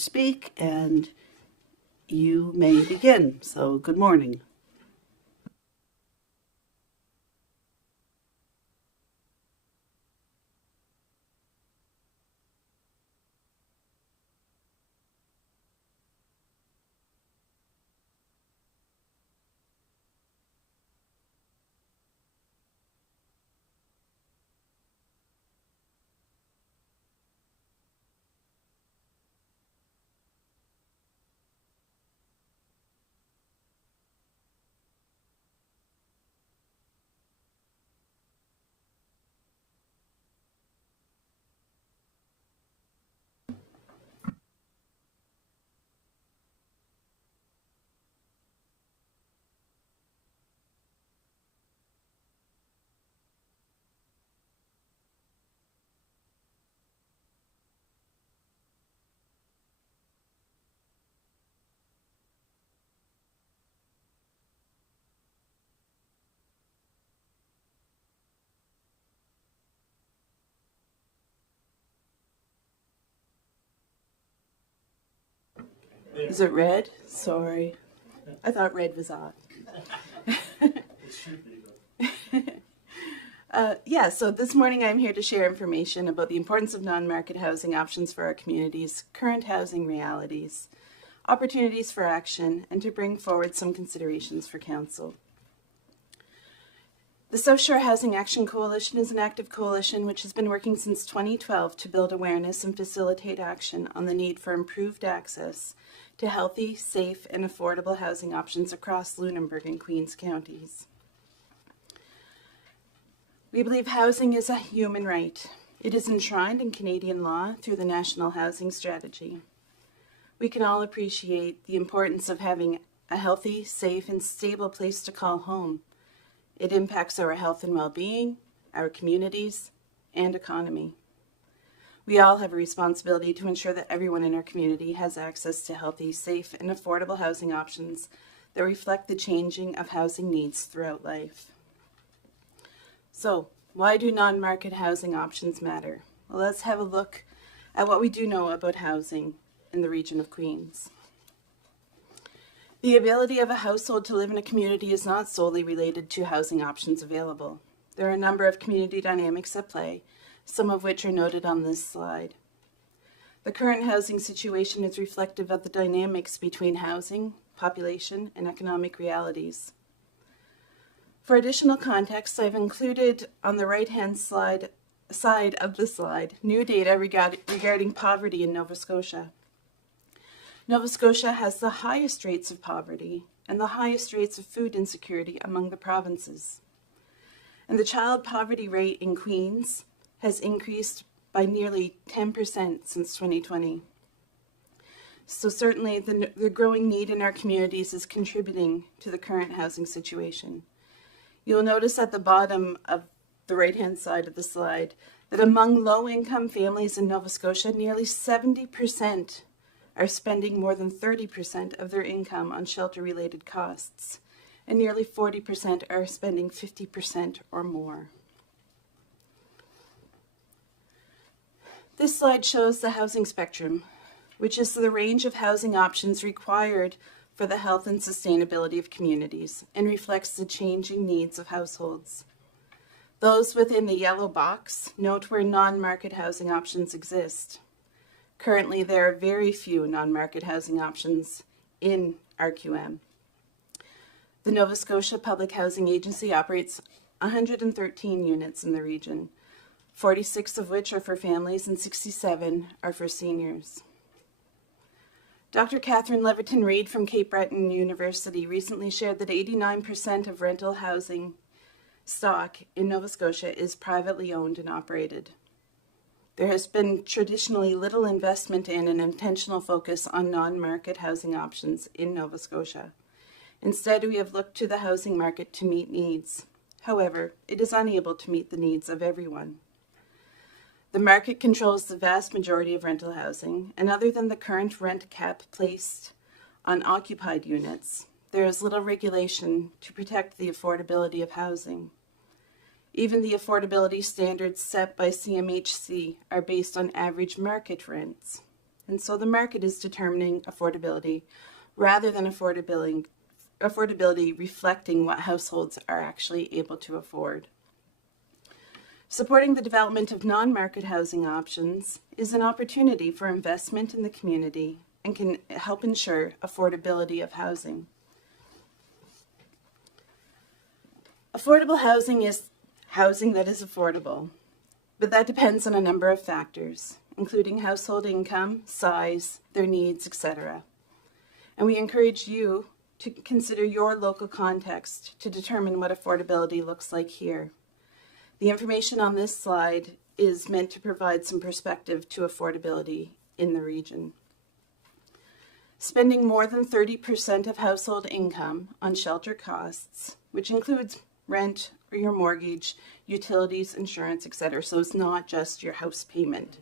speak, and you may begin. So good morning. Is it red? Sorry. I thought red was on. So this morning I'm here to share information about the importance of non-market housing options for our communities, current housing realities, opportunities for action, and to bring forward some considerations for Council. The South Shore Housing Action Coalition is an active coalition which has been working since 2012 to build awareness and facilitate action on the need for improved access to healthy, safe, and affordable housing options across Lunenburg and Queens counties. We believe housing is a human right. It is enshrined in Canadian law through the National Housing Strategy. We can all appreciate the importance of having a healthy, safe, and stable place to call home. It impacts our health and well-being, our communities, and economy. We all have a responsibility to ensure that everyone in our community has access to healthy, safe, and affordable housing options that reflect the changing of housing needs throughout life. So, why do non-market housing options matter? Well, let's have a look at what we do know about housing in the region of Queens. The ability of a household to live in a community is not solely related to housing options available. There are a number of community dynamics at play, some of which are noted on this slide. The current housing situation is reflective of the dynamics between housing, population, and economic realities. For additional context, I've included on the right-hand side of the slide new data regarding poverty in Nova Scotia. Nova Scotia has the highest rates of poverty and the highest rates of food insecurity among the provinces. And the child poverty rate in Queens has increased by nearly 10% since 2020. So certainly the growing need in our communities is contributing to the current housing situation. You'll notice at the bottom of the right-hand side of the slide that among low-income families in Nova Scotia, nearly 70% are spending more than 30% of their income on shelter-related costs, and nearly 40% are spending 50% or more. This slide shows the housing spectrum, which is the range of housing options required for the health and sustainability of communities and reflects the changing needs of households. Those within the yellow box note where non-market housing options exist. Currently, there are very few non-market housing options in RQM. The Nova Scotia Public Housing Agency operates 113 units in the region, 46 of which are for families and 67 are for seniors. Dr. Catherine Leverton-Reid from Cape Breton University recently shared that 89% of rental housing stock in Nova Scotia is privately owned and operated. There has been traditionally little investment in and intentional focus on non-market housing options in Nova Scotia. Instead, we have looked to the housing market to meet needs. However, it is unable to meet the needs of everyone. The market controls the vast majority of rental housing, and other than the current rent cap placed on occupied units, there is little regulation to protect the affordability of housing. Even the affordability standards set by CMHC are based on average market rents. and so the market is determining affordability rather than affordability reflecting what households are actually able to afford. Supporting the development of non-market housing options is an opportunity for investment in the community and can help ensure affordability of housing. Affordable housing is housing that is affordable, but that depends on a number of factors, including household income, size, their needs, etc. And we encourage you to consider your local context to determine what affordability looks like here. The information on this slide is meant to provide some perspective to affordability in the region. Spending more than 30% of household income on shelter costs, which includes rent or your mortgage, utilities, insurance, etc., so it's not just your house payment,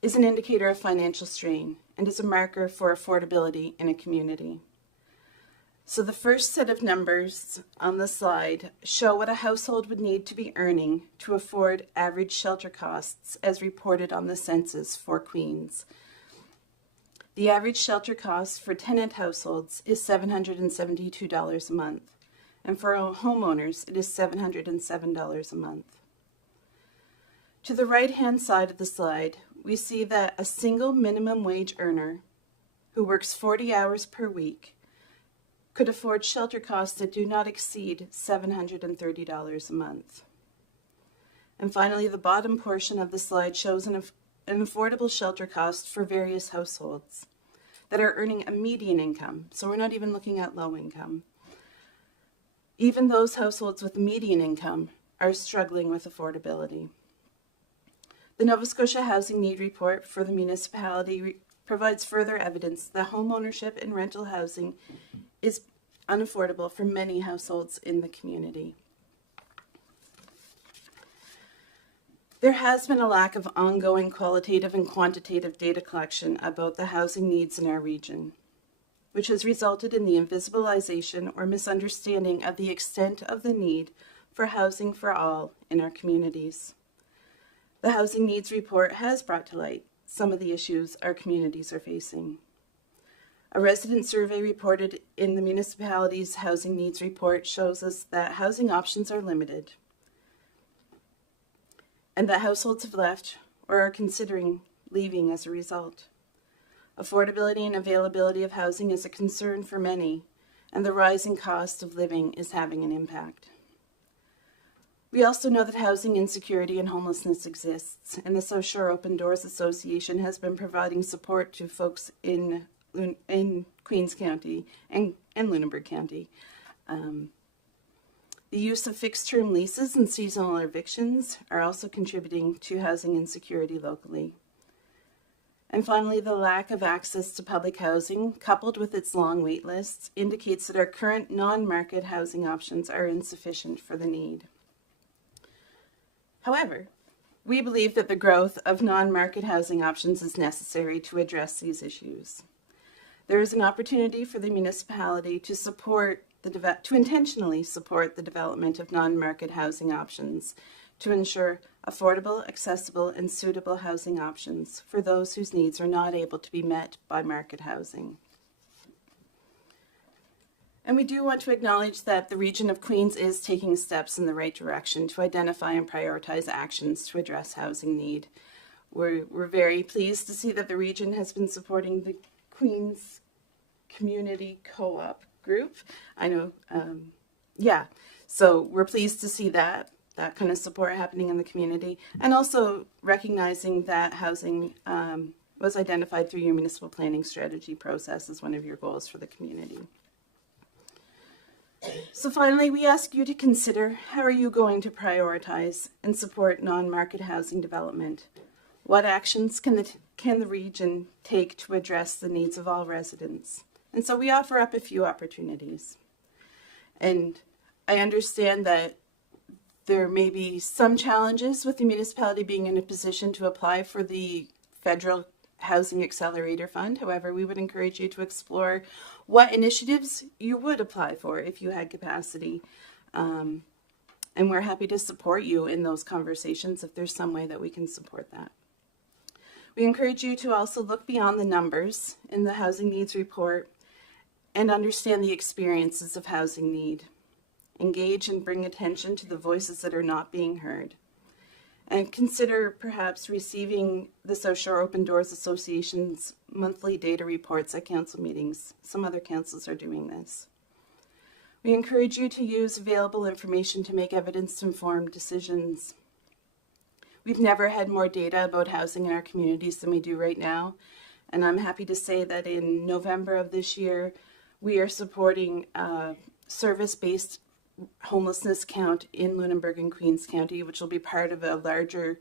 is an indicator of financial strain and is a marker for affordability in a community. So the first set of numbers on the slide show what a household would need to be earning to afford average shelter costs as reported on the census for Queens. The average shelter cost for tenant households is $772 a month, and for homeowners it is $707 a month. To the right-hand side of the slide, we see that a single minimum wage earner who works 40 hours per week could afford shelter costs that do not exceed $730 a month. And finally, the bottom portion of the slide shows an affordable shelter cost for various households that are earning a median income, so we're not even looking at low income. Even those households with median income are struggling with affordability. The Nova Scotia Housing Need Report for the municipality provides further evidence that homeownership and rental housing is unaffordable for many households in the community. There has been a lack of ongoing qualitative and quantitative data collection about the housing needs in our region, which has resulted in the invisibilization or misunderstanding of the extent of the need for housing for all in our communities. The Housing Needs Report has brought to light some of the issues our communities are facing. A resident survey reported in the municipality's Housing Needs Report shows us that housing options are limited and that households have left or are considering leaving as a result. Affordability and availability of housing is a concern for many, and the rising cost of living is having an impact. We also know that housing insecurity and homelessness exists, and the South Shore Open Doors Association has been providing support to folks in Queens County and Lunenburg County. The use of fixed-term leases and seasonal evictions are also contributing to housing insecurity locally. And finally, the lack of access to public housing, coupled with its long wait lists, indicates that our current non-market housing options are insufficient for the need. However, we believe that the growth of non-market housing options is necessary to address these issues. There is an opportunity for the municipality to intentionally support the development of non-market housing options to ensure affordable, accessible, and suitable housing options for those whose needs are not able to be met by market housing. And we do want to acknowledge that the region of Queens is taking steps in the right direction to identify and prioritize actions to address housing need. We're very pleased to see that the region has been supporting the Queens Community Co-op group. I know, so we're pleased to see that kind of support happening in the community, and also recognizing that housing was identified through your municipal planning strategy process as one of your goals for the community. So finally, we ask you to consider, how are you going to prioritize and support non-market housing development? What actions can the region take to address the needs of all residents? And so we offer up a few opportunities. And I understand that there may be some challenges with the municipality being in a position to apply for the federal Housing Accelerator Fund. However, we would encourage you to explore what initiatives you would apply for if you had capacity. And we're happy to support you in those conversations if there's some way that we can support that. We encourage you to also look beyond the numbers in the Housing Needs Report and understand the experiences of housing need. Engage and bring attention to the voices that are not being heard. And consider perhaps receiving the South Shore Open Doors Association's monthly data reports at council meetings. Some other councils are doing this. We encourage you to use available information to make evidence-informed decisions. We've never had more data about housing in our communities than we do right now. And I'm happy to say that in November of this year, we are supporting a service-based homelessness count in Lunenburg and Queens County, which will be part of a larger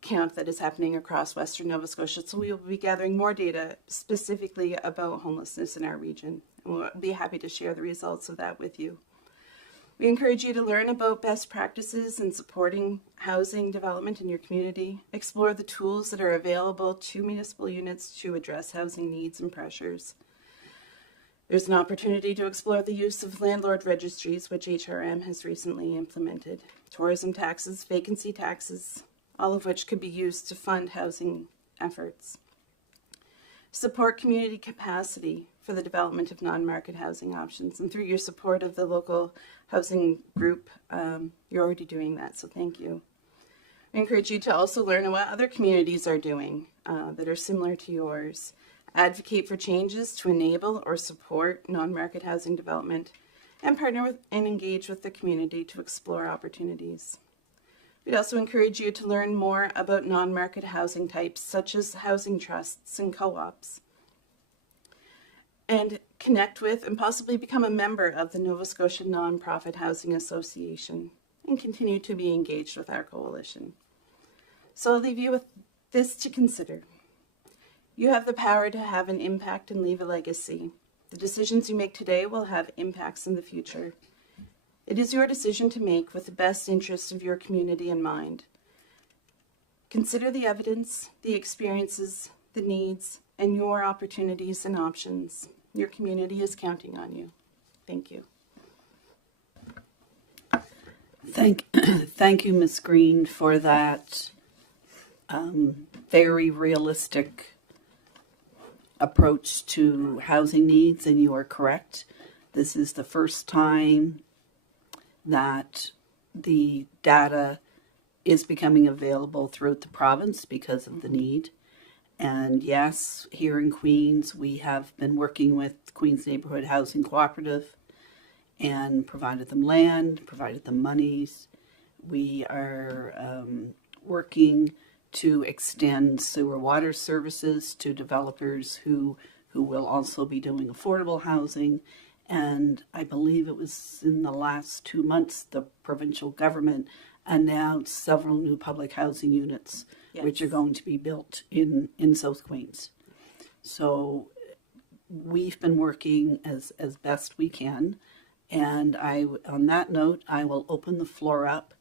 count that is happening across Western Nova Scotia. So we will be gathering more data specifically about homelessness in our region. And we'll be happy to share the results of that with you. We encourage you to learn about best practices in supporting housing development in your community. Explore the tools that are available to municipal units to address housing needs and pressures. There's an opportunity to explore the use of landlord registries, which HRM has recently implemented. Tourism taxes, vacancy taxes, all of which could be used to fund housing efforts. Support community capacity for the development of non-market housing options. And through your support of the local housing group, you're already doing that, so thank you. I encourage you to also learn what other communities are doing that are similar to yours. Advocate for changes to enable or support non-market housing development, and partner with and engage with the community to explore opportunities. We'd also encourage you to learn more about non-market housing types such as housing trusts and co-ops, and connect with and possibly become a member of the Nova Scotia Nonprofit Housing Association and continue to be engaged with our coalition. So I'll leave you with this to consider. You have the power to have an impact and leave a legacy. The decisions you make today will have impacts in the future. It is your decision to make with the best interests of your community in mind. Consider the evidence, the experiences, the needs, and your opportunities and options. Your community is counting on you. Thank you. Thank you, Ms. Green, for that very realistic approach to housing needs, and you are correct. This is the first time that the data is becoming available throughout the province because of the need. And yes, here in Queens, we have been working with Queens Neighborhood Housing Cooperative and provided them land, provided them monies. We are working to extend sewer water services to developers who will also be doing affordable housing. And I believe it was in the last 2 months, the provincial government announced several new public housing units, yes, which are going to be built in South Queens. So we've been working as best we can. And on that note, I will open the floor up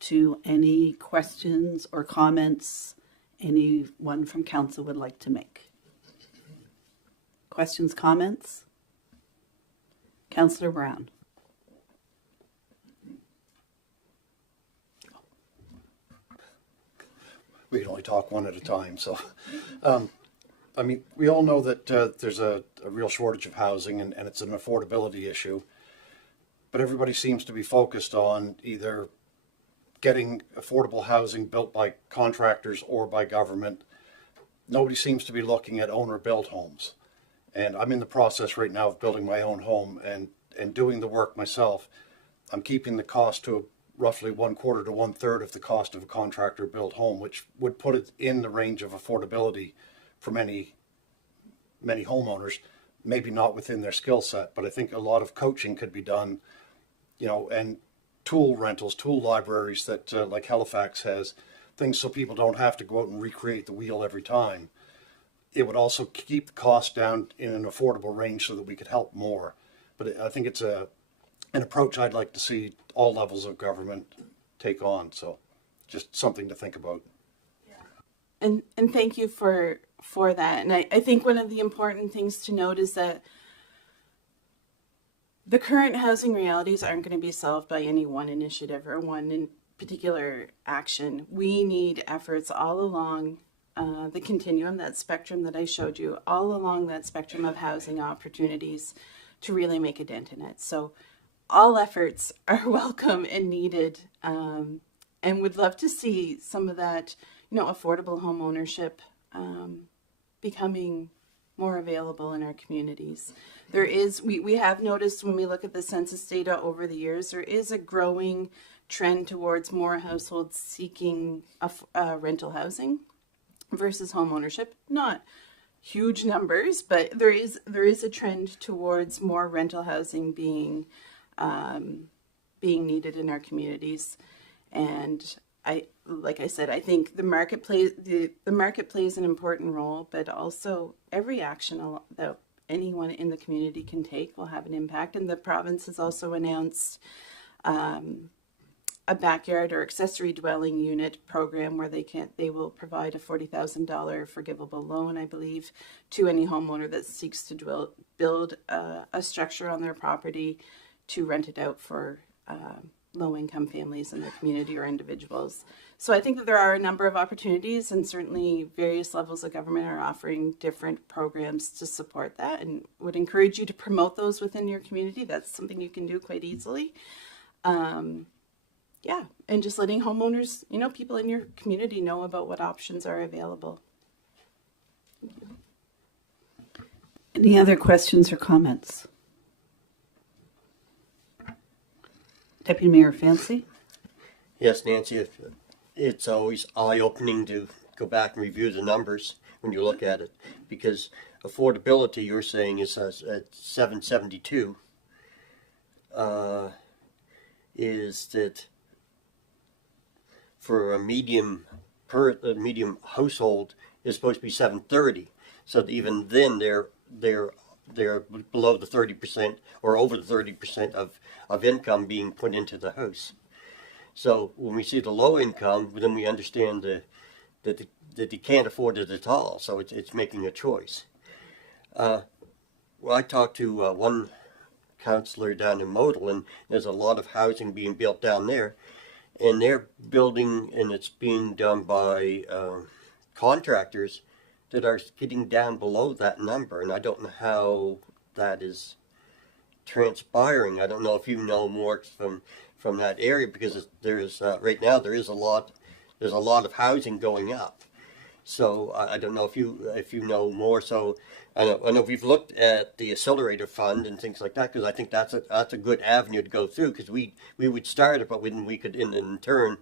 to any questions or comments anyone from council would like to make. Questions, comments? Councillor Brown. We can only talk one at a time. So, I mean, we all know that there's a real shortage of housing and it's an affordability issue. But everybody seems to be focused on either getting affordable housing built by contractors or by government. Nobody seems to be looking at owner-built homes. And I'm in the process right now of building my own home and doing the work myself. I'm keeping the cost to roughly 1/4 to 1/3 of the cost of a contractor-built home, which would put it in the range of affordability for many homeowners, maybe not within their skill set, but I think a lot of coaching could be done, you know, and tool rentals, tool libraries that like Halifax has, things so people don't have to go out and recreate the wheel every time. It would also keep the cost down in an affordable range so that we could help more. But I think it's an approach I'd like to see all levels of government take on. So just something to think about. And thank you for that. And I think one of the important things to note is that the current housing realities aren't going to be solved by any one initiative or one in particular action. We need efforts all along the continuum, that spectrum that I showed you, all along that spectrum of housing opportunities to really make a dent in it. So all efforts are welcome and needed, and would love to see some of that, affordable home ownership becoming more available in our communities. We have noticed when we look at the census data over the years, there is a growing trend towards more households seeking rental housing versus home ownership. Not huge numbers, but there is a trend towards more rental housing being needed in our communities. And like I said, I think the market plays an important role, but also every action that anyone in the community can take will have an impact. And the province has also announced a backyard or accessory dwelling unit program where they will provide a $40,000 forgivable loan, I believe, to any homeowner that seeks to build a structure on their property to rent it out for low-income families in their community or individuals. So I think that there are a number of opportunities, and certainly various levels of government are offering different programs to support that, and would encourage you to promote those within your community. That's something you can do quite easily. And just letting homeowners, people in your community know about what options are available. Any other questions or comments? Deputy Mayor Fancy? Yes, Nancy, it's always eye-opening to go back and review the numbers when you look at it, because affordability, you're saying, is at 772. Is that for a medium household is supposed to be 730. So that even then they're below the 30% or over the 30% of income being put into the house. So when we see the low income, then we understand that they can't afford it at all. So it's making a choice. Well, I talked to one councillor down in Modal, and there's a lot of housing being built down there, and they're building, and it's being done by contractors that are getting down below that number, and I don't know how that is transpiring. I don't know if you know more from that area, because there's right now there's a lot of housing going up. So I don't know if you know more. So I know we've looked at the accelerator fund and things like that, because I think that's a good avenue to go through, because we would start it, but we could in turn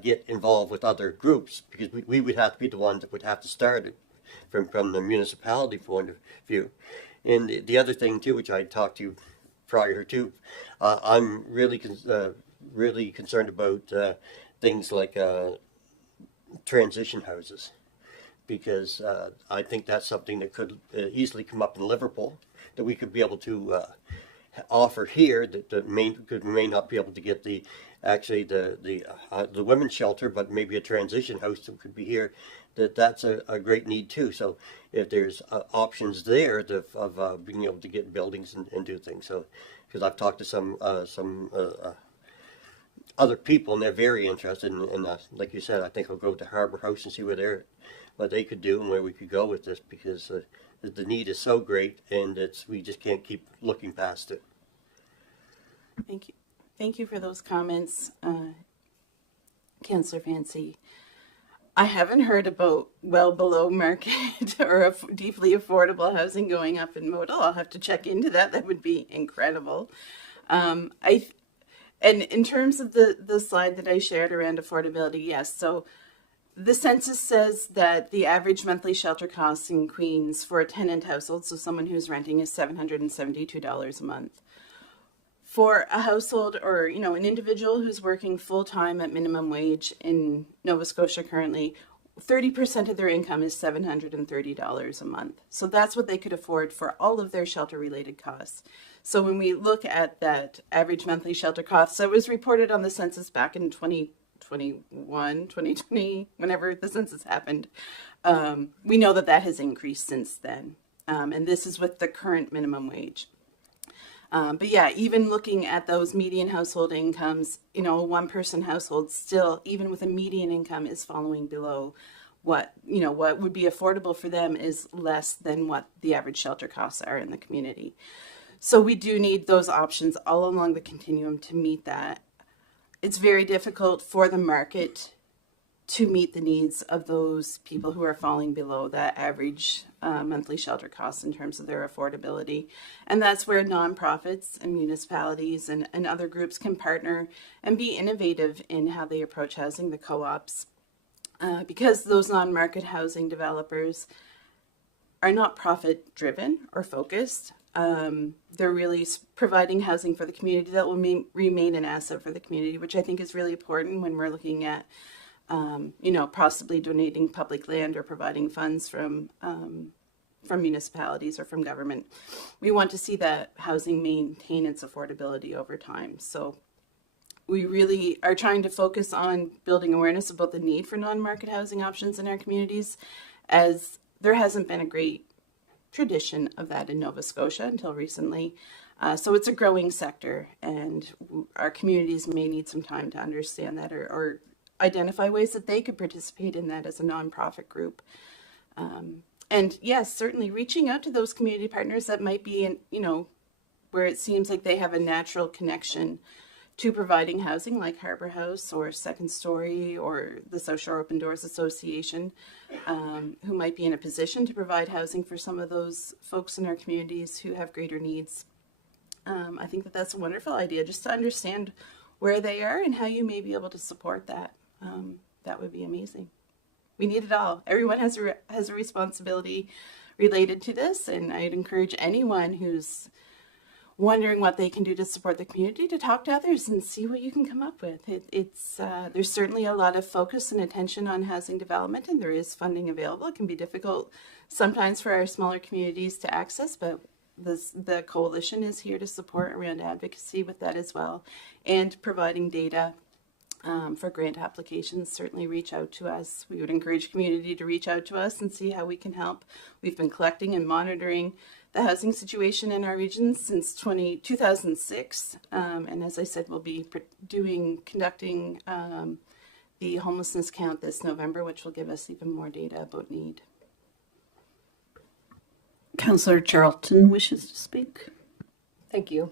get involved with other groups, because we would have to be the ones that would have to start it from the municipality point of view. And the other thing too, which I talked to you prior to, I'm really concerned about things like transition houses, because I think that's something that could easily come up in Liverpool, that we could be able to offer here, that may not be able to get the women's shelter, but maybe a transition house that could be here. That's a great need too. So if there's options there of being able to get buildings and do things, so because I've talked to some other people, and they're very interested in like you said, I think I'll go to Harbour House and see what they could do and where we could go with this, because the need is so great, and we just can't keep looking past it. Thank you for those comments, Councillor Fancy. I haven't heard about well below market or deeply affordable housing going up in Modal. I'll have to check into that. That would be incredible. And in terms of the slide that I shared around affordability, yes. So the census says that the average monthly shelter costs in Queens for a tenant household, so someone who's renting, is $772 a month. For a household or, an individual who's working full-time at minimum wage in Nova Scotia currently, 30% of their income is $730 a month. So that's what they could afford for all of their shelter-related costs. So when we look at that average monthly shelter cost, so it was reported on the census back in 2021, 2020, whenever the census happened, we know that has increased since then. And this is with the current minimum wage. But yeah, even looking at those median household incomes, a one-person household still, even with a median income, is falling below what would be affordable for them is less than what the average shelter costs are in the community. So we do need those options all along the continuum to meet that. It's very difficult for the market to meet the needs of those people who are falling below that average monthly shelter costs in terms of their affordability. And that's where nonprofits and municipalities and other groups can partner and be innovative in how they approach housing, the co-ops, because those non-market housing developers are not profit driven or focused. They're really providing housing for the community that will remain an asset for the community, which I think is really important when we're looking at possibly donating public land or providing funds from municipalities or from government. We want to see that housing maintain its affordability over time. So we really are trying to focus on building awareness about the need for non-market housing options in our communities, as there hasn't been a great tradition of that in Nova Scotia until recently. So it's a growing sector, and our communities may need some time to understand that or identify ways that they could participate in that as a nonprofit group. And yes, certainly reaching out to those community partners that might be in, where it seems like they have a natural connection to providing housing, like Harbour House or Second Story or the South Shore Open Doors Association, who might be in a position to provide housing for some of those folks in our communities who have greater needs. I think that that's a wonderful idea, just to understand where they are and how you may be able to support that. That would be amazing. We need it all. Everyone has a responsibility related to this, and I'd encourage anyone who's wondering what they can do to support the community to talk to others and see what you can come up with. There's certainly a lot of focus and attention on housing development, and there is funding available. It can be difficult sometimes for our smaller communities to access, but the coalition is here to support around advocacy with that as well, and providing data for grant applications. Certainly reach out to us. We would encourage community to reach out to us and see how we can help. We've been collecting and monitoring the housing situation in our region since 2006. And as I said, we'll be conducting the homelessness count this November, which will give us even more data about need. Councillor Charlton wishes to speak. Thank you.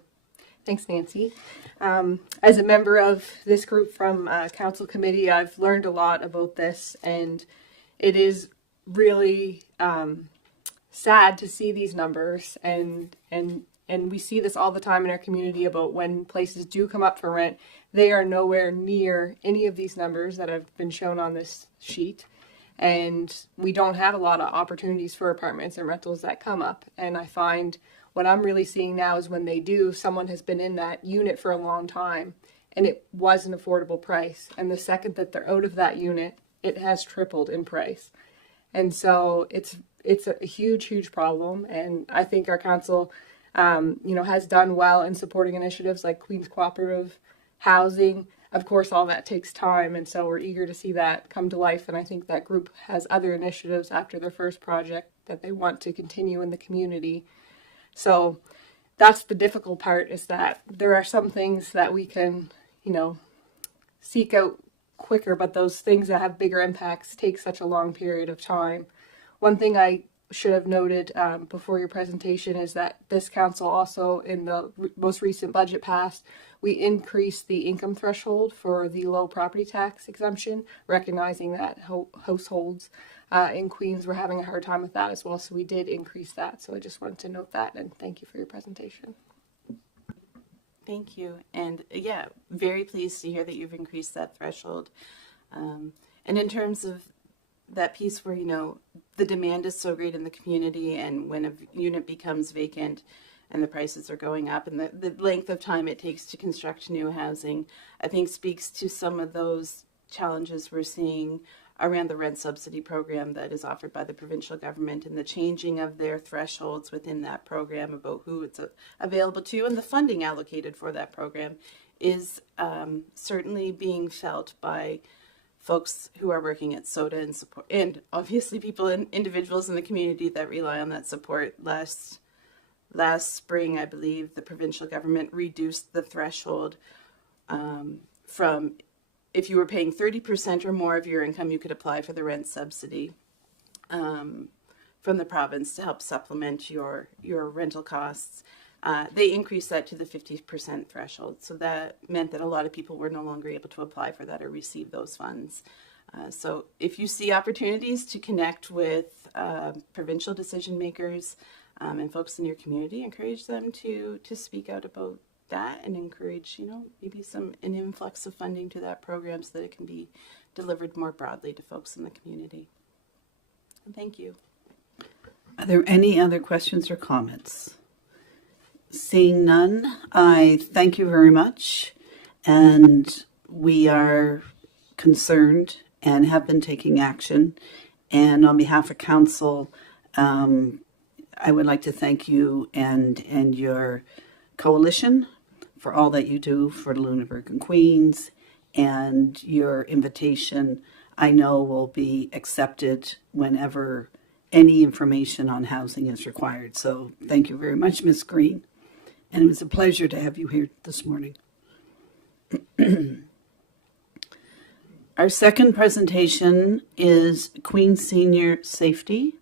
Thanks, Nancy. As a member of this group from Council Committee, I've learned a lot about this, and it is really sad to see these numbers, and we see this all the time in our community about when places do come up for rent, they are nowhere near any of these numbers that have been shown on this sheet. And we don't have a lot of opportunities for apartments and rentals that come up. And I find what I'm really seeing now is when they do, someone has been in that unit for a long time and it was an affordable price. And the second that they're out of that unit, it has tripled in price. And so it's a huge, huge problem. And I think our council, has done well in supporting initiatives like Queen's Cooperative Housing. Of course, all that takes time, and so we're eager to see that come to life. And I think that group has other initiatives after their first project that they want to continue in the community. So that's the difficult part, is that there are some things that we can, seek out quicker, but those things that have bigger impacts take such a long period of time. One thing I should have noted before your presentation is that this council also, in the most recent budget passed, we increased the income threshold for the low property tax exemption, recognizing that households in Queens were having a hard time with that as well. So we did increase that. So I just wanted to note that, and thank you for your presentation. Thank you. And yeah, very pleased to hear that you've increased that threshold. And in terms of that piece where, the demand is so great in the community, and when a unit becomes vacant and the prices are going up, and the length of time it takes to construct new housing, I think speaks to some of those challenges we're seeing around the rent subsidy program that is offered by the provincial government, and the changing of their thresholds within that program about who it's available to, and the funding allocated for that program is certainly being felt by folks who are working at SODA and support, and obviously people and individuals in the community that rely on that support. Last spring, I believe, the provincial government reduced the threshold from if you were paying 30% or more of your income, you could apply for the rent subsidy from the province to help supplement your rental costs. They increased that to the 50% threshold. So that meant that a lot of people were no longer able to apply for that or receive those funds. So if you see opportunities to connect with provincial decision makers and folks in your community, encourage them to speak out about that and encourage, maybe an influx of funding to that program so that it can be delivered more broadly to folks in the community. And thank you. Are there any other questions or comments? Seeing none, I thank you very much. And we are concerned and have been taking action. And on behalf of council, I would like to thank you and your coalition for all that you do for the Lunenburg and Queens, and your invitation, I know, will be accepted whenever any information on housing is required. So thank you very much, Ms. Green. And it was a pleasure to have you here this morning. Our second presentation is Queens Senior Safety.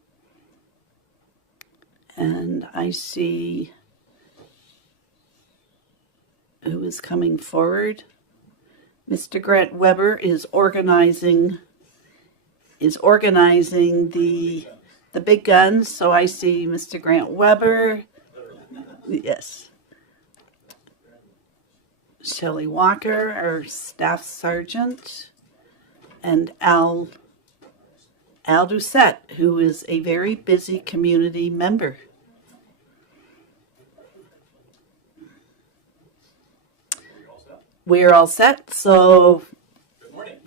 And I see who is coming forward. Mr. Grant Weber is organizing the big guns. So I see Mr. Grant Weber. Yes. Shelley Walker, our staff sergeant, and Al Doucette, who is a very busy community member. We're all set, so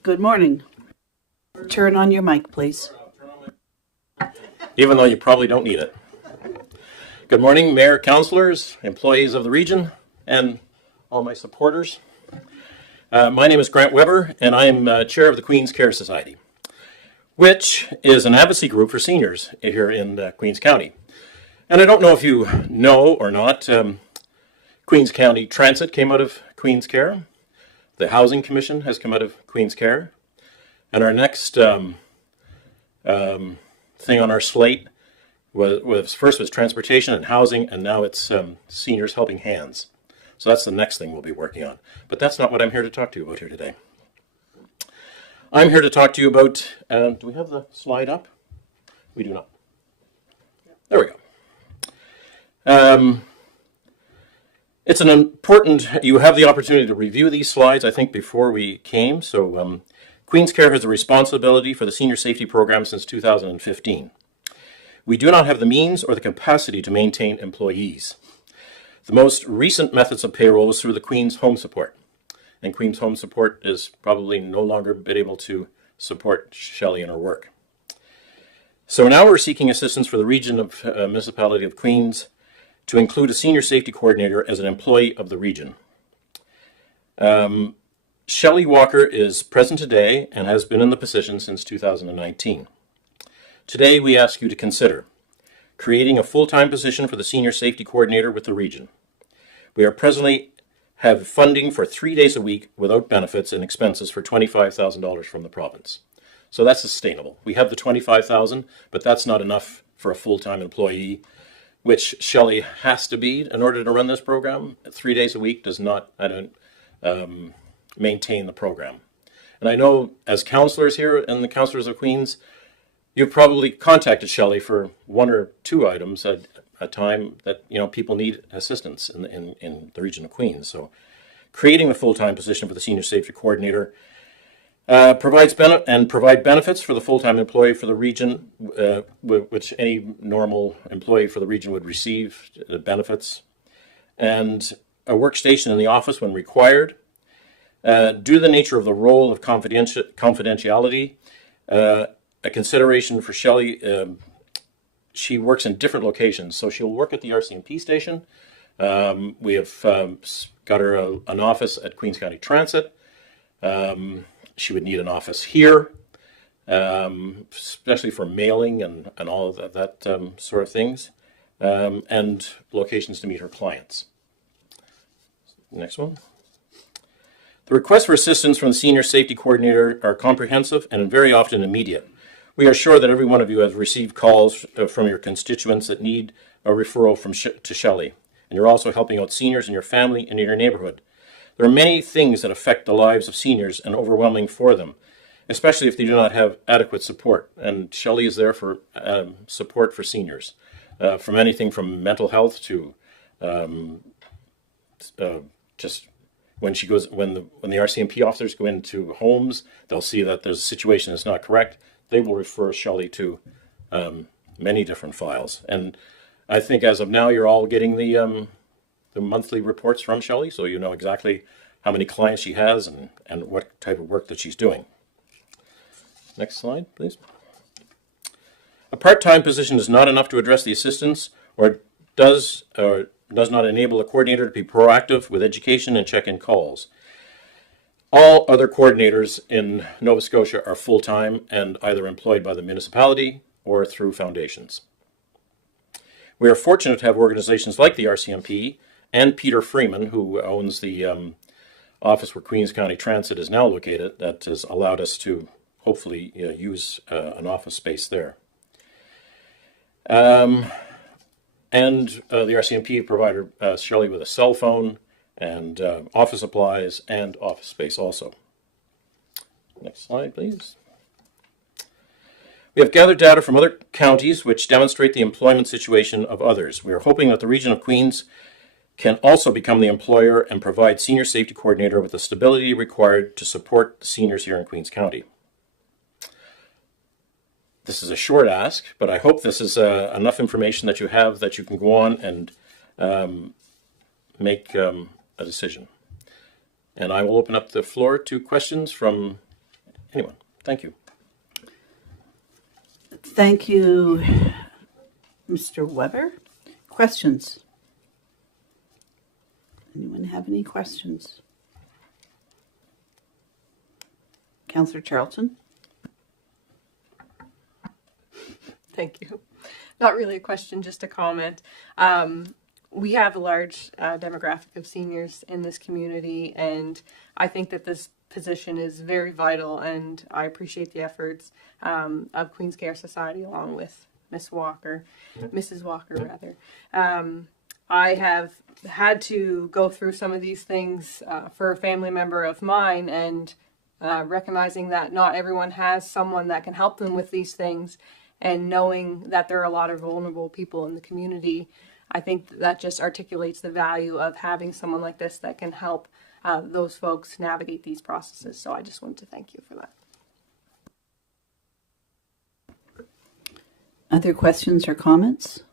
good morning. Turn on your mic, please. Even though you probably don't need it. Good morning, Mayor, councillors, employees of the region, and all my supporters. My name is Grant Weber, and I am chair of the Queens Care Society, which is an advocacy group for seniors here in Queens County. And I don't know if you know or not, Queens County Transit came out of Queens Care. The Housing Commission has come out of Queens Care. And our next thing on our slate was transportation and housing, and now it's Seniors Helping Hands. So that's the next thing we'll be working on. But that's not what I'm here to talk to you about here today. I'm here to talk to you about, do we have the slide up? We do not. There we go. It's an important, you have the opportunity to review these slides, I think, before we came. So Queens Care has a responsibility for the senior safety program since 2015. We do not have the means or the capacity to maintain employees. The most recent methods of payroll was through the Queens Home Support. And Queens Home Support is probably no longer been able to support Shelley in her work. So now we're seeking assistance for the region of Municipality of Queens to include a senior safety coordinator as an employee of the region. Shelley Walker is present today and has been in the position since 2019. Today we ask you to consider creating a full-time position for the senior safety coordinator with the region. We are presently have funding for 3 days a week without benefits and expenses for $25,000 from the province. So that's sustainable. We have the $25,000, but that's not enough for a full-time employee, which Shelley has to be in order to run this program. 3 days a week does not maintain the program. And I know as councillors here and the councillors of Queens, you've probably contacted Shelley for one or two items at a time that people need assistance in the region of Queens. So creating a full-time position for the senior safety coordinator provide benefits for the full-time employee for the region, which any normal employee for the region would receive benefits, and a workstation in the office when required. Due to the nature of the role of confidentiality, a consideration for Shelley, she works in different locations. So she'll work at the RCMP station. We have got her an office at Queens County Transit. She would need an office here, especially for mailing and all of that sort of things, and locations to meet her clients. Next one. The The requests for assistance from the Senior Safety Coordinator are comprehensive and very often immediate. We are sure that every one of you has received calls from your constituents that need a referral to Shelley, and you're also helping out seniors in your family and in your neighborhood. There are many things that affect the lives of seniors and overwhelming for them, especially if they do not have adequate support. And Shelley is there for support for seniors, from anything from mental health to just when the RCMP officers go into homes, they'll see that there's a situation that's not correct. They will refer Shelley to many different files. And I think as of now, you're all getting the monthly reports from Shelley, so you know exactly how many clients she has and what type of work that she's doing. Next slide, please. A part-time position is not enough to address the assistance or does not enable a coordinator to be proactive with education and check-in calls. All other coordinators in Nova Scotia are full-time and either employed by the municipality or through foundations. We are fortunate to have organizations like the RCMP and Peter Freeman, who owns the office where Queens County Transit is now located, that has allowed us to hopefully use an office space there. And the RCMP provided Shelley with a cell phone and office supplies and office space also. Next slide, please. We have gathered data from other counties which demonstrate the employment situation of others. We are hoping that the region of Queens can also become the employer and provide senior safety coordinator with the stability required to support the seniors here in Queens County. This is a short ask, but I hope this is enough information that you have that you can go on and make a decision. And I will open up the floor to questions from anyone. Thank you. Thank you, Mr. Weber. Questions? Anyone have any questions? Councillor Charlton? Thank you. Not really a question, just a comment. We have a large demographic of seniors in this community, and I think that this position is very vital, and I appreciate the efforts of Queen's Care Society along with Mrs. Walker. I have had to go through some of these things for a family member of mine, and recognizing that not everyone has someone that can help them with these things, and knowing that there are a lot of vulnerable people in the community, I think that just articulates the value of having someone like this that can help those folks navigate these processes. So I just wanted to thank you for that. Other questions or comments?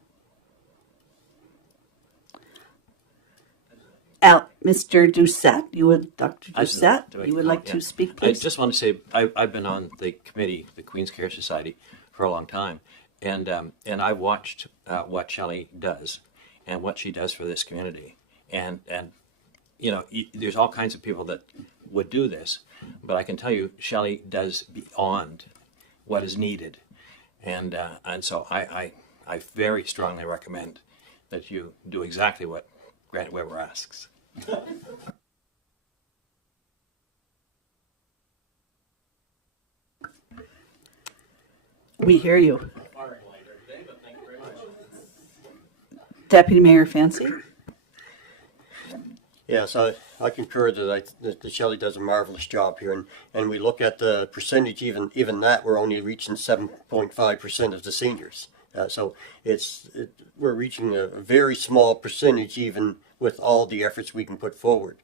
Mr. Doucette, Dr. Doucette, you would like to speak, please? I just want to say I've been on the committee, the Queen's Care Society, for a long time, and I watched what Shelley does and what she does for this community, and you know, there's all kinds of people that would do this, but I can tell you Shelley does beyond what is needed, and so I very strongly recommend that you do exactly what Grant Weber asks. We hear you. Deputy Mayor Fancy? Yes, I concur that Shelley does a marvelous job here, and we look at the percentage, even that we're only reaching 7.5% of the seniors. So we're reaching a very small percentage, even with all the efforts we can put forward.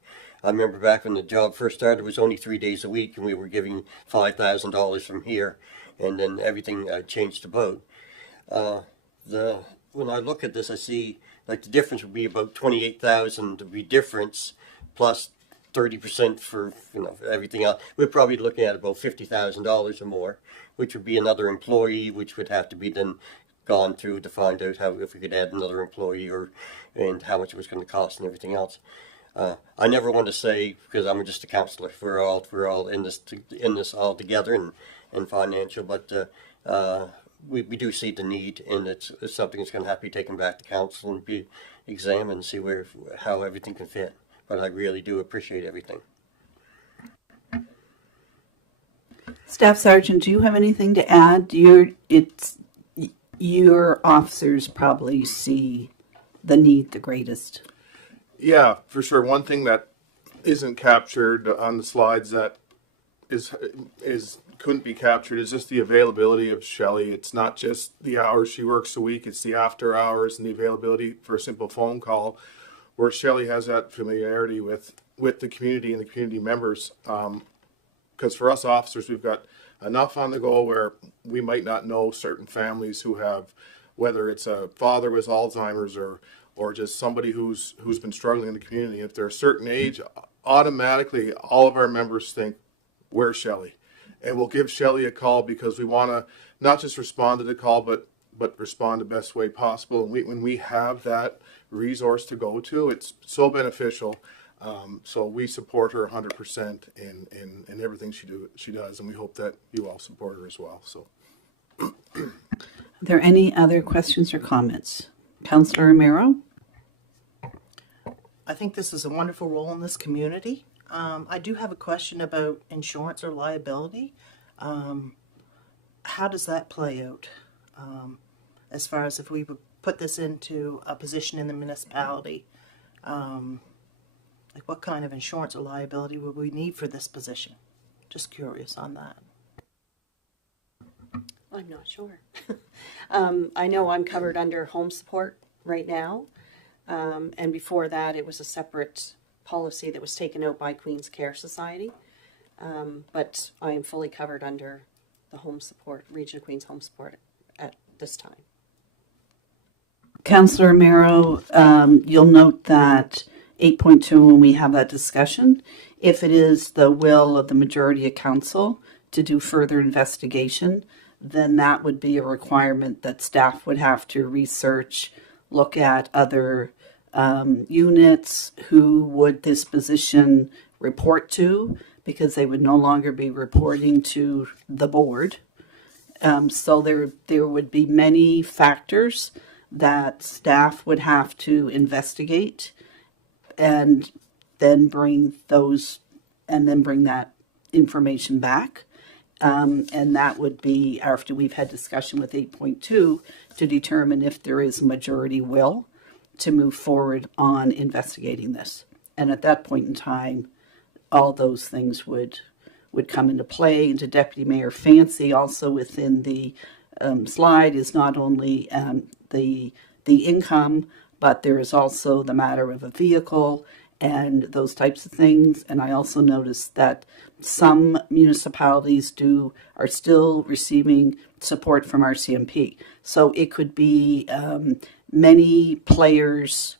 I remember back when the job first started, it was only 3 days a week, and we were giving $5,000 from here, and then everything changed about. When I look at this, I see like the difference would be about 28,000 to be difference, plus 30% for everything else. We're probably looking at about $50,000 or more, which would be another employee, which would have to be then gone through to find out if we could add another employee and how much it was going to cost and everything else. I never want to say, because I'm just a councillor, we're all in this all together and financial, but we do see the need, and it's something that's going to have to be taken back to council and be examined and see how everything can fit. But I really do appreciate everything. Staff Sergeant, do you have anything to add? Your officers probably see the need the greatest. Yeah, for sure. One thing that isn't captured on the slides that is couldn't be captured is just the availability of Shelley. It's not just the hours she works a week; it's the after hours and the availability for a simple phone call, where Shelley has that familiarity with the community and the community members. Because for us officers, we've got enough on the go where we might not know certain families who have, whether it's a father with Alzheimer's or just somebody who's been struggling in the community. If they're a certain age, automatically all of our members think, where's Shelley? And we'll give Shelley a call because we want to not just respond to the call, but respond the best way possible. And when we have that resource to go to, it's so beneficial. So we support her 100% in everything she does, and we hope that you all support her as well. So, Are there any other questions or comments? Councillor Romero? I think this is a wonderful role in this community. I do have a question about insurance or liability. How does that play out? As far as if we would put this into a position in the municipality, like what kind of insurance or liability would we need for this position? Just curious on that. I'm not sure. I know I'm covered under home support right now. And before that, it was a separate policy that was taken out by Queen's Care Society. But I am fully covered under the home support, Region of Queen's home support at this time. Councillor Romero, you'll note that 8.2, when we have that discussion, if it is the will of the majority of council to do further investigation, then that would be a requirement that staff would have to research, look at other units, who would this position report to, because they would no longer be reporting to the board. So there would be many factors that staff would have to investigate and then bring that information back. And that would be after we've had discussion with 8.2 to determine if there is a majority will to move forward on investigating this. And at that point in time, all those things would come into play. And to Deputy Mayor Fancy, also within the slide is not only the income, but there is also the matter of a vehicle and those types of things. And I also noticed that some municipalities are still receiving support from RCMP. So it could be many players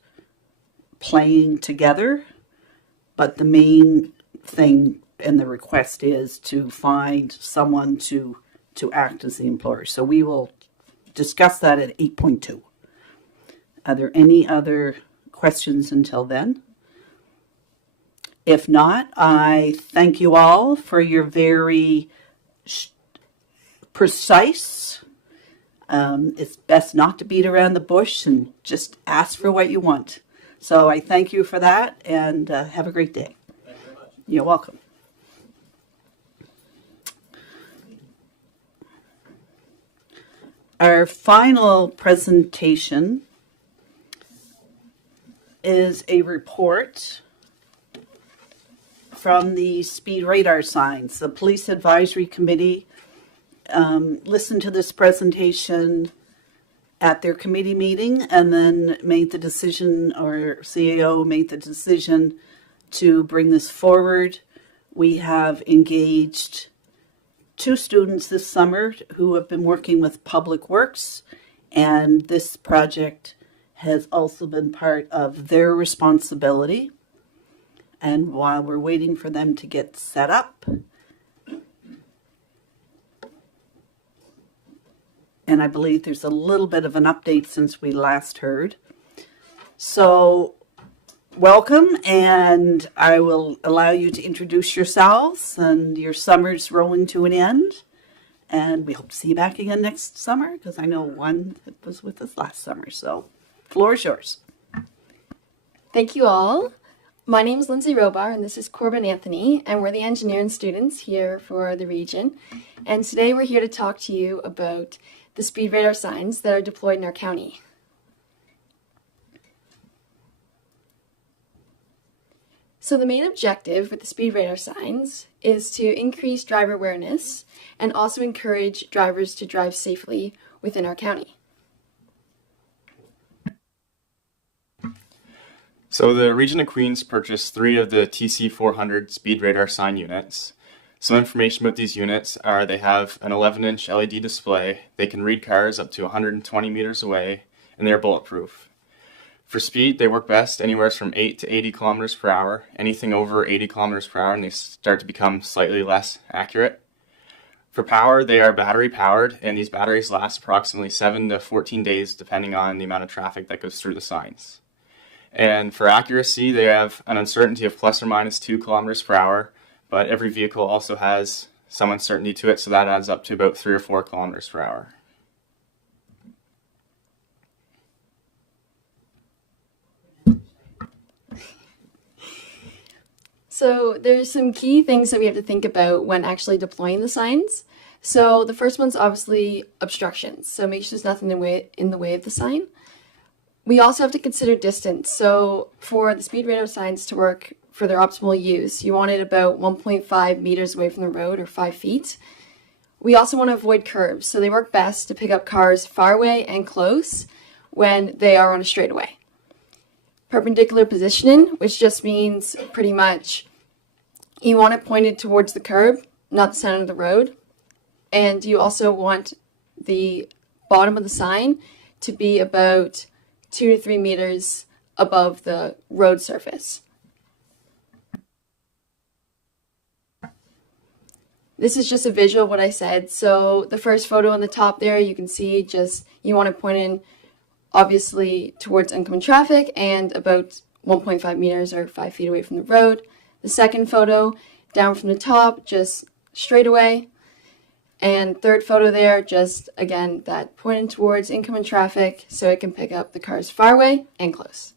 playing together, but the main thing and the request is to find someone to act as the employer. So we will discuss that at 8.2. Are there any other questions until then? If not, I thank you all for your very precise. It's best not to beat around the bush and just ask for what you want. So I thank you for that, and have a great day. Thank you very much. You're welcome. Our final presentation is a report from the speed radar signs. The Police Advisory Committee listened to this presentation at their committee meeting and then made the decision, or CAO made the decision to bring this forward. We have engaged 2 students this summer who have been working with Public Works, and this project has also been part of their responsibility. And while we're waiting for them to get set up, and I believe there's a little bit of an update since we last heard. So welcome, and I will allow you to introduce yourselves, and your summer's rolling to an end. And we hope to see you back again next summer, because I know one that was with us last summer. So floor is yours. Thank you all. My name is Lindsay Robar, and this is Corbin Anthony, and we're the engineering students here for the region. And today we're here to talk to you about the speed radar signs that are deployed in our county. So the main objective with the speed radar signs is to increase driver awareness and also encourage drivers to drive safely within our county. So the Region of Queens purchased 3 of the TC400 speed radar sign units. Some information about these units are they have an 11-inch LED display, they can read cars up to 120 meters away, and they're bulletproof. For speed, they work best anywhere from 8 to 80 kilometers per hour. Anything over 80 kilometers per hour, and they start to become slightly less accurate. For power, they are battery powered, and these batteries last approximately 7 to 14 days depending on the amount of traffic that goes through the signs. And for accuracy, they have an uncertainty of plus or minus 2 kilometers per hour, but every vehicle also has some uncertainty to it, so that adds up to about 3 or 4 kilometers per hour. So there's some key things that we have to think about when actually deploying the signs. So the first one's obviously obstructions. So make sure there's nothing in the way of the sign. We also have to consider distance. So for the speed radar signs to work for their optimal use, you want it about 1.5 meters away from the road, or 5 feet. We also want to avoid curves. So they work best to pick up cars far away and close when they are on a straightaway. Perpendicular positioning, which just means pretty much you want it pointed towards the curb, not the center of the road. And you also want the bottom of the sign to be about 2 to 3 meters above the road surface. This is just a visual of what I said. So the first photo on the top there, you can see just you want to point in obviously towards oncoming traffic and about 1.5 meters or 5 feet away from the road. The second photo down from the top, just straight away. And third photo there, just again, that pointing towards incoming traffic so it can pick up the cars far away and close.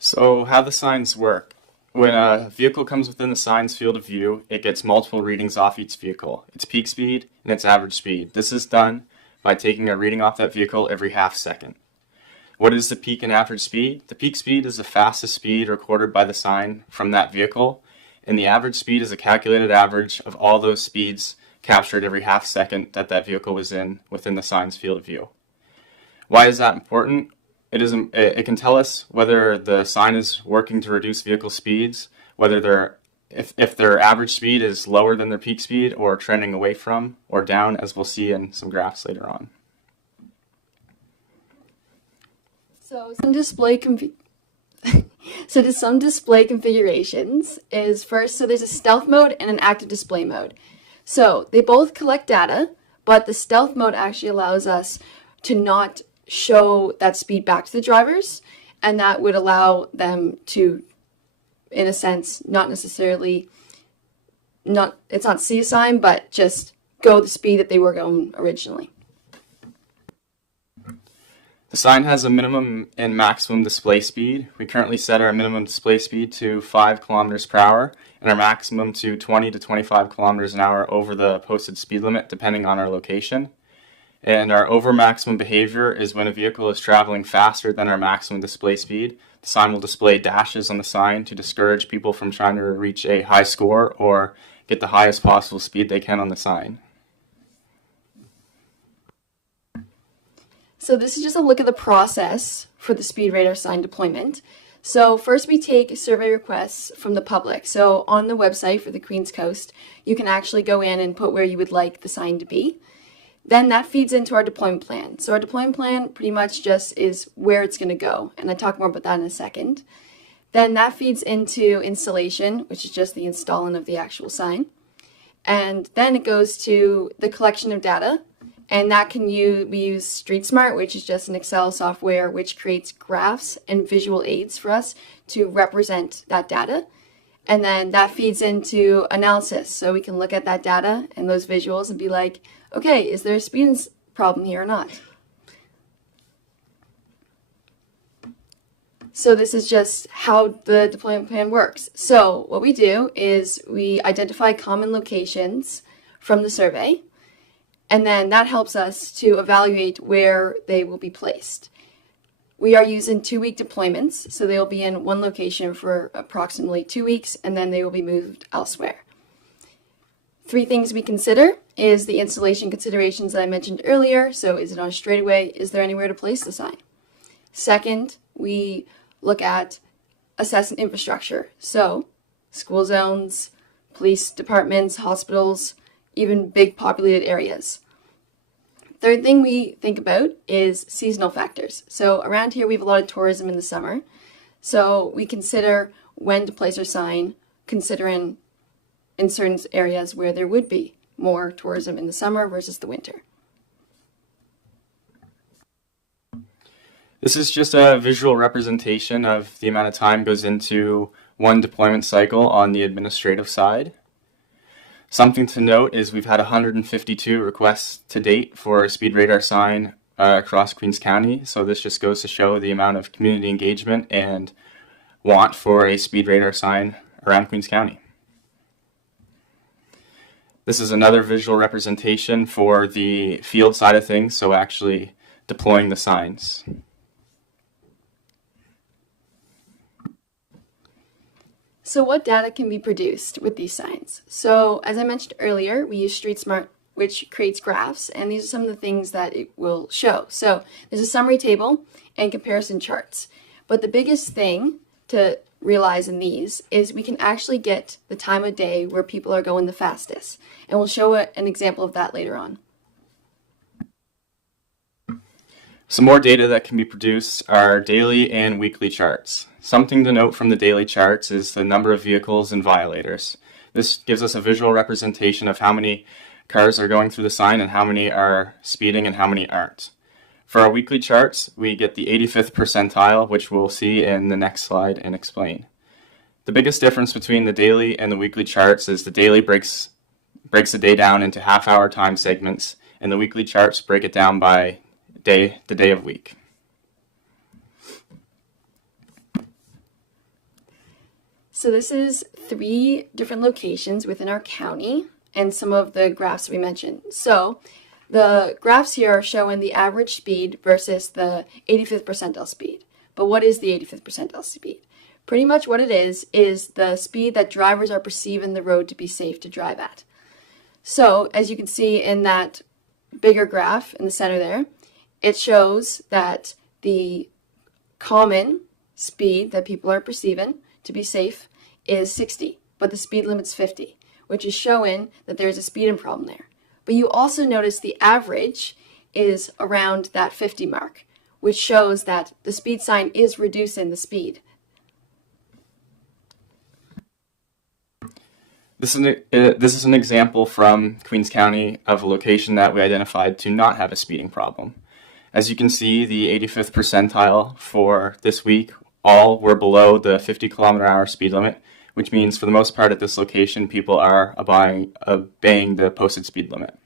So how the signs work. When a vehicle comes within the sign's field of view, it gets multiple readings off each vehicle, its peak speed and its average speed. This is done by taking a reading off that vehicle every half second. What is the peak and average speed? The peak speed is the fastest speed recorded by the sign from that vehicle, and the average speed is a calculated average of all those speeds captured every half second that that vehicle was in within the sign's field of view. Why is that important? It can tell us whether the sign is working to reduce vehicle speeds, whether if their average speed is lower than their peak speed or trending away from or down, as we'll see in some graphs later on. So some display configurations is first, so there's a stealth mode and an active display mode. So they both collect data, but the stealth mode actually allows us to not show that speed back to the drivers, and that would allow them to, in a sense, it's not see a sign, but just go the speed that they were going originally. The sign has a minimum and maximum display speed. We currently set our minimum display speed to 5 kilometers per hour and our maximum to 20 to 25 kilometers an hour over the posted speed limit, depending on our location. And our over maximum behavior is when a vehicle is traveling faster than our maximum display speed. The sign will display dashes on the sign to discourage people from trying to reach a high score or get the highest possible speed they can on the sign. So this is just a look at the process for the speed radar sign deployment. So first we take survey requests from the public. So on the website for the Queen's Coast, you can actually go in and put where you would like the sign to be. Then that feeds into our deployment plan. So our deployment plan pretty much just is where it's going to go. And I'll talk more about that in a second. Then that feeds into installation, which is just the installing of the actual sign. And then it goes to the collection of data. And that we use StreetSmart, which is just an Excel software which creates graphs and visual aids for us to represent that data. And then that feeds into analysis. So we can look at that data and those visuals and be like, okay, is there a speed problem here or not? So this is just how the deployment plan works. So what we do is we identify common locations from the survey, and then that helps us to evaluate where they will be placed. We are using 2-week deployments, so they will be in one location for approximately 2 weeks, and then they will be moved elsewhere. 3 things we consider is the installation considerations that I mentioned earlier. So is it on a straightaway? Is there anywhere to place the sign? Second, we look at assessing infrastructure. So school zones, police departments, hospitals, even big populated areas. Third thing we think about is seasonal factors. So around here we have a lot of tourism in the summer. So we consider when to place our sign, considering in certain areas where there would be more tourism in the summer versus the winter. This is just a visual representation of the amount of time goes into one deployment cycle on the administrative side. Something to note is we've had 152 requests to date for a speed radar sign across Queens County. So this just goes to show the amount of community engagement and want for a speed radar sign around Queens County. This is another visual representation for the field side of things, so actually deploying the signs. So what data can be produced with these signs? So as I mentioned earlier, we use StreetSmart, which creates graphs, and these are some of the things that it will show. So there's a summary table and comparison charts. But the biggest thing to realize in these is we can actually get the time of day where people are going the fastest. And we'll show an example of that later on. Some more data that can be produced are daily and weekly charts. Something to note from the daily charts is the number of vehicles and violators. This gives us a visual representation of how many cars are going through the sign and how many are speeding and how many aren't. For our weekly charts, we get the 85th percentile, which we'll see in the next slide and explain. The biggest difference between the daily and the weekly charts is the daily breaks the day down into half-hour time segments, and the weekly charts break it down by the day of week. So this is 3 different locations within our county and some of the graphs we mentioned. So the graphs here are showing the average speed versus the 85th percentile speed. But what is the 85th percentile speed? Pretty much what it is the speed that drivers are perceiving the road to be safe to drive at. So as you can see in that bigger graph in the center there, it shows that the common speed that people are perceiving to be safe is 60, but the speed limit's 50, which is showing that there's a speeding problem there. But you also notice the average is around that 50 mark, which shows that the speed sign is reducing the speed. This is an example from Queens County of a location that we identified to not have a speeding problem. As you can see, the 85th percentile for this week all were below the 50 km/h speed limit, which means for the most part at this location, people are obeying the posted speed limit.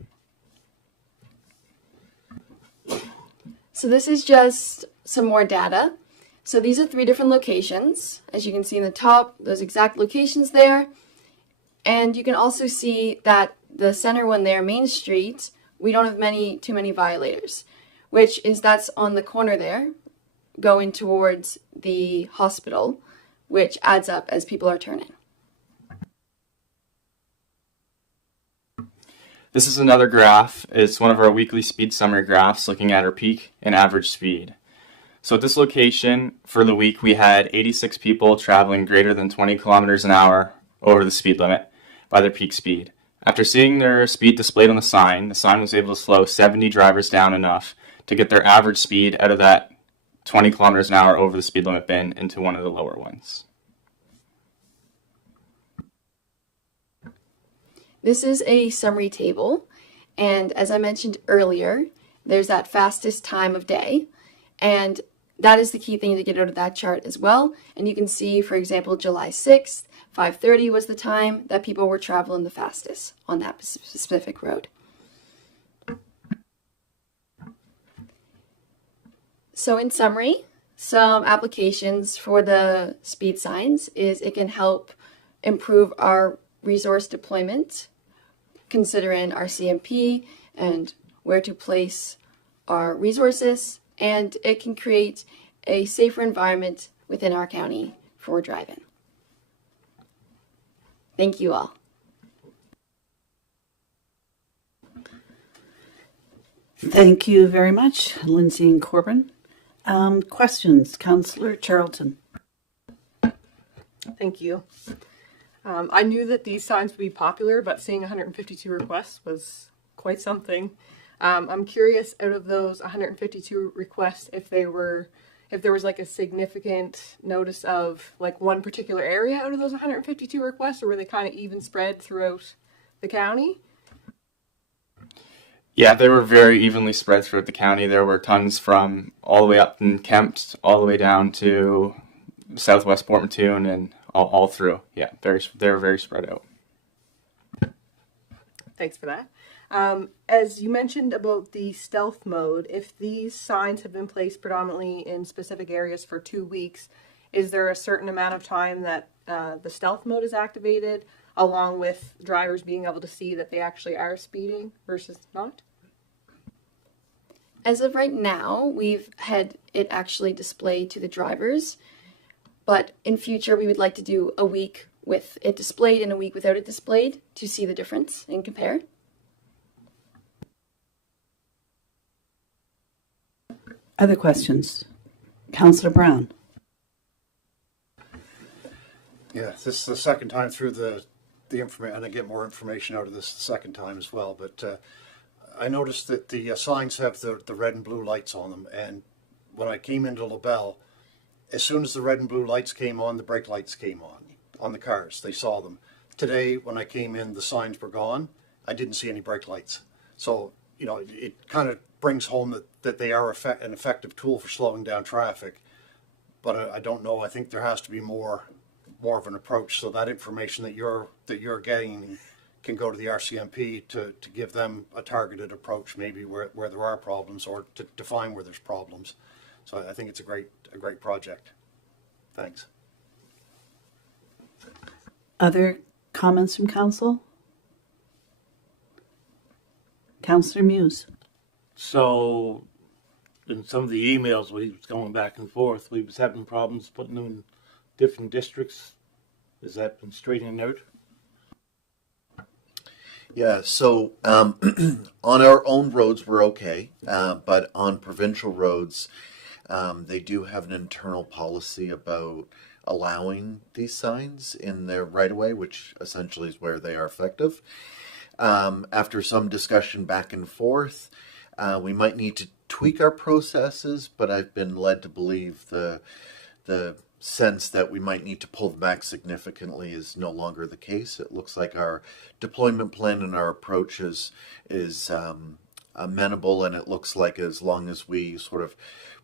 So this is just some more data. So these are 3 different locations. As you can see in the top, those exact locations there. And you can also see that the center one there, Main Street, we don't have too many violators, that's on the corner there, going towards the hospital, which adds up as people are turning. This is another graph. It's one of our weekly speed summary graphs looking at our peak and average speed. So at this location, for the week, we had 86 people traveling greater than 20 kilometers an hour over the speed limit by their peak speed. After seeing their speed displayed on the sign was able to slow 70 drivers down enough to get their average speed out of that 20 kilometers an hour over the speed limit bin into one of the lower ones. This is a summary table, and as I mentioned earlier, there's that fastest time of day, and that is the key thing to get out of that chart as well. And you can see, for example, July 6th, 5:30 was the time that people were traveling the fastest on that specific road. So in summary, some applications for the speed signs is it can help improve our resource deployment, considering our CMP and where to place our resources, and it can create a safer environment within our county for driving. Thank you all. Thank you very much, Lindsay and Corbin. Questions, Councillor Charlton? Thank you. I knew that these signs would be popular, but seeing 152 requests was quite something. I'm curious, out of those 152 requests, if there was like a significant notice of like one particular area out of those 152 requests, or were they kind of even spread throughout the county? Yeah, they were very evenly spread throughout the county. There were tons from all the way up in Kempt, all the way down to southwest Port Mattoon, and all through. Yeah, they were very spread out. Thanks for that. As you mentioned about the stealth mode, if these signs have been placed predominantly in specific areas for 2 weeks, is there a certain amount of time that the stealth mode is activated, along with drivers being able to see that they actually are speeding versus not? As of right now, we've had it actually displayed to the drivers, but in future we would like to do a week with it displayed and a week without it displayed to see the difference and compare. Other questions? Councillor Brown? Yeah, this is the second time through the information, and I get more information out of this the second time as well, but I noticed that the signs have the red and blue lights on them, and when I came into LaBelle, as soon as the red and blue lights came on, the brake lights came on the cars. They saw them. Today, when I came in, the signs were gone. I didn't see any brake lights. So, you know, it kind of brings home that they are an effective tool for slowing down traffic, but I don't know. I think there has to be more of an approach, so that information that you're getting can go to the RCMP to give them a targeted approach, maybe where there are problems, or to define where there's problems. So I think it's a great project. Thanks. Other comments from council? Councillor Muse? So, in some of the emails we was going back and forth, we was having problems putting them in different districts. Has that been straightened out? Yeah, so on our own roads we're okay, but on provincial roads they do have an internal policy about allowing these signs in their right-of-way, which essentially is where they are effective. After some discussion back and forth, we might need to tweak our processes, but I've been led to believe the sense that we might need to pull them back significantly is no longer the case. It looks like our deployment plan and our approach is amenable, and it looks like as long as we sort of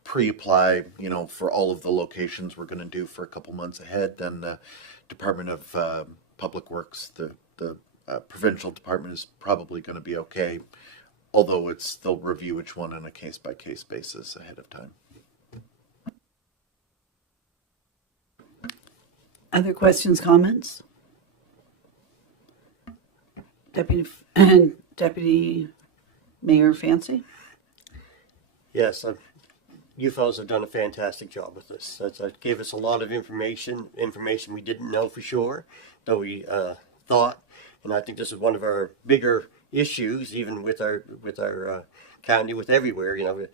pre-apply, you know, for all of the locations we're going to do for a couple months ahead, then the Department of Public Works, the provincial department, is probably going to be okay, although they'll review each one on a case-by-case basis ahead of time. Other questions, comments? Deputy Mayor Fancy? Yes, you fellows have done a fantastic job with this. That gave us a lot of information we didn't know for sure, though we thought, and I think this is one of our bigger issues, even with our county, with everywhere, you know.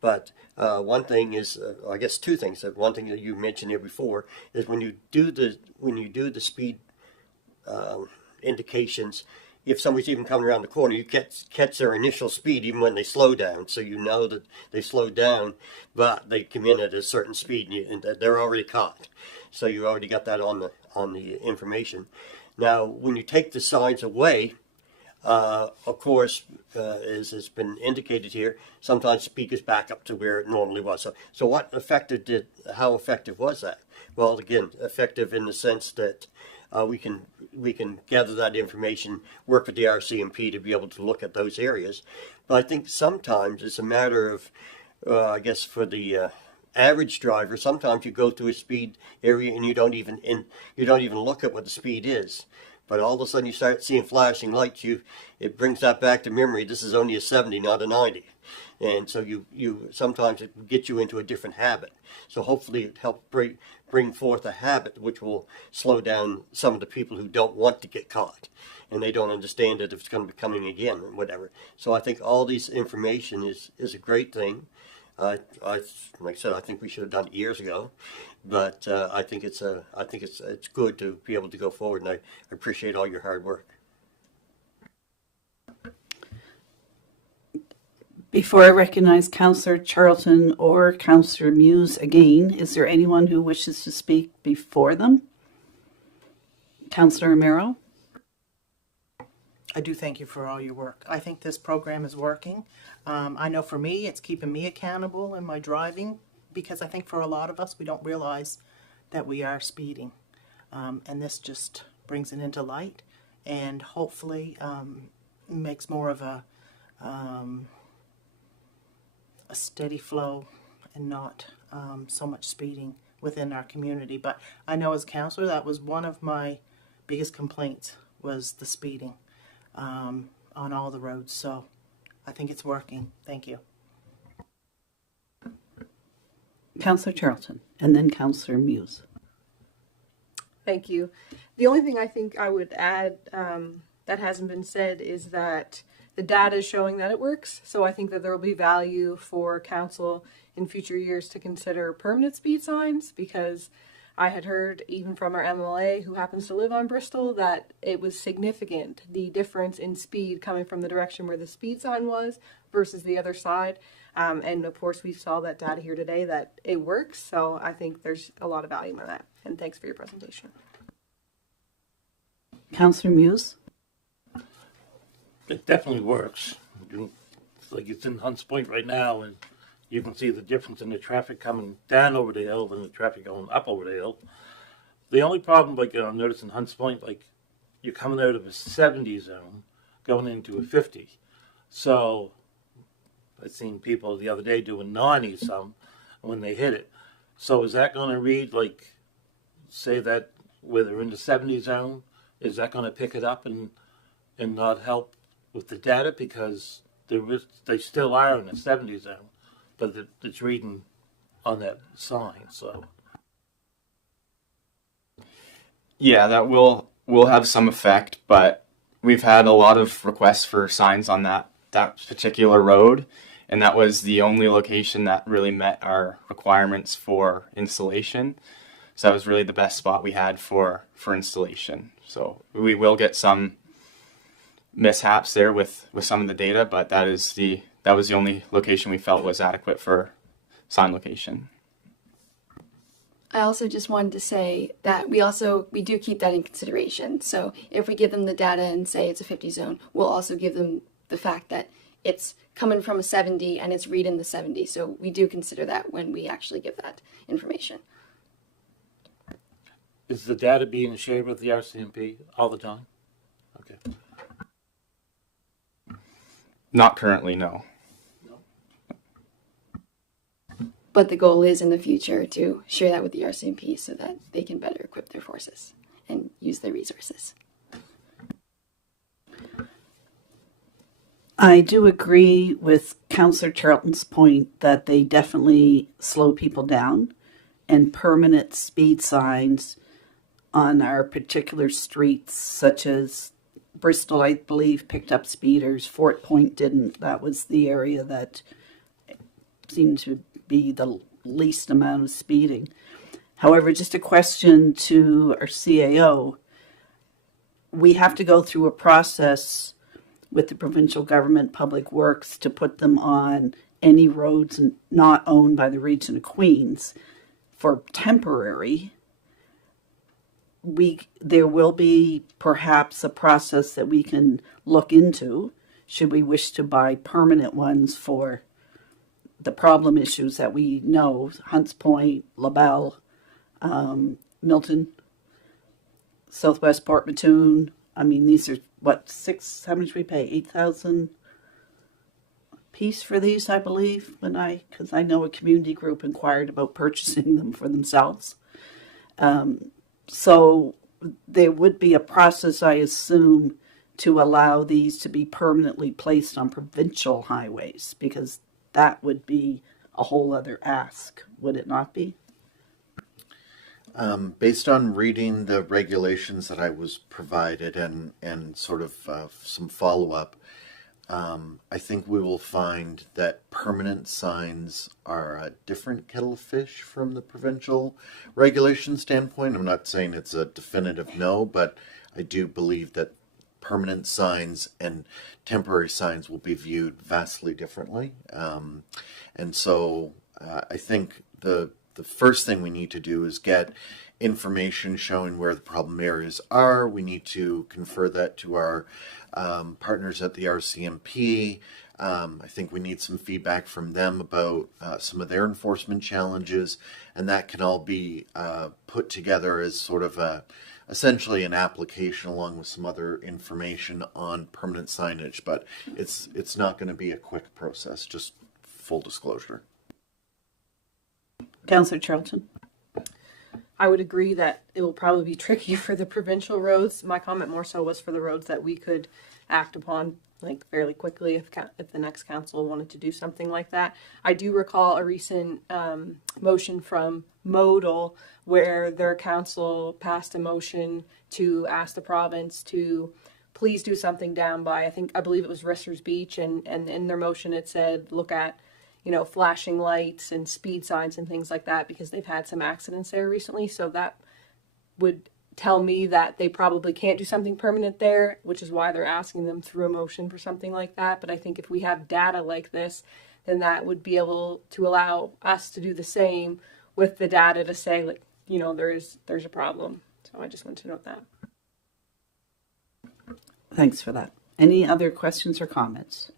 But one thing is, I guess two things. One thing that you mentioned here before is when you do the speed indications, if somebody's even coming around the corner, you catch their initial speed even when they slow down, so you know that they slowed down, but they come in at a certain speed, and they're already caught. So you already got that on the information. Now, when you take the signs away, of course, as has been indicated here, sometimes speed goes back up to where it normally was. So how effective was that? Well, again, effective in the sense that we can gather that information, work with the RCMP to be able to look at those areas. But I think sometimes it's a matter of, I guess, for the average driver, sometimes you go through a speed area and you don't even look at what the speed is. But all of a sudden you start seeing flashing lights, it brings that back to memory. This is only a 70, not a 90. And so you sometimes it gets you into a different habit. So hopefully it helps bring forth a habit which will slow down some of the people who don't want to get caught. And they don't understand that it's going to be coming again or whatever. So I think all this information is a great thing. Like I said, I think we should have done it years ago, but I think it's good to be able to go forward, and I appreciate all your hard work. Before I recognize Councillor Charlton or Councillor Muse again, is there anyone who wishes to speak before them? Councillor Romero? I do thank you for all your work. I think this program is working. I know for me, it's keeping me accountable in my driving, because I think for a lot of us, we don't realize that we are speeding. And this just brings it into light, and hopefully makes more of a steady flow and not so much speeding within our community. But I know as councillor, that was one of my biggest complaints, was the speeding on all the roads. So I think it's working. Thank you. Councillor Charlton, and then Councillor Muse. Thank you. The only thing I think I would add that hasn't been said is that the data is showing that it works. So I think that there will be value for council in future years to consider permanent speed signs, because I had heard even from our MLA, who happens to live on Bristol, that it was significant, the difference in speed coming from the direction where the speed sign was versus the other side. And of course, we saw that data here today that it works. So I think there's a lot of value in that. And thanks for your presentation. Councillor Muse? It definitely works. It's like it's in Hunts Point right now, and you can see the difference in the traffic coming down over the hill than the traffic going up over the hill. The only problem, like I noticed in Hunts Point, like you're coming out of a 70 zone going into a 50. So I've seen people the other day doing 90 some when they hit it. So is that going to read like, say that where they're in the 70 zone, is that going to pick it up and not help with the data, because they still are in the 70 zone, but it's reading on that sign. So yeah, that will have some effect, but we've had a lot of requests for signs on that particular road, and that was the only location that really met our requirements for installation. So that was really the best spot we had for installation. So we will get some mishaps there with some of the data, but that was the only location we felt was adequate for sign location. I also just wanted to say that we do keep that in consideration. So if we give them the data and say it's a 50 zone, we'll also give them the fact that it's coming from a 70 and it's reading the 70. So we do consider that when we actually give that information. is the data being shared with the RCMP all the time? Okay. Not currently, no. But the goal is in the future to share that with the RCMP so that they can better equip their forces and use their resources. I do agree with Councillor Charlton's point that they definitely slow people down, and permanent speed signs on our particular streets, such as Bristol, I believe, picked up speeders. Fort Point didn't. That was the area that seemed to be the least amount of speeding. However, just a question to our CAO. We have to go through a process with the provincial government, Public Works, to put them on any roads not owned by the Region of Queens for temporary. There will be perhaps a process that we can look into should we wish to buy permanent ones for the problem issues that we know, Hunts Point, LaBelle, Milton, Southwest Port Mattoon. I mean, these are what, how much we pay? 8,000 piece for these, I believe, because I know a community group inquired about purchasing them for themselves. So there would be a process, I assume, to allow these to be permanently placed on provincial highways, because that would be a whole other ask, would it not be? Based on reading the regulations that I was provided and sort of some follow-up, I think we will find that permanent signs are a different kettle of fish from the provincial regulation standpoint. I'm not saying it's a definitive no, but I do believe that permanent signs and temporary signs will be viewed vastly differently. And so I think the first thing we need to do is get information showing where the problem areas are. We need to confer that to our partners at the RCMP. I think we need some feedback from them about some of their enforcement challenges, and that can all be put together as sort of essentially an application along with some other information on permanent signage. But it's not going to be a quick process, just full disclosure. Councillor Charlton. I would agree that it will probably be tricky for the provincial roads. My comment more so was for the roads that we could act upon like fairly quickly if the next council wanted to do something like that. I do recall a recent motion from Modal where their council passed a motion to ask the province to please do something down by, I believe it was Risser's Beach, and in their motion it said look at, you know, flashing lights and speed signs and things like that, because they've had some accidents there recently. So that would tell me that they probably can't do something permanent there, which is why they're asking them through a motion for something like that. But I think if we have data like this, then that would be able to allow us to do the same with the data to say, like, you know, there's a problem. So I just want to note that. Thanks for that. Any other questions or comments?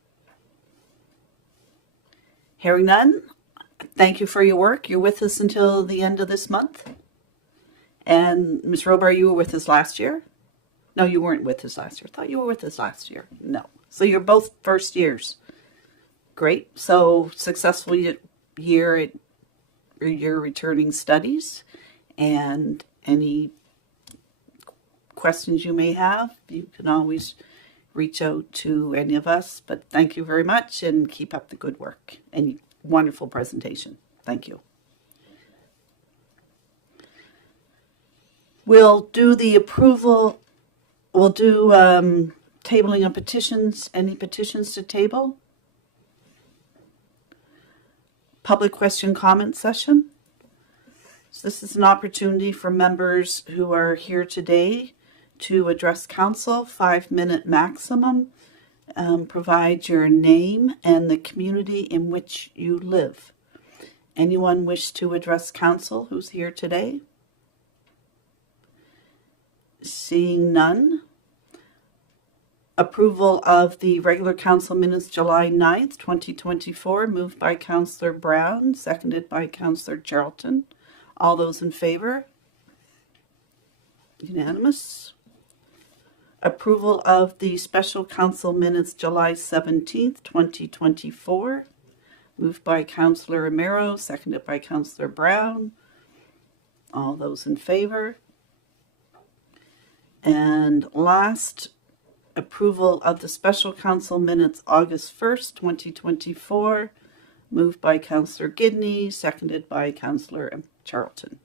Hearing none, thank you for your work. You're with us until the end of this month. And Ms. Robar, you were with us last year? No, you weren't with us last year. I thought you were with us last year. No. So you're both first years. Great. So successful year at your returning studies. And any questions you may have, you can always reach out to any of us. But thank you very much and keep up the good work and wonderful presentation. Thank you. We'll do the approval. We'll do tabling of petitions. Any petitions to table? Public question comment session. So this is an opportunity for members who are here today to address council, 5-minute maximum. Provide your name and the community in which you live. Anyone wish to address council who's here today? Seeing none. Approval of the regular council minutes July 9th, 2024, moved by Councillor Brown, seconded by Councillor Charlton. All those in favor? Unanimous. Approval of the special council minutes July 17th, 2024, moved by Councillor Romero, seconded by Councillor Brown. All those in favor? And last, approval of the special council minutes August 1st, 2024, moved by Councillor Gidney, seconded by Councillor Charlton.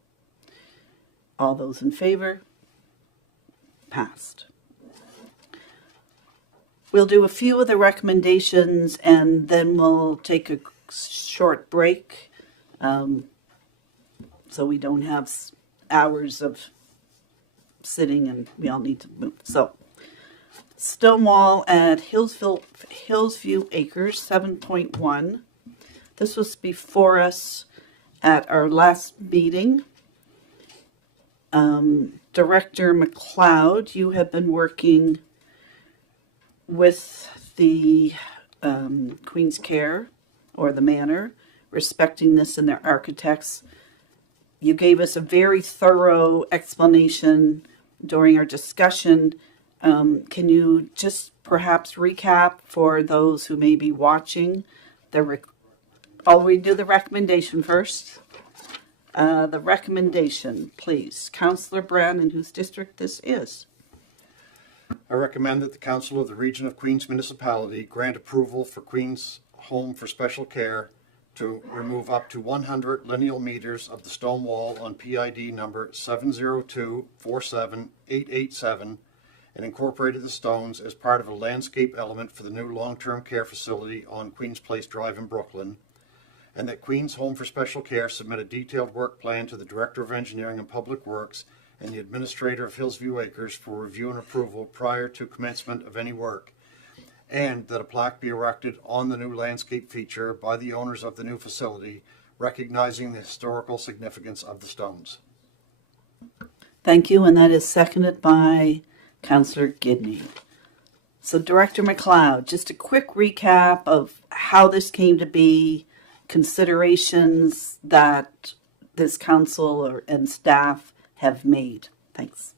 All those in favor? Passed. We'll do a few of the recommendations and then we'll take a short break so we don't have hours of sitting and we all need to move. So, Stonewall at Hillsview Acres, 7.1. This was before us at our last meeting. Director McLeod, you have been working with the Queen's Care or the Manor, respecting this and their architects. You gave us a very thorough explanation during our discussion. Can you just perhaps recap for those who may be watching We do the recommendation first. The recommendation, please. Councillor Brown, in whose district this is. I recommend that the Council of the Region of Queens Municipality grant approval for Queens Home for Special Care to remove up to 100 lineal meters of the stone wall on PID number 702-47887 and incorporated the stones as part of a landscape element for the new long-term care facility on Queens Place Drive in Brooklyn, and that Queens Home for Special Care submit a detailed work plan to the Director of Engineering and Public Works and the Administrator of Hillsview Acres for review and approval prior to commencement of any work, and that a plaque be erected on the new landscape feature by the owners of the new facility, recognizing the historical significance of the stones. Thank you, and that is seconded by Councillor Gidney. So Director McLeod, just a quick recap of how this came to be, considerations that this council and staff have made. Thanks.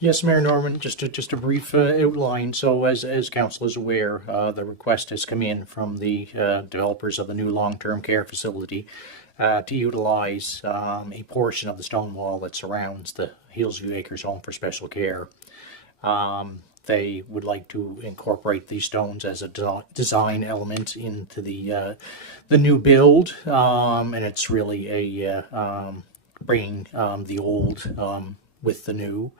Yes, Mayor Norman, just a brief outline. So as council is aware, the request has come in from the developers of the new long-term care facility to utilize a portion of the stone wall that surrounds the Hillsview Acres Home for Special Care. They would like to incorporate these stones as a design element into the new build, and it's really a bringing the old with the new.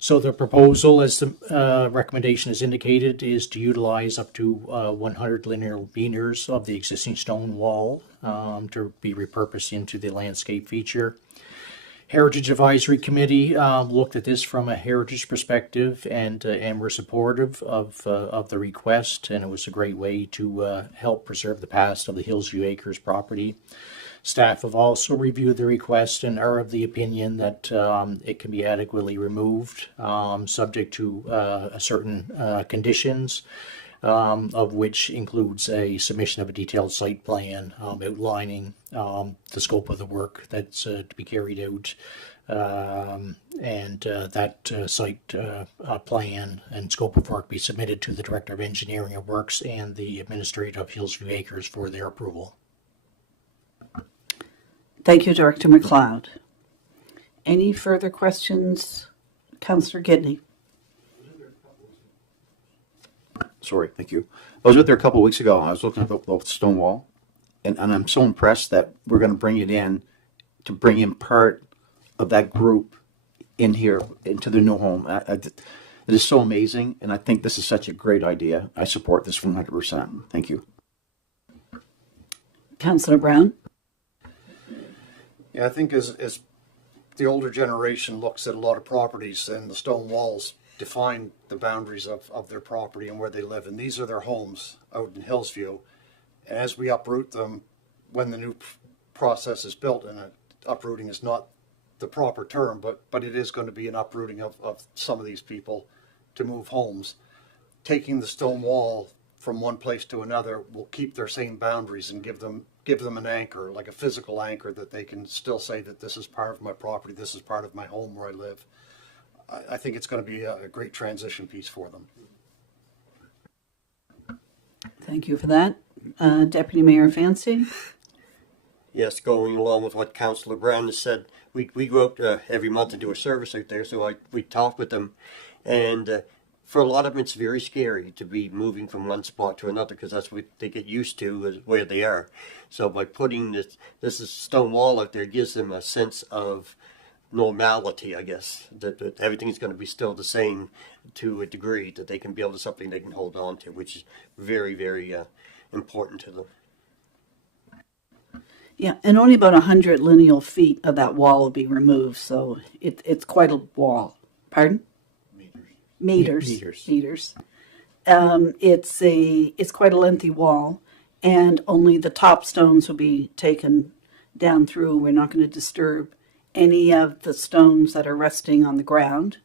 So the proposal, as the recommendation is indicated, is to utilize up to 100 linear meters of the existing stone wall to be repurposed into the landscape feature. Heritage Advisory Committee looked at this from a heritage perspective and were supportive of the request, and it was a great way to help preserve the past of the Hillsview Acres property. Staff have also reviewed the request and are of the opinion that it can be adequately removed, subject to certain conditions, of which includes a submission of a detailed site plan outlining the scope of the work that's to be carried out, and that site plan and scope of work be submitted to the Director of Engineering and Works and the Administrator of Hillsview Acres for their approval. Thank you, Director McLeod. Any further questions? Councillor Gidney. Sorry, thank you. I was out there a couple of weeks ago. I was looking at the stone wall, and I'm so impressed that we're going to bring it in to bring in part of that group in here into the new home. It is so amazing, and I think this is such a great idea. I support this 100%. Thank you. Councillor Brown. Yeah, I think as the older generation looks at a lot of properties and the stone walls define the boundaries of their property and where they live, and these are their homes out in Hillsview. And as we uproot them, when the new process is built, and uprooting is not the proper term, but it is going to be an uprooting of some of these people to move homes. Taking the stone wall from one place to another will keep their same boundaries and give them an anchor, like a physical anchor, that they can still say that this is part of my property, this is part of my home where I live. I think it's going to be a great transition piece for them. Thank you for that. Deputy Mayor Fancy. Yes, going along with what Councillor Brown has said, we go out every month and do a service out there, so we talk with them, and for a lot of them it's very scary to be moving from one spot to another, because that's what they get used to where they are. So by putting this stone wall out there gives them a sense of normality, I guess, that everything's going to be still the same to a degree, that they can be able to something they can hold on to, which is very, very important to them. Yeah, and only about 100 lineal feet of that wall will be removed, so it's quite a wall. Pardon? Meters. It's quite a lengthy wall, and only the top stones will be taken down through. We're not going to disturb any of the stones that are resting on the ground.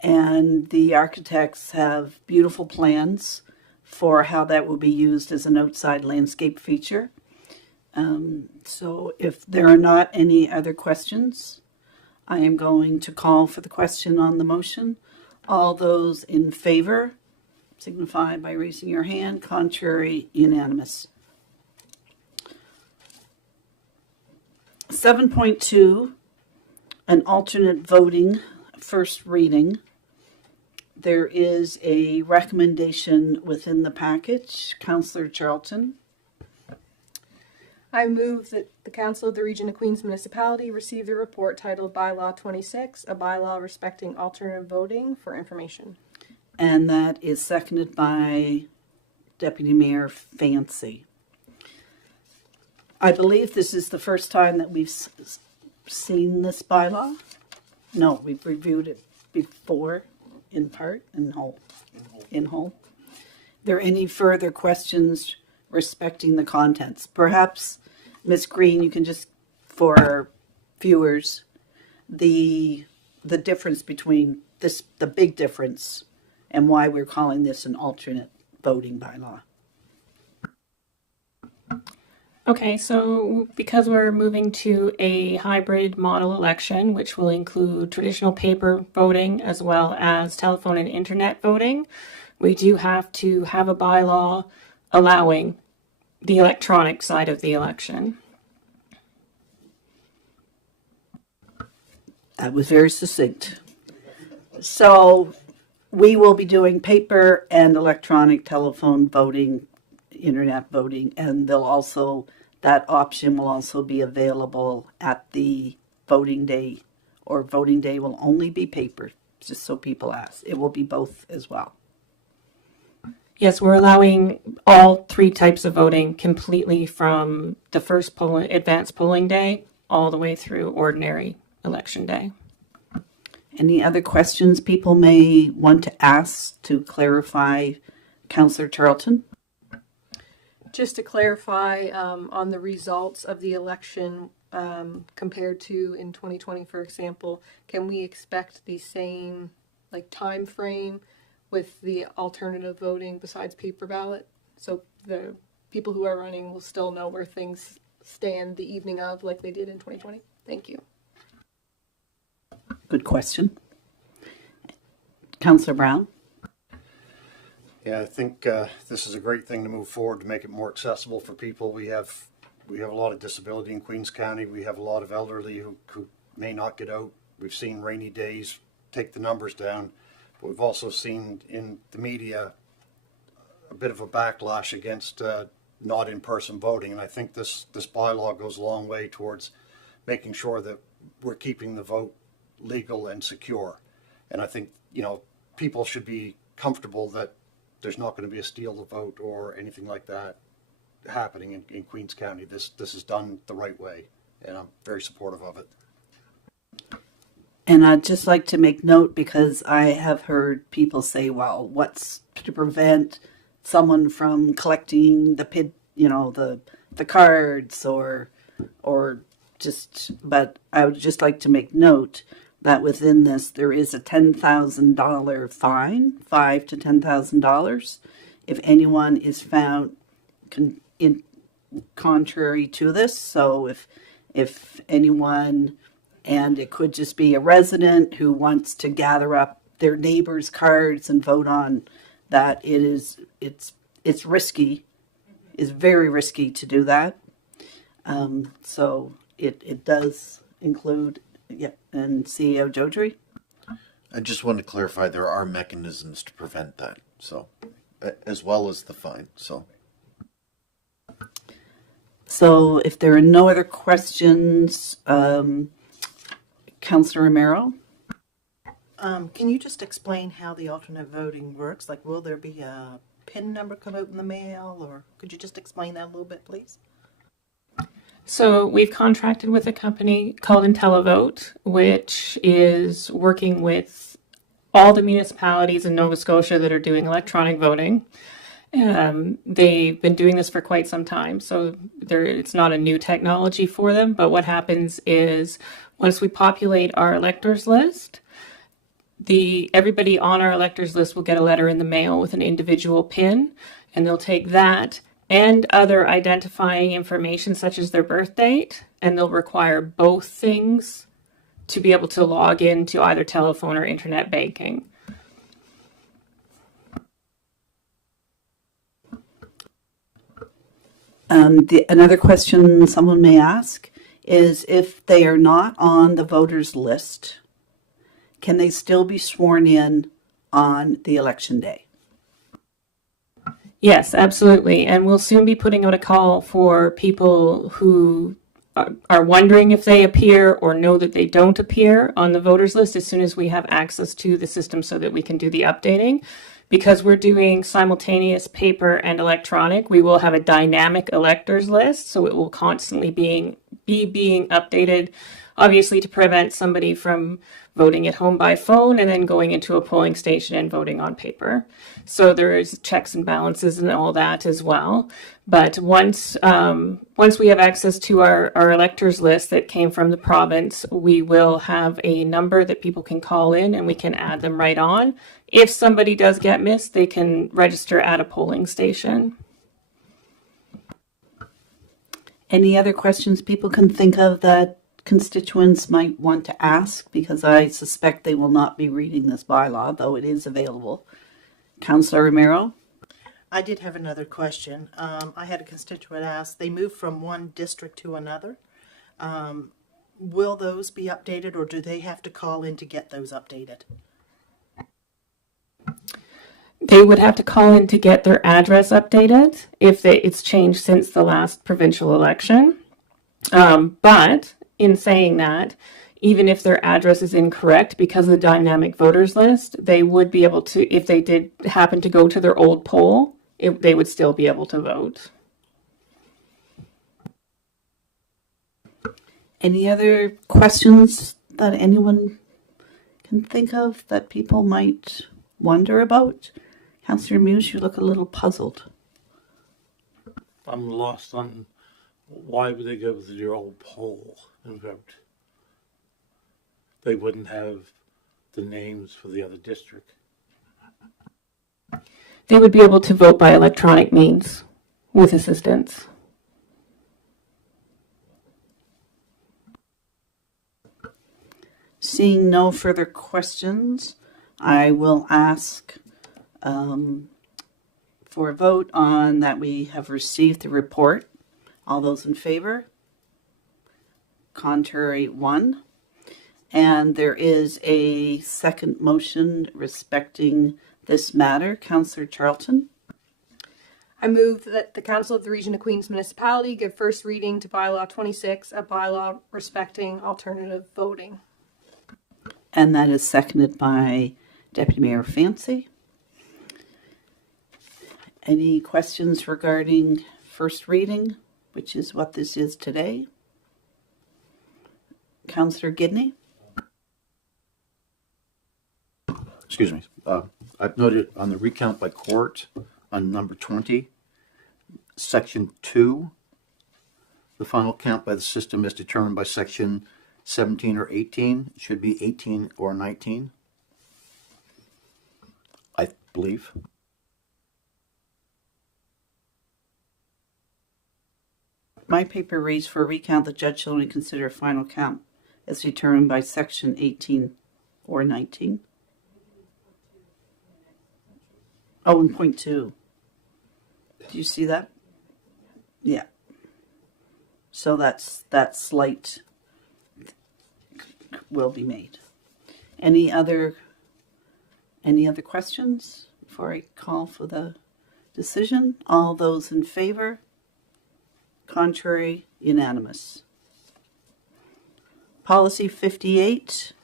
And the architects have beautiful plans for how that will be used as an outside landscape feature. So if there are not any other questions, I am going to call for the question on the motion. All those in favor, signify by raising your hand. Contrary, unanimous. 7.2, an alternate voting, first reading. There is a recommendation within the package. Councillor Charlton. I move that the Council of the Region of Queens Municipality receive the report titled Bylaw 26, a bylaw respecting alternative voting for information. And that is seconded by Deputy Mayor Fancy. I believe this is the first time that we've seen this bylaw. No, we've reviewed it before, in part, in whole. In whole. There any further questions respecting the contents? Perhaps, Ms. Green, you can just, for our viewers, the difference between this, the big difference, and why we're calling this an alternate voting bylaw. Okay, so because we're moving to a hybrid model election, which will include traditional paper voting as well as telephone and internet voting, we do have to have a bylaw allowing the electronic side of the election. That was very succinct. So we will be doing paper and electronic telephone voting, internet voting, and they'll also, that option will also be available at the voting day, or voting day will only be paper, just so people ask. It will be both as well. Yes, we're allowing all three types of voting completely from the first advanced polling day all the way through ordinary election day. Any other questions people may want to ask to clarify, Councillor Charlton? Just to clarify on the results of the election compared to in 2020, for example, can we expect the same time frame with the alternative voting besides paper ballot? So the people who are running will still know where things stand the evening of like they did in 2020? Thank you. Good question. Councillor Brown? Yeah, I think this is a great thing to move forward to make it more accessible for people. We have a lot of disability in Queens County. We have a lot of elderly who may not get out. We've seen rainy days take the numbers down, but we've also seen in the media a bit of a backlash against not in-person voting, and I think this bylaw goes a long way towards making sure that we're keeping the vote legal and secure. And I think, people should be comfortable that there's not going to be a steal the vote or anything like that happening in Queens County. This is done the right way, and I'm very supportive of it. And I'd just like to make note, because I have heard people say, well, what's to prevent someone from collecting the cards or just, but I would just like to make note that within this, there is a $10,000 fine, $5,000 to $10,000, if anyone is found contrary to this. So if anyone, and it could just be a resident who wants to gather up their neighbor's cards and vote on that, it's risky. It's very risky to do that. So it does include. Yeah, and CEO Jodry? I just want to clarify there are mechanisms to prevent that, so as well as the fine. So if there are no other questions, Councillor Romero? Can you just explain how the alternate voting works? Like, will there be a PIN number come out in the mail, or could you just explain that a little bit, please? So we've contracted with a company called IntelliVote, which is working with all the municipalities in Nova Scotia that are doing electronic voting. They've been doing this for quite some time, so it's not a new technology for them. But what happens is once we populate our electors list, everybody on our electors list will get a letter in the mail with an individual PIN, and they'll take that and other identifying information such as their birth date, and they'll require both things to be able to log into either telephone or internet banking. Another question someone may ask is if they are not on the voters list, can they still be sworn in on the election day? Yes, absolutely. And we'll soon be putting out a call for people who are wondering if they appear or know that they don't appear on the voters list as soon as we have access to the system so that we can do the updating. Because we're doing simultaneous paper and electronic, we will have a dynamic electors list, so it will constantly be being updated, obviously to prevent somebody from voting at home by phone and then going into a polling station and voting on paper. So there is checks and balances and all that as well. But once we have access to our electors list that came from the province, we will have a number that people can call in and we can add them right on. If somebody does get missed, they can register at a polling station. Any other questions people can think of that constituents might want to ask? Because I suspect they will not be reading this bylaw, though it is available. Councillor Romero? I did have another question. I had a constituent ask, they moved from one district to another. Will those be updated, or do they have to call in to get those updated? They would have to call in to get their address updated if it's changed since the last provincial election. But in saying that, even if their address is incorrect because of the dynamic voters list, they would be able to, if they did happen to go to their old poll, they would still be able to vote. Any other questions that anyone can think of that people might wonder about? Councillor Muse, you look a little puzzled. I'm lost on why would they go to their old poll and vote? They wouldn't have the names for the other district. They would be able to vote by electronic means with assistance. Seeing no further questions, I will ask for a vote on that we have received the report. All those in favor? Contrary, 1. And there is a second motion respecting this matter. Councillor Charlton? I move that the Council of the Region of Queen's Municipality give first reading to Bylaw 26, a bylaw respecting alternative voting. And that is seconded by Deputy Mayor Fancy. Any questions regarding first reading, which is what this is today? Councillor Gidney? Excuse me. I've noted on the recount by court on number 20, section 2, the final count by the system is determined by section 17 or 18. It should be 18 or 19, I believe. My paper reads, for a recount, the judge shall only consider a final count as determined by section 18 or 19. Oh, and point 2. Do you see that? Yeah. So that slight will be made. Any other questions before I call for the decision? All those in favor? Contrary, unanimous. Policy 58,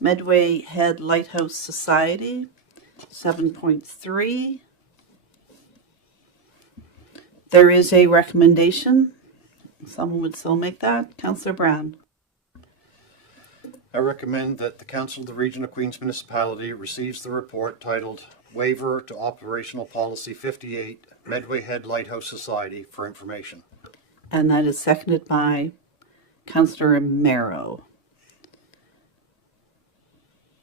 Medway Head Lighthouse Society, 7.3. There is a recommendation. Someone would so make that. Councillor Brown. I recommend that the Council of the Region of Queen's Municipality receives the report titled Waiver to Operational Policy 58, Medway Head Lighthouse Society for information. And that is seconded by Councillor Romero.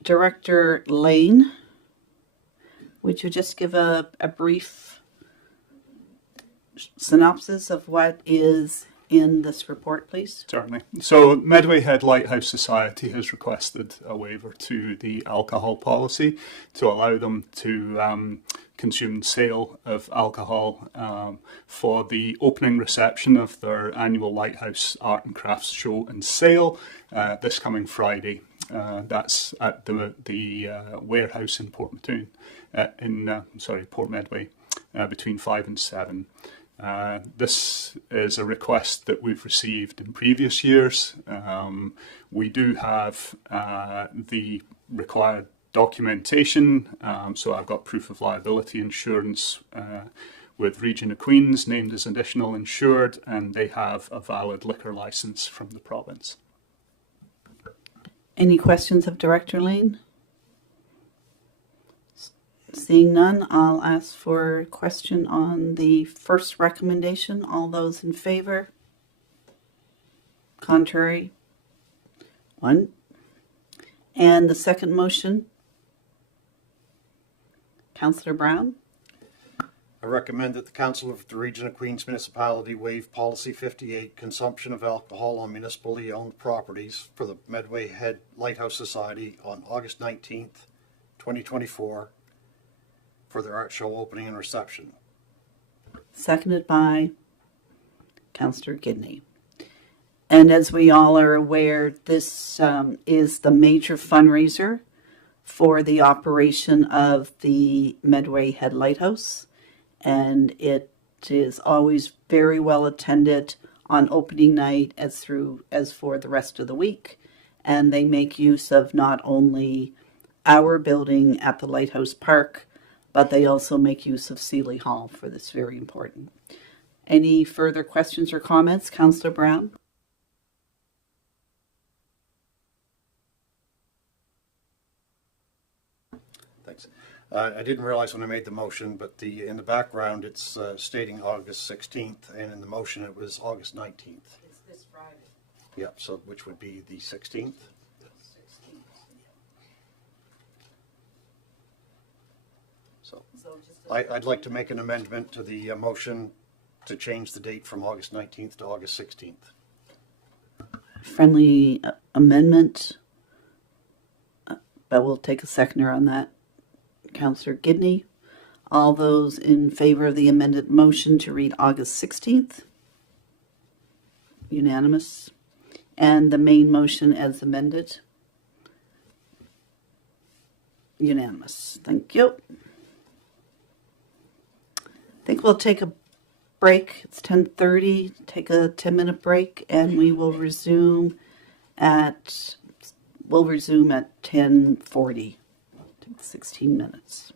Director Lane, would you just give a brief synopsis of what is in this report, please? Certainly. So Medway Head Lighthouse Society has requested a waiver to the alcohol policy to allow them to consume and sale of alcohol for the opening reception of their annual Lighthouse Art and Crafts Show and Sale this coming Friday. That's at the warehouse in Port Medway, between 5 and 7. This is a request that we've received in previous years. We do have the required documentation, so I've got proof of liability insurance with Region of Queens named as additional insured, and they have a valid liquor license from the province. Any questions of Director Lane? Seeing none, I'll ask for a question on the first recommendation. All those in favor? Contrary? 1. And the second motion? Councillor Brown? I recommend that the Council of the Region of Queens Municipality waive Policy 58, consumption of alcohol on municipally owned properties for the Medway Head Lighthouse Society on August 19th, 2024, for their art show opening and reception. Seconded by Councillor Gidney. And as we all are aware, this is the major fundraiser for the operation of the Medway Head Lighthouse. And it is always very well attended on opening night as for the rest of the week. And they make use of not only our building at the Lighthouse Park, but they also make use of Seeley Hall for this very important. Any further questions or comments? Councillor Brown? Thanks. I didn't realize when I made the motion, but in the background it's stating August 16th, and in the motion it was August 19th. It's this Friday. Yeah, so which would be the 16th? I'd like to make an amendment to the motion to change the date from August 19th to August 16th. Friendly amendment, but we'll take a seconder on that. Councillor Gidney. All those in favor of the amended motion to read August 16th? Unanimous. And the main motion as amended? Unanimous. Thank you. I think we'll take a break. It's 10:30. Take a 10-minute break, and we will resume at 10:40. Take 16 minutes.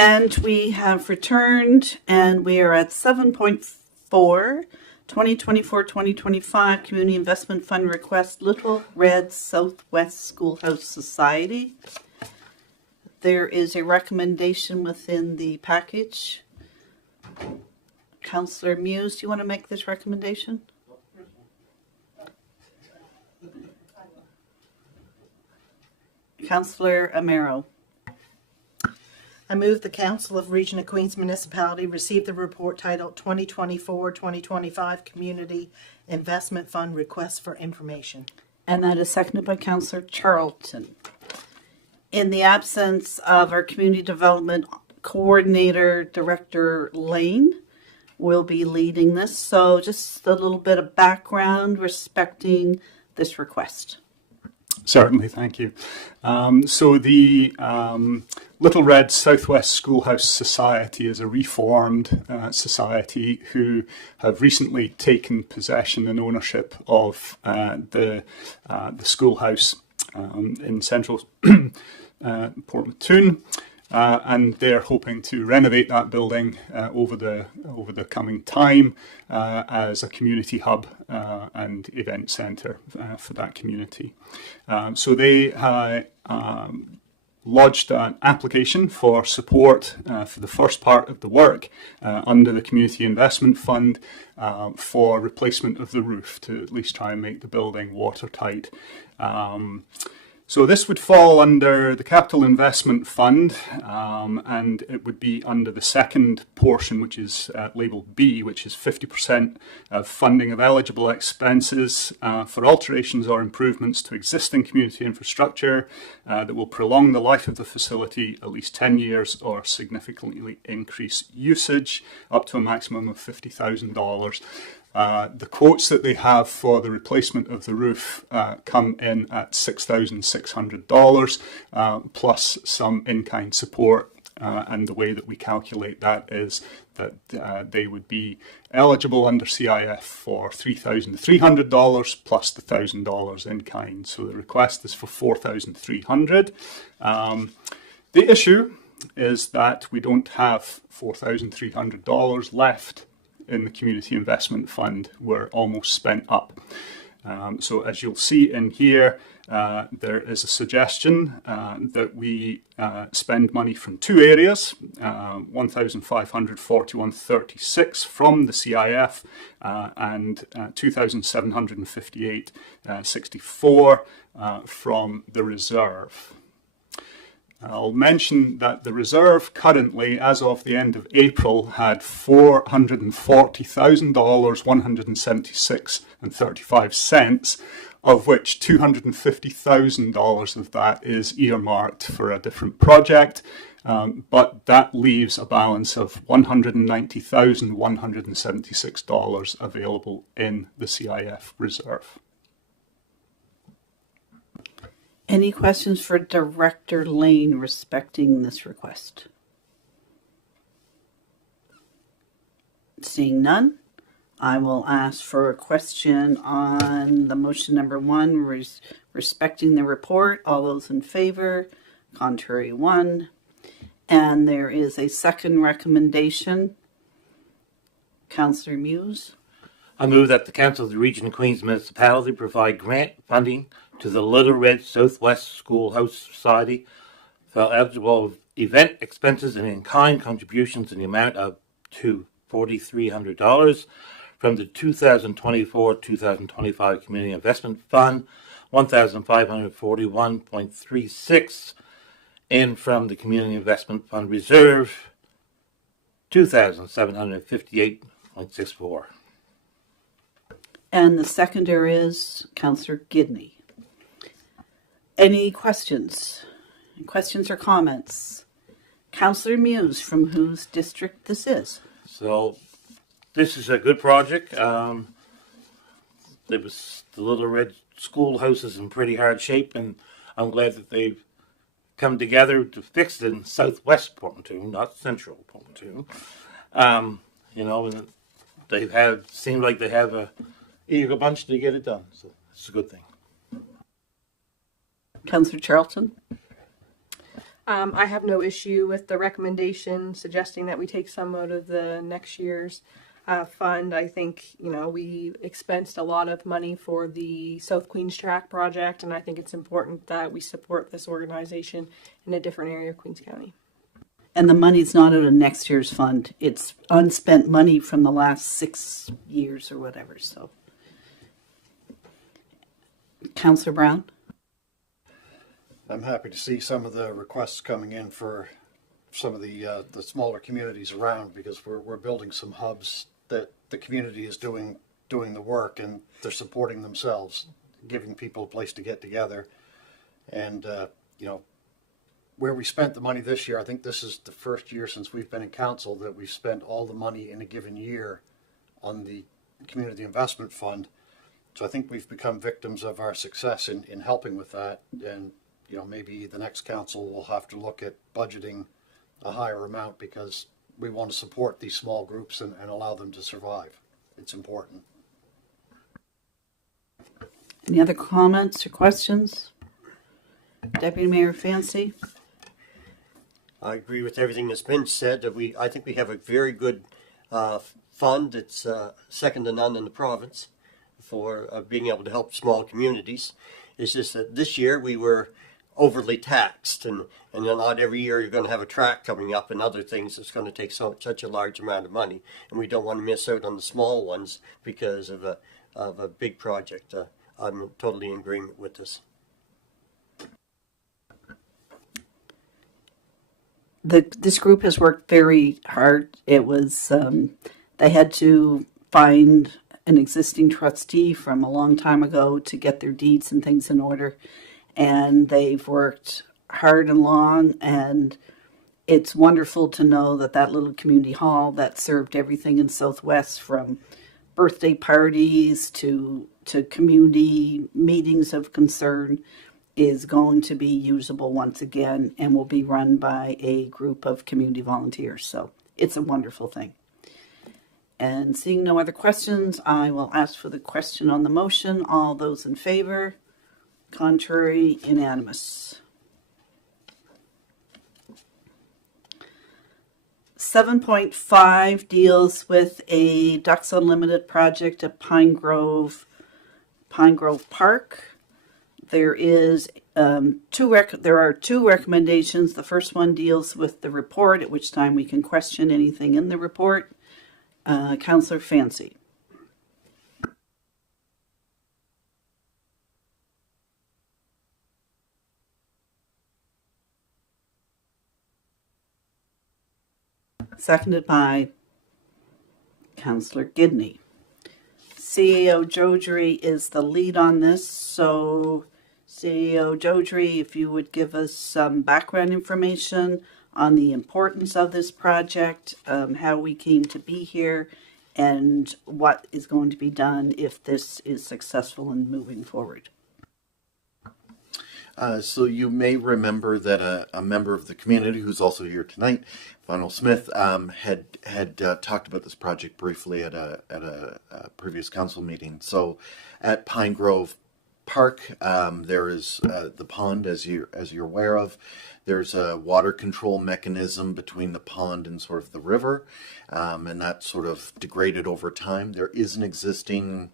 And we have returned, and we are at 7.4, 2024-2025 Community Investment Fund request, Little Red Southwest Schoolhouse Society. There is a recommendation within the package. Councillor Muse, do you want to make this recommendation? Councillor Amaro. I move the Council of Region of Queens Municipality receive the report titled 2024-2025 Community Investment Fund Request for Information. And that is seconded by Councillor Charlton. In the absence of our Community Development Coordinator, Director Lane, will be leading this. So just a little bit of background respecting this request. Certainly, thank you. So the Little Red Southwest Schoolhouse Society is a reformed society who have recently taken possession and ownership of the schoolhouse in central Portmatoon. And they're hoping to renovate that building over the coming time as a community hub and event centre for that community. So they lodged an application for support for the first part of the work under the Community Investment Fund for replacement of the roof to at least try and make the building watertight. So this would fall under the Capital Investment Fund, and it would be under the second portion, which is labelled B, which is 50% of funding of eligible expenses for alterations or improvements to existing community infrastructure that will prolong the life of the facility at least 10 years or significantly increase usage up to a maximum of $50,000. The quotes that they have for the replacement of the roof come in at $6,600 plus some in-kind support, and the way that we calculate that is that they would be eligible under CIF for $3,300 plus the $1,000 in kind. So the request is for $4,300. The issue is that we don't have $4,300 left in the Community Investment Fund. We're almost spent up. So as you'll see in here, there is a suggestion that we spend money from two areas, 1,541.36 from the CIF and 2,758.64 from the reserve. I'll mention that the reserve currently, as of the end of April, had $440,000, 176.35 cents, of which $250,000 of that is earmarked for a different project, but that leaves a balance of $190,176 available in the CIF reserve. Any questions for Director Lane respecting this request? Seeing none, I will ask for a question on the motion number 1, respecting the report. All those in favor, contrary 1. And there is a second recommendation. Councillor Muse. I move that the Council of the Region of Queens Municipality provide grant funding to the Little Red Southwest Schoolhouse Society for eligible event expenses and in-kind contributions in the amount of to $4,300 from the 2024-2025 Community Investment Fund, 1,541.36, and from the Community Investment Fund Reserve, 2,758.64. And the seconder is Councillor Gidney. Any questions? Questions or comments? Councillor Muse, from whose district this is. So this is a good project. The Little Red Schoolhouse is in pretty hard shape, and I'm glad that they've come together to fix it in southwest Portmatoon, not central Portmatoon. You know, and seemed like they have a eager bunch to get it done, so it's a good thing. Councillor Charlton. I have no issue with the recommendation suggesting that we take some out of the next year's fund. I think, we expensed a lot of money for the South Queens Track project, and I think it's important that we support this organization in a different area of Queens County. And the money's not out of next year's fund. It's unspent money from the last 6 years or whatever, so. Councillor Brown? I'm happy to see some of the requests coming in for some of the smaller communities around, because we're building some hubs that the community is doing the work, and they're supporting themselves, giving people a place to get together. And, where we spent the money this year, I think this is the first year since we've been in council that we've spent all the money in a given year on the Community Investment Fund. So I think we've become victims of our success in helping with that. And, maybe the next council will have to look at budgeting a higher amount, because we want to support these small groups and allow them to survive. It's important. Any other comments or questions? Deputy Mayor Fancy? I agree with everything that's been said. I think we have a very good fund that's second to none in the province for being able to help small communities. It's just that this year we were overly taxed, and not every year you're going to have a track coming up and other things that's going to take such a large amount of money, and we don't want to miss out on the small ones because of a big project. I'm totally in agreement with this. This group has worked very hard. It was, they had to find an existing trustee from a long time ago to get their deeds and things in order. And they've worked hard and long, and it's wonderful to know that little community hall that served everything in Southwest, from birthday parties to community meetings of concern, is going to be usable once again and will be run by a group of community volunteers. So it's a wonderful thing. And seeing no other questions, I will ask for the question on the motion. All those in favor? Contrary? Unanimous. 7.5 deals with a Ducks Unlimited project at Pine Grove Park. There is there are two recommendations. The first one deals with the report, at which time we can question anything in the report. Councillor Fancy. Seconded by Councillor Gidney. CEO Jodry is the lead on this, so CEO Jodry, if you would give us some background information on the importance of this project, how we came to be here, and what is going to be done if this is successful in moving forward. So you may remember that a member of the community who's also here tonight, Donald Smith, had talked about this project briefly at a previous council meeting. So at Pine Grove Park, there is the pond, as you're aware of. There's a water control mechanism between the pond and sort of the river, and that's sort of degraded over time. There is an existing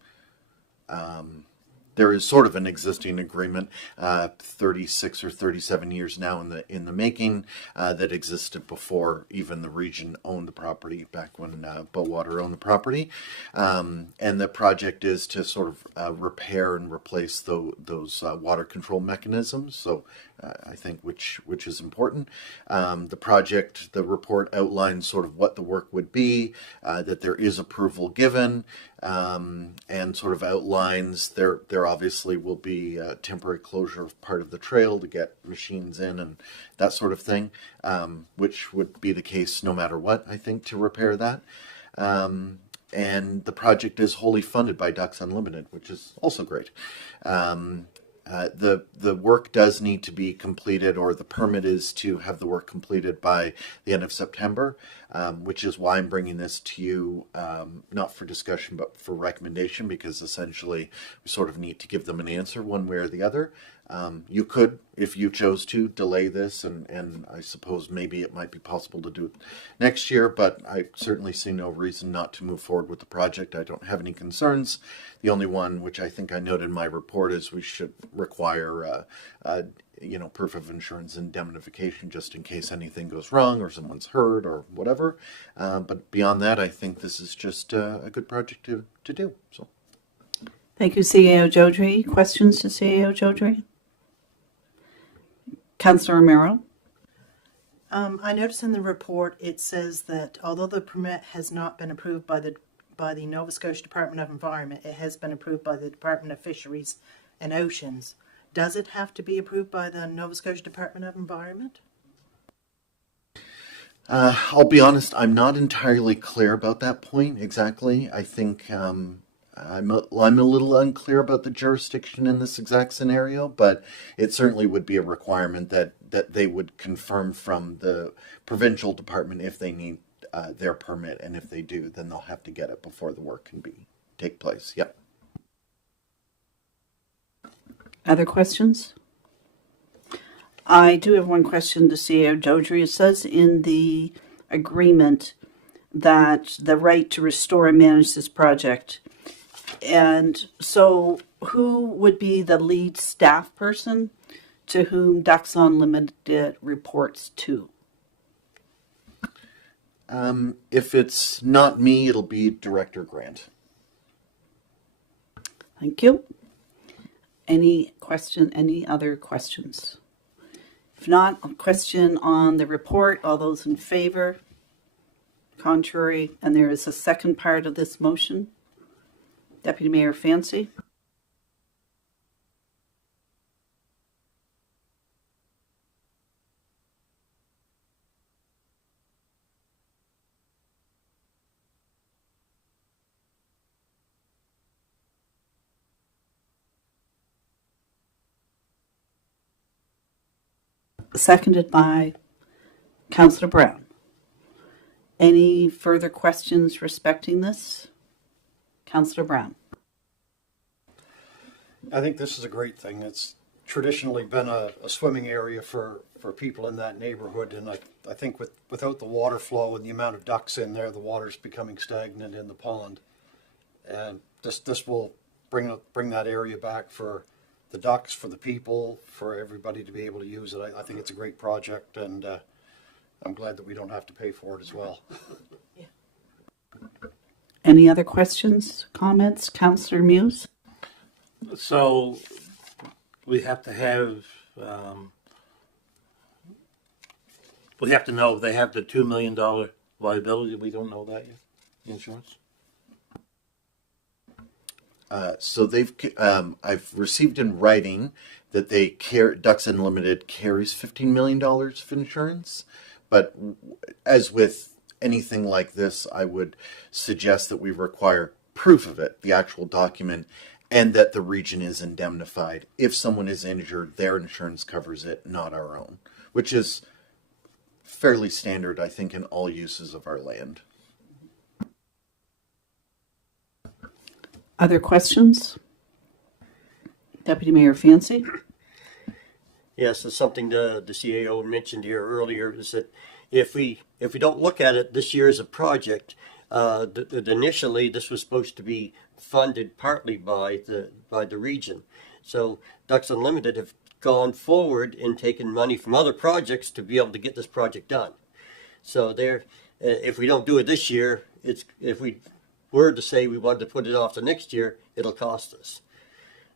there is sort of an existing agreement, 36 or 37 years now in the making, that existed before even the region owned the property, back when Bowater owned the property. And the project is to sort of repair and replace those water control mechanisms. So I think which is important. The report outlines sort of what the work would be, that there is approval given, and sort of outlines there obviously will be a temporary closure of part of the trail to get machines in and that sort of thing, which would be the case no matter what, I think, to repair that. And the project is wholly funded by Ducks Unlimited, which is also great. The work does need to be completed, or the permit is to have the work completed by the end of September. which is why I'm bringing this to you, not for discussion, but for recommendation, because essentially we sort of need to give them an answer one way or the other. You could, if you chose to, delay this, and I suppose maybe it might be possible to do it next year, but I certainly see no reason not to move forward with the project. I don't have any concerns. The only one, which I think I noted in my report, is we should require proof of insurance indemnification just in case anything goes wrong or someone's hurt or whatever. But beyond that, I think this is just a good project to do. So, thank you, CAO Jodrey. Questions to CAO Jodrey? Councillor Romero. I noticed in the report it says that although the permit has not been approved by the Nova Scotia Department of Environment, it has been approved by the Department of Fisheries and Oceans. Does it have to be approved by the Nova Scotia Department of Environment? I'll be honest, I'm not entirely clear about that point exactly. I think I'm a little unclear about the jurisdiction in this exact scenario, but it certainly would be a requirement that they would confirm from the provincial department if they need their permit, and if they do, then they'll have to get it before the work can take place. Yep. Other questions? I do have one question to CAO Jodrey. It says in the agreement that the right to restore and manage this project. And so who would be the lead staff person to whom Ducks Unlimited reports to? If it's not me, it'll be Director Grant. Thank you. Any other questions? If not, a question on the report. All those in favor? Contrary? And there is a second part of this motion. Deputy Mayor Fancy. Seconded by Councillor Brown. Any further questions respecting this? Councillor Brown. I think this is a great thing. It's traditionally been a swimming area for people in that neighborhood, and I think without the water flow and the amount of ducks in there, the water's becoming stagnant in the pond. And this will bring that area back for the ducks, for the people, for everybody to be able to use it. I think it's a great project, and I'm glad that we don't have to pay for it as well. Any other questions, comments? Councillor Muse? So we have to have, we have to know if they have the $2 million liability. We don't know that yet, insurance. So I've received in writing that Ducks Unlimited carries $15 million of insurance, but as with anything like this, I would suggest that we require proof of it, the actual document, and that the region is indemnified. If someone is injured, their insurance covers it, not our own, which is fairly standard, I think, in all uses of our land. Other questions? Deputy Mayor Fancy? Yes, it's something the CAO mentioned here earlier, is that if we don't look at it this year as a project, initially this was supposed to be funded partly by the region. So Ducks Unlimited have gone forward and taken money from other projects to be able to get this project done. So if we don't do it this year, if we were to say we wanted to put it off to next year, it'll cost us.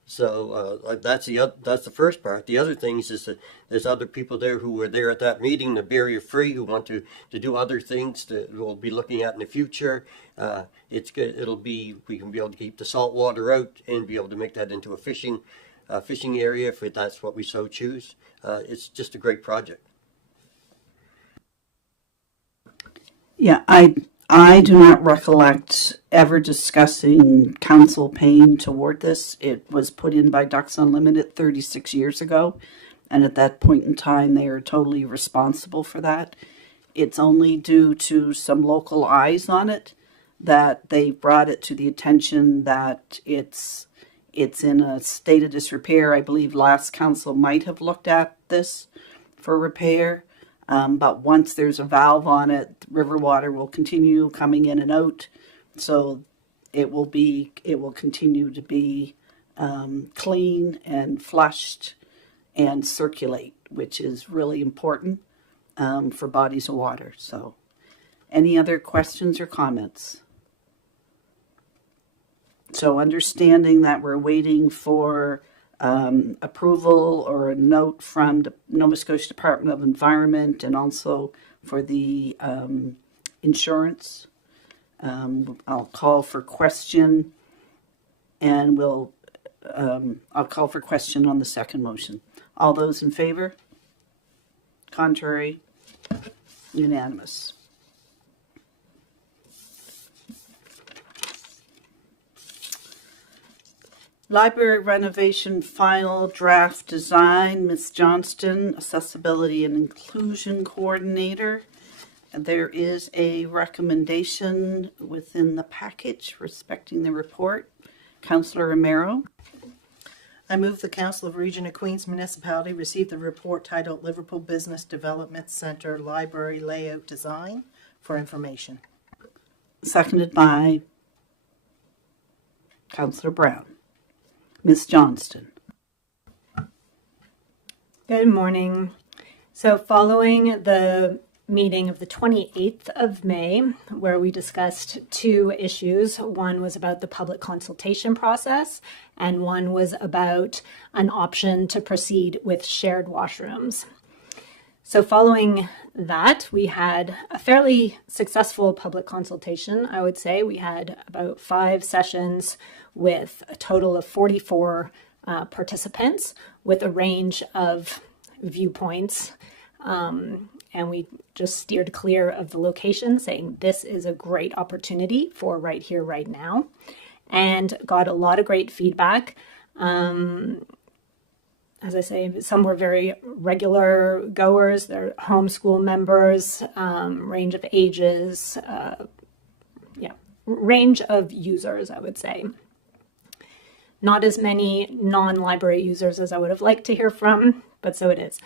So that's the first part. The other things is that there's other people there who were there at that meeting, the barrier free, who want to do other things that we'll be looking at in the future. We can be able to keep the salt water out and be able to make that into a fishing area if that's what we so choose. It's just a great project. Yeah, I do not recollect ever discussing council paying toward this. It was put in by Ducks Unlimited 36 years ago, and at that point in time, they are totally responsible for that. It's only due to some local eyes on it that they brought it to the attention that it's in a state of disrepair. I believe last council might have looked at this for repair. But once there's a valve on it, river water will continue coming in and out. So it will continue to be clean and flushed and circulate, which is really important for bodies of water. So any other questions or comments? So understanding that we're waiting for approval or a note from the Nova Scotia Department of Environment and also for the insurance. I'll call for question and I'll call for question on the second motion. All those in favor? Contrary? Unanimous. Library renovation final draft design, Ms. Johnston, Accessibility and Inclusion Coordinator. There is a recommendation within the package respecting the report. Councillor Romero. I move the Council of Region of Queens Municipality receive the report titled Liverpool Business Development Center Library Layout Design for information. Seconded by Councillor Brown. Ms. Johnston. Good morning. So following the meeting of the 28th of May, where we discussed two issues. One was about the public consultation process, and one was about an option to proceed with shared washrooms. So following that, we had a fairly successful public consultation, I would say. We had about 5 sessions with a total of 44 participants with a range of viewpoints. And we just steered clear of the location, saying this is a great opportunity for right here, right now, and got a lot of great feedback. As I say, some were very regular goers, they're homeschool members, range of ages, range of users, I would say. Not as many non-library users as I would have liked to hear from, but so it is.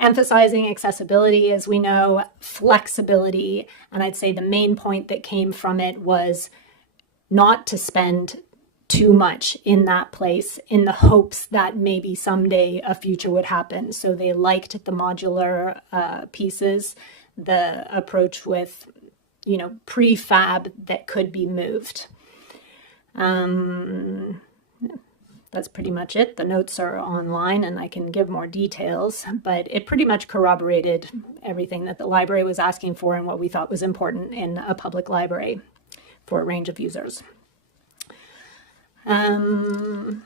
Emphasizing accessibility, as we know, flexibility, and I'd say the main point that came from it was not to spend too much in that place in the hopes that maybe someday a future would happen. So they liked the modular pieces, the approach with, prefab that could be moved. That's pretty much it. The notes are online and I can give more details, but it pretty much corroborated everything that the library was asking for and what we thought was important in a public library for a range of users. Right.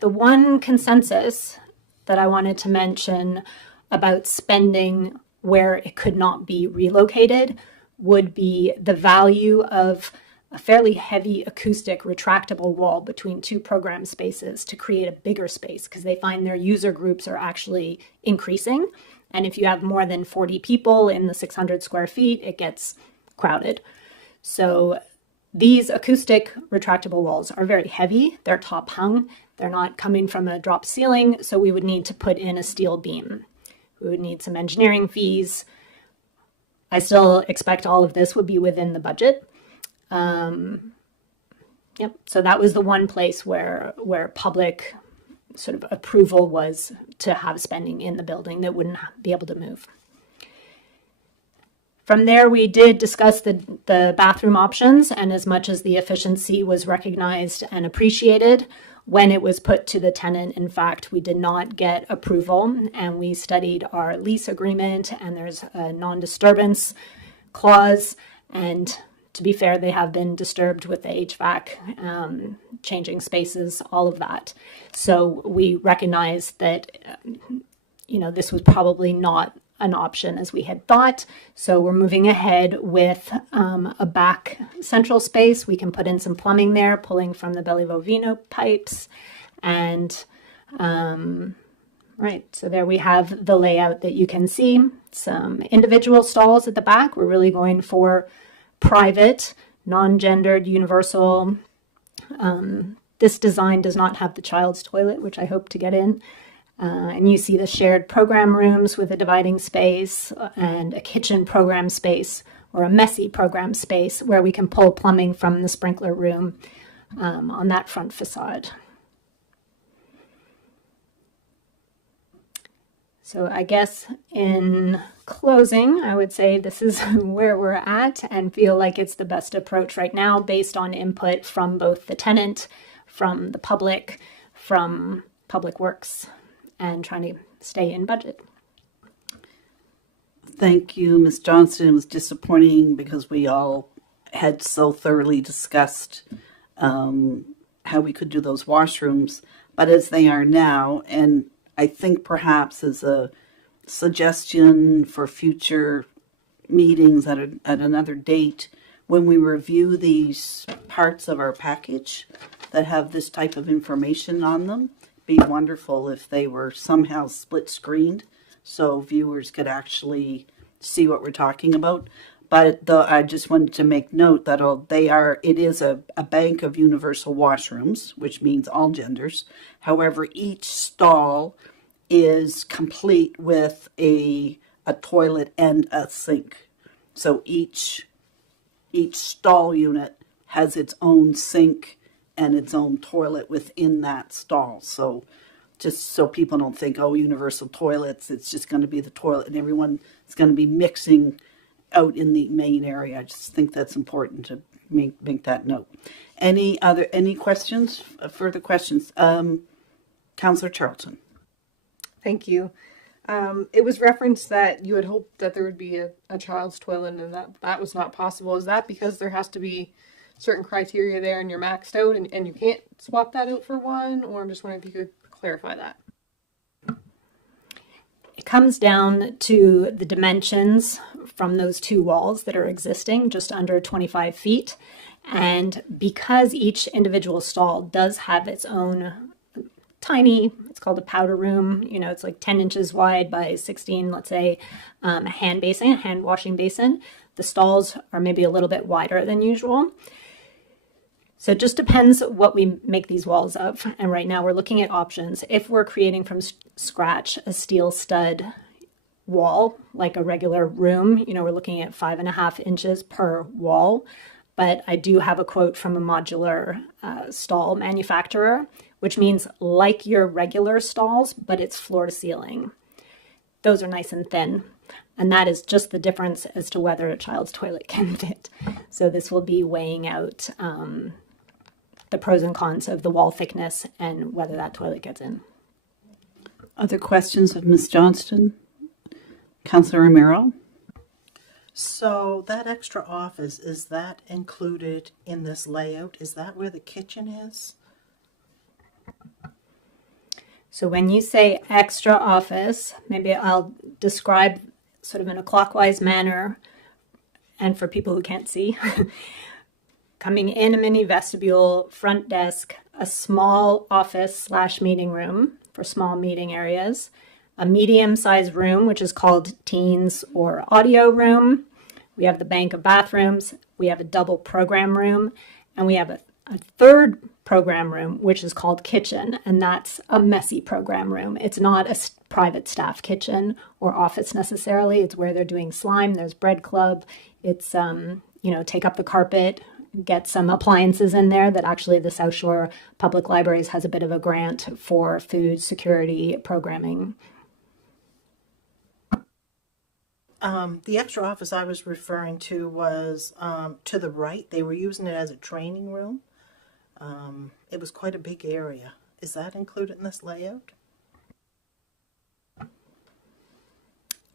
The one consensus that I wanted to mention about spending where it could not be relocated would be the value of a fairly heavy acoustic retractable wall between 2 program spaces to create a bigger space, because they find their user groups are actually increasing. And if you have more than 40 people in the 600 square feet, it gets crowded. So these acoustic retractable walls are very heavy. They're top hung. They're not coming from a drop ceiling. So we would need to put in a steel beam. We would need some engineering fees. I still expect all of this would be within the budget. So that was the one place where public sort of approval was to have spending in the building that wouldn't be able to move. From there, we did discuss the bathroom options, and as much as the efficiency was recognized and appreciated, when it was put to the tenant, in fact, we did not get approval, and we studied our lease agreement, and there's a non-disturbance clause, and to be fair, they have been disturbed with the HVAC, changing spaces, all of that. So we recognized that, this was probably not an option as we had thought. So we're moving ahead with a back central space. We can put in some plumbing there, pulling from the Belleville pipes. And Right, so there we have the layout that you can see. Some individual stalls at the back. We're really going for private, non-gendered, universal. This design does not have the child's toilet, which I hope to get in. And you see the shared program rooms with a dividing space and a kitchen program space, or a messy program space where we can pull plumbing from the sprinkler room on that front facade. So I guess in closing, I would say this is where we're at and feel like it's the best approach right now based on input from both the tenant, from the public, from Public Works, and trying to stay in budget. Thank you, Ms. Johnston. It was disappointing because we all had so thoroughly discussed how we could do those washrooms, but as they are now, and I think perhaps as a suggestion for future meetings at another date, when we review these parts of our package that have this type of information on them, it'd be wonderful if they were somehow split screened so viewers could actually see what we're talking about. But I just wanted to make note that it is a bank of universal washrooms, which means all genders. However, each stall is complete with a toilet and a sink. So each stall unit has its own sink and its own toilet within that stall. So just so people don't think, oh, universal toilets, it's just going to be the toilet and everyone is going to be mixing out in the main area. I just think that's important to make that note. Any questions, further questions? Councillor Charlton. Thank you. It was referenced that you had hoped that there would be a child's toilet and that was not possible. Is that because there has to be certain criteria there and you're maxed out and you can't swap that out for one? Or I'm just wondering if you could clarify that. It comes down to the dimensions from those two walls that are existing, just under 25 feet. And because each individual stall does have its own tiny, it's called a powder room, it's like 10 inches wide by 16, let's say, a hand washing basin. The stalls are maybe a little bit wider than usual. So it just depends what we make these walls of. And right now we're looking at options. If we're creating from scratch a steel stud wall, like a regular room, we're looking at 5.5 inches per wall. But I do have a quote from a modular stall manufacturer, which means like your regular stalls, but it's floor to ceiling. Those are nice and thin. And that is just the difference as to whether a child's toilet can fit. So this will be weighing out the pros and cons of the wall thickness and whether that toilet gets in. Other questions of Ms. Johnston? Councillor Romero? So that extra office, is that included in this layout? Is that where the kitchen is? So when you say extra office, maybe I'll describe sort of in a clockwise manner and for people who can't see. Coming in a mini vestibule, front desk, a small office / meeting room for small meeting areas, a medium-sized room, which is called teens or audio room. We have the bank of bathrooms. We have a double program room, and we have a third program room, which is called kitchen, and that's a messy program room. It's not a private staff kitchen or office necessarily. It's where they're doing slime. There's bread club. It's, take up the carpet, get some appliances in there that actually the South Shore Public Libraries has a bit of a grant for food security programming. The extra office I was referring to was to the right. They were using it as a training room. It was quite a big area. Is that included in this layout?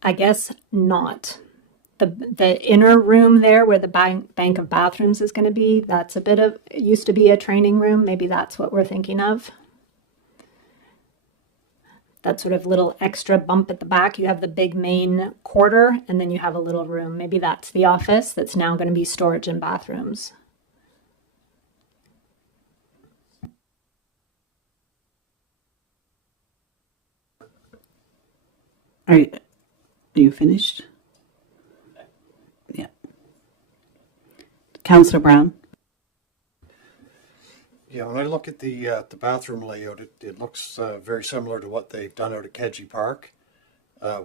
I guess not. The inner room there where the bank of bathrooms is going to be, that's it used to be a training room. Maybe that's what we're thinking of. That sort of little extra bump at the back. You have the big main quarter, and then you have a little room. Maybe that's the office that's now going to be storage and bathrooms. Are you finished? Yeah. Councillor Brown? Yeah, when I look at the bathroom layout, it looks very similar to what they've done out at Kedgie Park,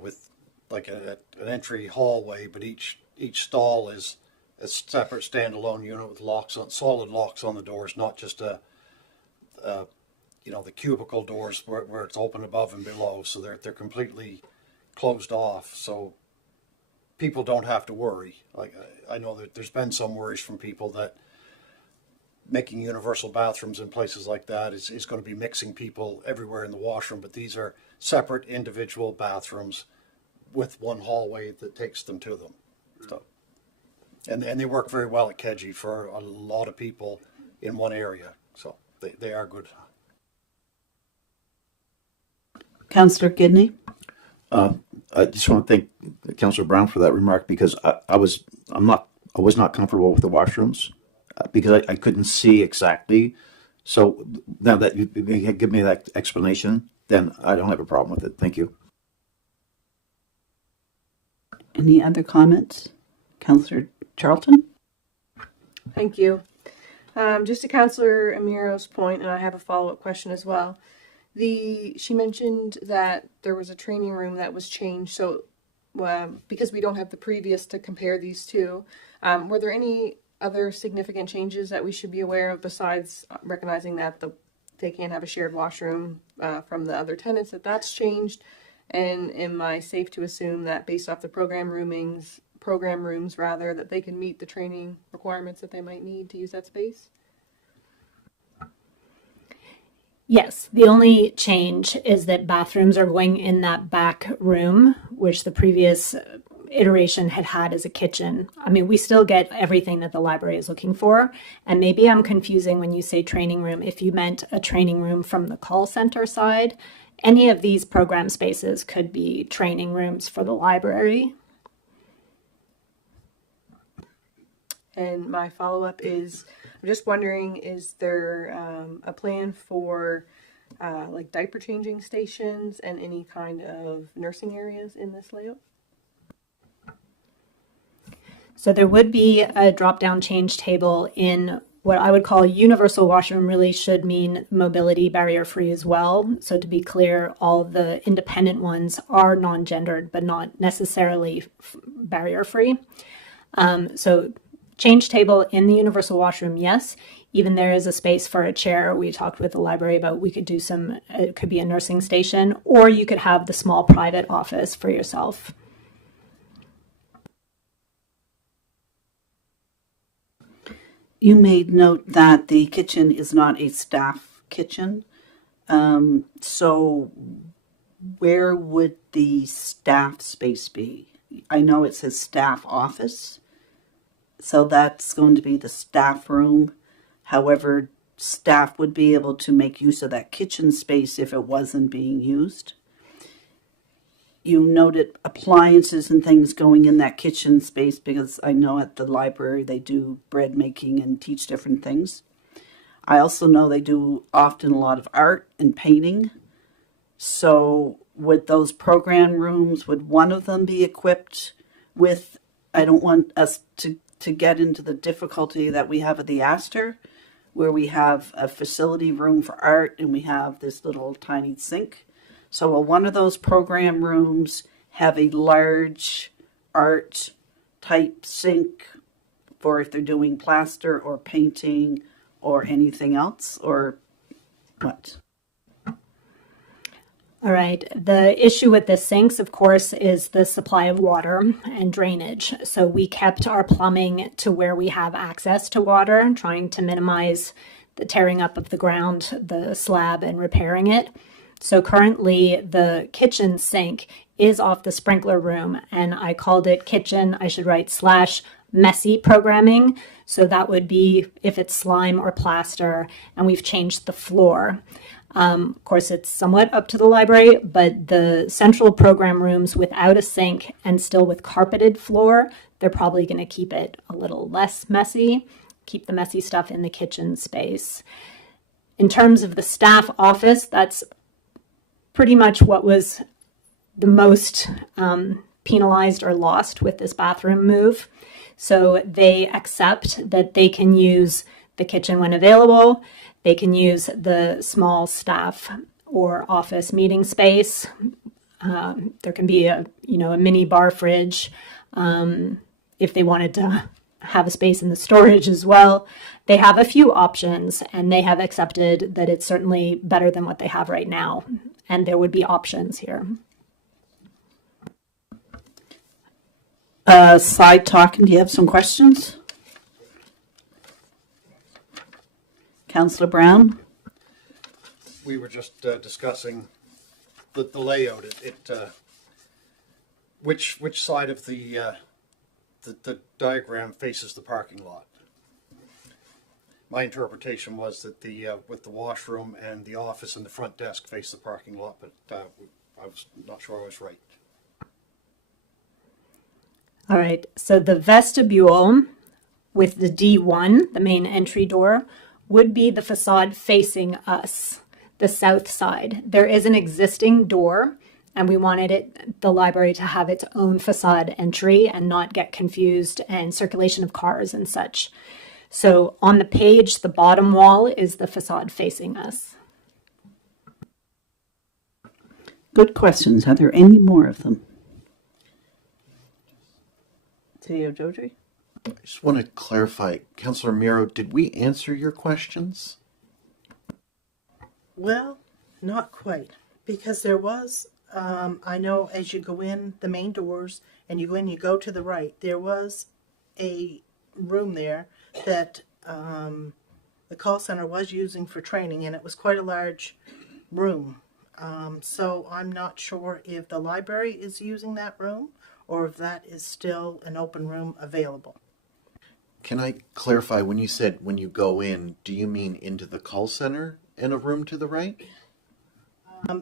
with like an entry hallway, but each stall is a separate standalone unit with solid locks on the doors, not just the cubicle doors where it's open above and below. So they're completely closed off, so people don't have to worry. Like I know that there's been some worries from people that making universal bathrooms in places like that is going to be mixing people everywhere in the washroom, but these are separate individual bathrooms with one hallway that takes them to them. So, and they work very well at Kedgie for a lot of people in one area, so they are good. Councillor Gidney? I just want to thank Councillor Brown for that remark, because I was not comfortable with the washrooms because I couldn't see exactly. So now that you give me that explanation, then I don't have a problem with it. Thank you. Any other comments? Councillor Charlton? Thank you. Just to Councillor Amiro's point, and I have a follow-up question as well. She mentioned that there was a training room that was changed. So because we don't have the previous to compare these two, were there any other significant changes that we should be aware of besides recognizing that they can't have a shared washroom from the other tenants, that's changed? And am I safe to assume that based off the program rooms that they can meet the training requirements that they might need to use that space? Yes, the only change is that bathrooms are going in that back room, which the previous iteration had as a kitchen. I mean, we still get everything that the library is looking for. And maybe I'm confusing when you say training room. If you meant a training room from the call center side, any of these program spaces could be training rooms for the library. And my follow-up is, I'm just wondering, is there a plan for like diaper changing stations and any kind of nursing areas in this layout? So there would be a drop-down change table in what I would call universal washroom. Really should mean mobility barrier-free as well. So to be clear, all the independent ones are non-gendered, but not necessarily barrier-free. So change table in the universal washroom, yes. Even there is a space for a chair. We talked with the library about we could do it could be a nursing station, or you could have the small private office for yourself. You made note that the kitchen is not a staff kitchen. So where would the staff space be? I know it says staff office. So that's going to be the staff room. However, staff would be able to make use of that kitchen space if it wasn't being used. You noted appliances and things going in that kitchen space, because I know at the library they do bread making and teach different things. I also know they do often a lot of art and painting. So with those program rooms, would one of them be equipped with, I don't want us to get into the difficulty that we have at the Astor, where we have a facility room for art and we have this little tiny sink. So will one of those program rooms have a large art type sink for if they're doing plaster or painting or anything else, or what? All right. The issue with the sinks, of course, is the supply of water and drainage. So we kept our plumbing to where we have access to water, trying to minimize the tearing up of the ground, the slab, and repairing it. So currently the kitchen sink is off the sprinkler room, and I called it kitchen. I should write /messy programming. So that would be if it's slime or plaster, and we've changed the floor. Of course, it's somewhat up to the library, but the central program rooms without a sink and still with carpeted floor, they're probably going to keep it a little less messy, keep the messy stuff in the kitchen space. In terms of the staff office, that's pretty much what was the most penalized or lost with this bathroom move. So they accept that they can use the kitchen when available. They can use the small staff or office meeting space. There can be a mini bar fridge if they wanted to have a space in the storage as well. They have a few options, and they have accepted that it's certainly better than what they have right now. And there would be options here. Side talking, do you have some questions? Councillor Brown? We were just discussing the layout. Which side of the diagram faces the parking lot? My interpretation was that with the washroom and the office and the front desk face the parking lot, but I was not sure I was right. All right, so the vestibule with the D1, the main entry door, would be the facade facing us, the south side. There is an existing door, and we wanted the library to have its own facade entry and not get confused and circulation of cars and such. So on the page, the bottom wall is the facade facing us. Good questions. Are there any more of them? Theo Jodry? I just want to clarify, Councillor Miro, did we answer your questions? Well, not quite, because there was, I know as you go in the main doors and you go in, you go to the right, there was a room there that the call center was using for training, and it was quite a large room. So I'm not sure if the library is using that room or if that is still an open room available. Can I clarify, when you said when you go in, do you mean into the call center and a room to the right?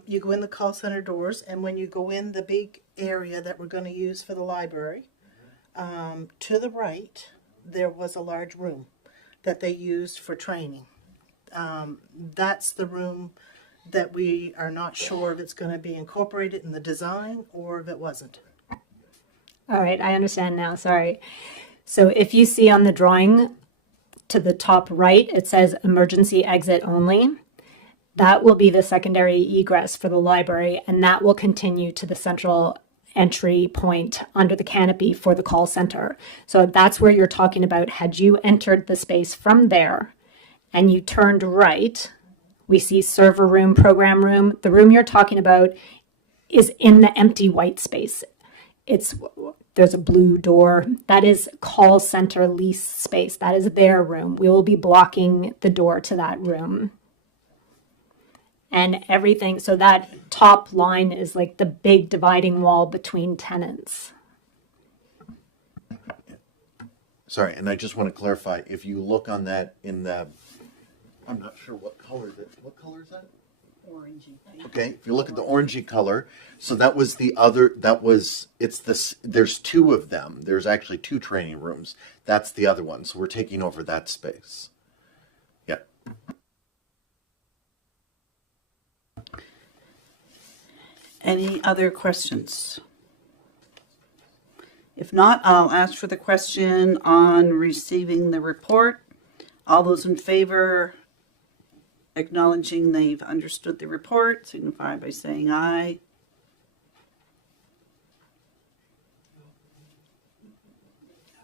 You go in the call center doors, and when you go in the big area that we're going to use for the library, to the right, there was a large room that they used for training. That's the room that we are not sure if it's going to be incorporated in the design or if it wasn't. All right, I understand now, sorry. So if you see on the drawing to the top right, it says emergency exit only. That will be the secondary egress for the library, and that will continue to the central entry point under the canopy for the call center. So that's where you're talking about. Had you entered the space from there and you turned right, we see server room, program room. The room you're talking about is in the empty white space. There's a blue door. That is call center lease space. That is their room. We will be blocking the door to that room. And everything, so that top line is like the big dividing wall between tenants. Sorry, and I just want to clarify, if you look on that in the, I'm not sure what color is that? Orangey. Okay, if you look at the orangey color, so that was the other, there's two of them. There's actually two training rooms. That's the other one, so we're taking over that space. Yeah. Any other questions? If not, I'll ask for the question on receiving the report. All those in favor, acknowledging they've understood the report, signify by saying aye.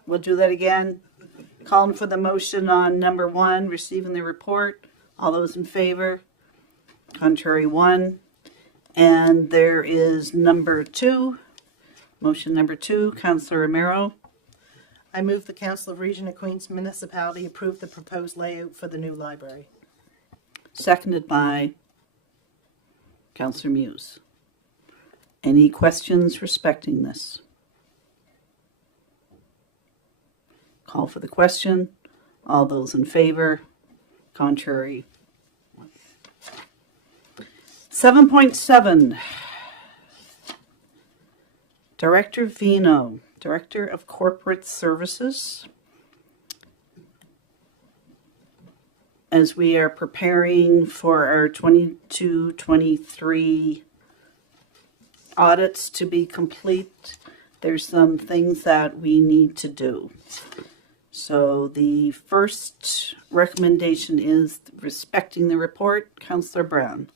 We'll do that again. Calling for the motion on number 1, receiving the report. All those in favor, contrary 1. And there is number 2, motion number 2, Councillor Romero. I move the Council of Region of Queens Municipality approve the proposed layout for the new library. Seconded by Councillor Muse. Any questions respecting this? Call for the question. All those in favor, contrary. 7.7. Director Vino, Director of Corporate Services. As we are preparing for our 22-23 audits to be complete, there's some things that we need to do. So the first recommendation is respecting the report. Councillor Brown.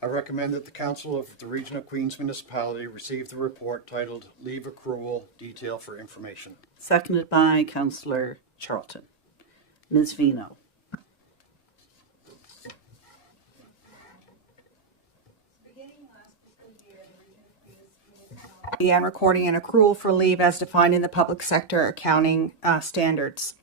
I recommend that the Council of the Region of Queens Municipality receive the report titled Leave Accrual Detail for Information. Seconded by Councillor Charlton. Ms. Vino. And recording an accrual for leave as defined in the public sector accounting standards.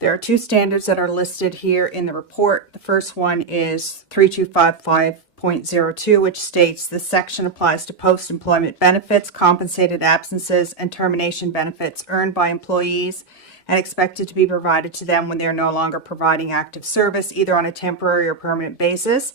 There are two standards that are listed here in the report. The first one is 3255.02, which states this section applies to post-employment benefits, compensated absences, and termination benefits earned by employees and expected to be provided to them when they are no longer providing active service, either on a temporary or permanent basis.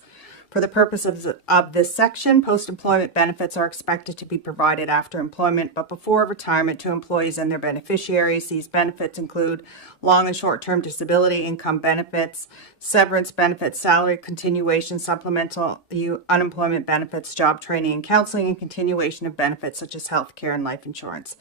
For the purposes of this section, post-employment benefits are expected to be provided after employment, but before retirement to employees and their beneficiaries. These benefits include long and short-term disability income benefits, severance benefits, salary continuation, supplemental unemployment benefits, job training and counseling, and continuation of benefits such as health care and life insurance.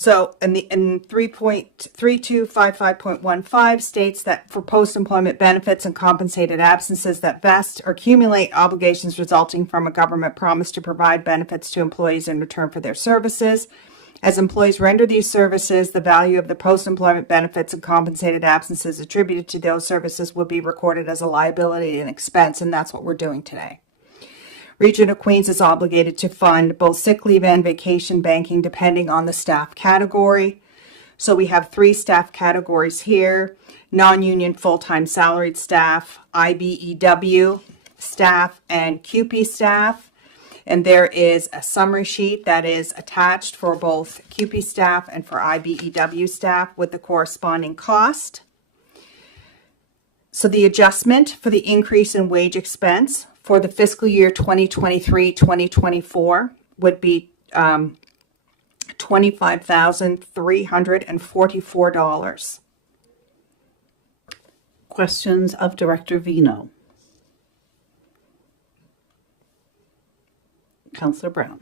So in 3.3255.15 states that for post-employment benefits and compensated absences that vest or accumulate obligations resulting from a government promise to provide benefits to employees in return for their services. As employees render these services, the value of the post-employment benefits and compensated absences attributed to those services will be recorded as a liability and expense, and that's what we're doing today. Region of Queens is obligated to fund both sick leave and vacation banking depending on the staff category. So we have three staff categories here: non-union full-time salaried staff, IBEW staff, and QP staff. And there is a summary sheet that is attached for both QP staff and for IBEW staff with the corresponding cost. So the adjustment for the increase in wage expense for the fiscal year 2023-2024 would be $25,344. Questions of Director Vino. Councillor Brown.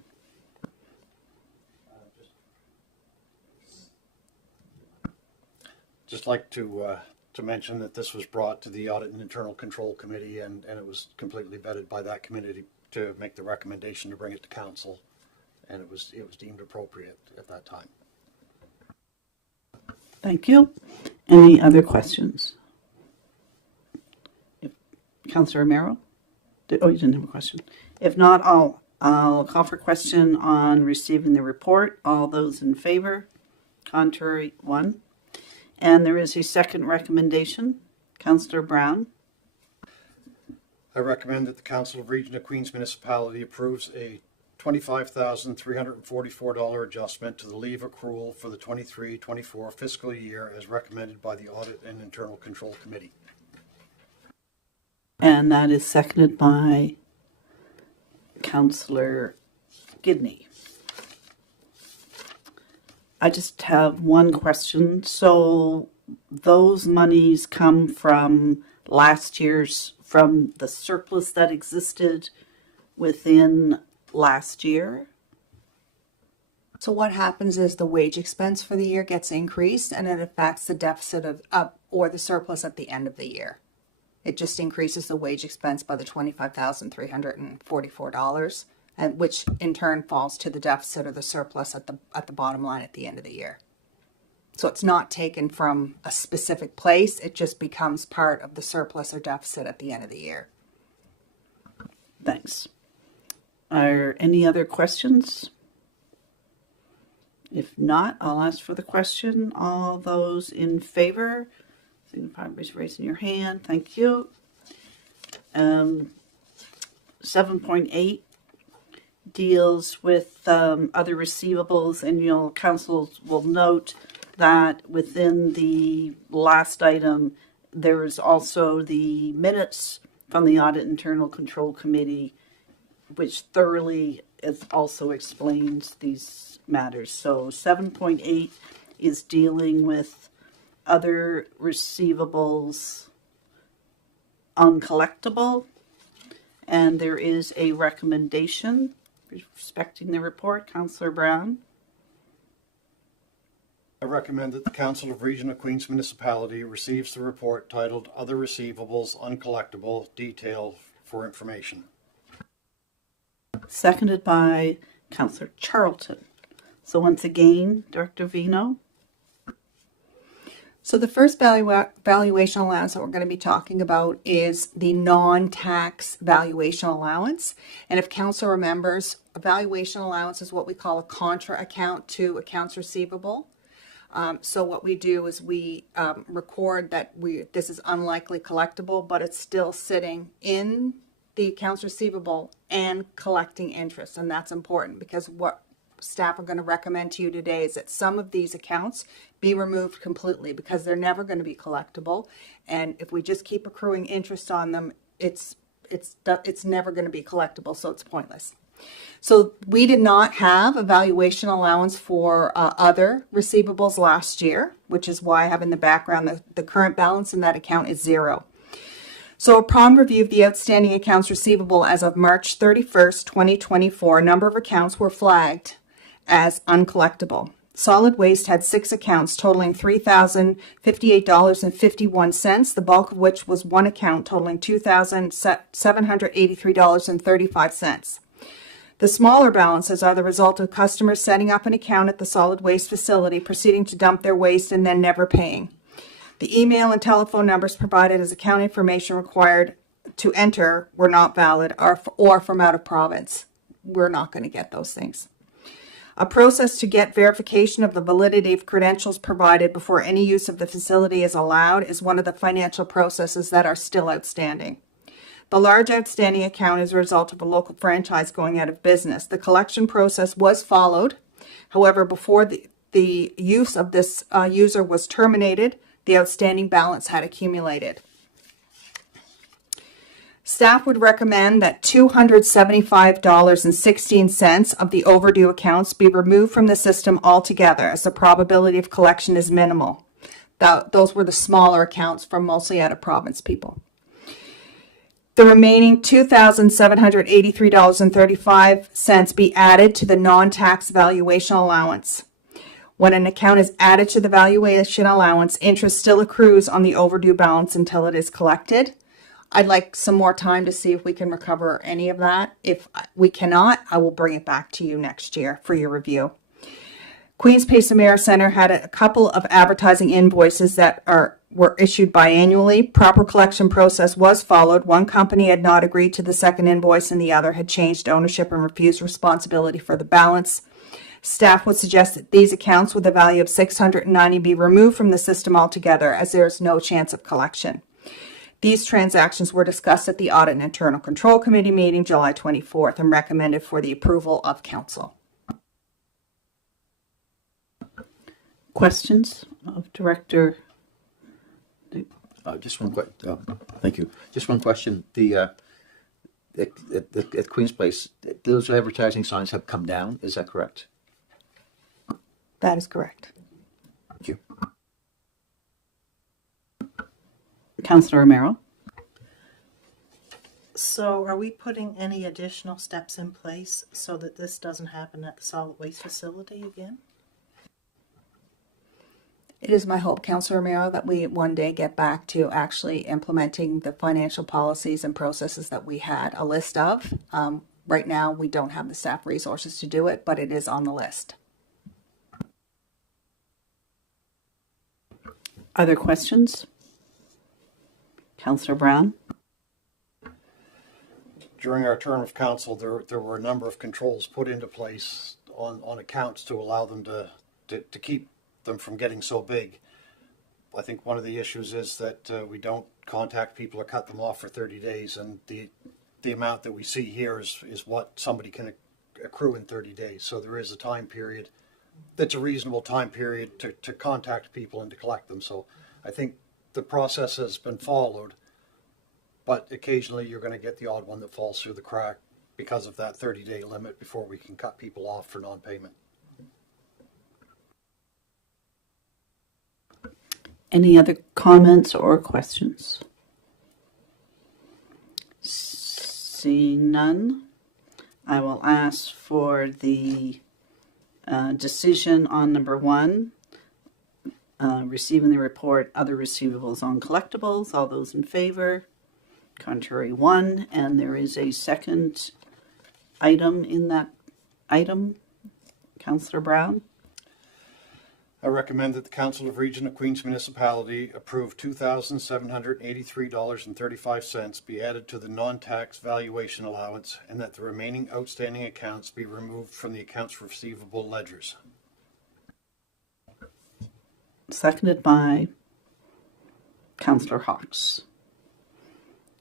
Just like to mention that this was brought to the Audit and Internal Control Committee, and it was completely vetted by that committee to make the recommendation to bring it to council, and it was deemed appropriate at that time. Thank you. Any other questions? Councillor Romero? Oh, you didn't have a question. If not, I'll call for question on receiving the report. All those in favor? Contrary, 1. And there is a second recommendation. Councillor Brown. I recommend that the Council of Region of Queens Municipality approves a $25,344 adjustment to the leave accrual for the 23-24 fiscal year as recommended by the Audit and Internal Control Committee. And that is seconded by Councillor Gidney. I just have one question. So those monies come from last year's, from the surplus that existed within last year? So what happens is the wage expense for the year gets increased and it affects the deficit or the surplus at the end of the year. It just increases the wage expense by the $25,344, and which in turn falls to the deficit or the surplus at the bottom line at the end of the year. So it's not taken from a specific place, it just becomes part of the surplus or deficit at the end of the year. Thanks. Are any other questions? If not, I'll ask for the question. All those in favor, signify by raising your hand. Thank you. 7.8 deals with other receivables, and council will note that within the last item, there is also the minutes from the Audit Internal Control Committee, which thoroughly also explains these matters. So 7.8 is dealing with other receivables uncollectible, And there is a recommendation respecting the report. Councillor Brown. I recommend that the Council of Region of Queens Municipality receives the report titled Other Receivables Uncollectible Detail for Information. Seconded by Councillor Charlton. So once again, Director Vino. So the first valuation allowance that we're going to be talking about is the non-tax valuation allowance. And if council remembers, a valuation allowance is what we call a contra account to accounts receivable. So what we do is we record that this is unlikely collectible, but it's still sitting in the accounts receivable and collecting interest. And that's important because what staff are going to recommend to you today is that some of these accounts be removed completely because they're never going to be collectible. And if we just keep accruing interest on them, it's never going to be collectible, so it's pointless. So we did not have a valuation allowance for other receivables last year, which is why I have in the background the current balance in that account is 0. So upon review of the outstanding accounts receivable as of March 31st, 2024, a number of accounts were flagged as uncollectible. Solid Waste had 6 accounts totaling $3,058.51, the bulk of which was one account totaling $2,783.35. The smaller balances are the result of customers setting up an account at the solid waste facility, proceeding to dump their waste, and then never paying. The email and telephone numbers provided as account information required to enter were not valid or from out of province. We're not going to get those things. A process to get verification of the validity of credentials provided before any use of the facility is allowed is one of the financial processes that are still outstanding. The large outstanding account is a result of a local franchise going out of business. The collection process was followed. However, before the use of this user was terminated, the outstanding balance had accumulated. Staff would recommend that $275.16 of the overdue accounts be removed from the system altogether, as the probability of collection is minimal. Those were the smaller accounts from mostly out of province people. The remaining $2,783.35 be added to the non-tax valuation allowance. When an account is added to the valuation allowance, interest still accrues on the overdue balance until it is collected. I'd like some more time to see if we can recover any of that. If we cannot, I will bring it back to you next year for your review. Queen's Pace-Amera Center had a couple of advertising invoices that were issued biannually. Proper collection process was followed. One company had not agreed to the second invoice and the other had changed ownership and refused responsibility for the balance. Staff would suggest that these accounts with a value of $690 be removed from the system altogether, as there is no chance of collection. These transactions were discussed at the Audit and Internal Control Committee meeting July 24th and recommended for the approval of Council. Questions of Director? Just one question. Thank you. Just one question. At Queen's Place, those advertising signs have come down. Is that correct? That is correct. Thank you. Councillor Romero. So are we putting any additional steps in place so that this doesn't happen at the solid waste facility again? It is my hope, Councillor Romero, that we one day get back to actually implementing the financial policies and processes that we had a list of. Right now, we don't have the staff resources to do it, but it is on the list. Other questions? Councillor Brown. During our term of council, there were a number of controls put into place on accounts to allow them to keep them from getting so big. I think one of the issues is that we don't contact people or cut them off for 30 days, and the amount that we see here is what somebody can accrue in 30 days. So there is a time period that's a reasonable time period to contact people and to collect them. So I think the process has been followed, but occasionally you're going to get the odd one that falls through the crack because of that 30-day limit before we can cut people off for non-payment. Any other comments or questions? Seeing none, I will ask for the decision on number 1, receiving the report, other receivables on collectibles. All those in favor? Contrary 1, and there is a second item in that item. Councillor Brown? I recommend that the Council of Region of Queens Municipality approve $2,783.35 be added to the non-tax valuation allowance, and that the remaining outstanding accounts be removed from the accounts receivable ledgers. Seconded by Councillor Hawks.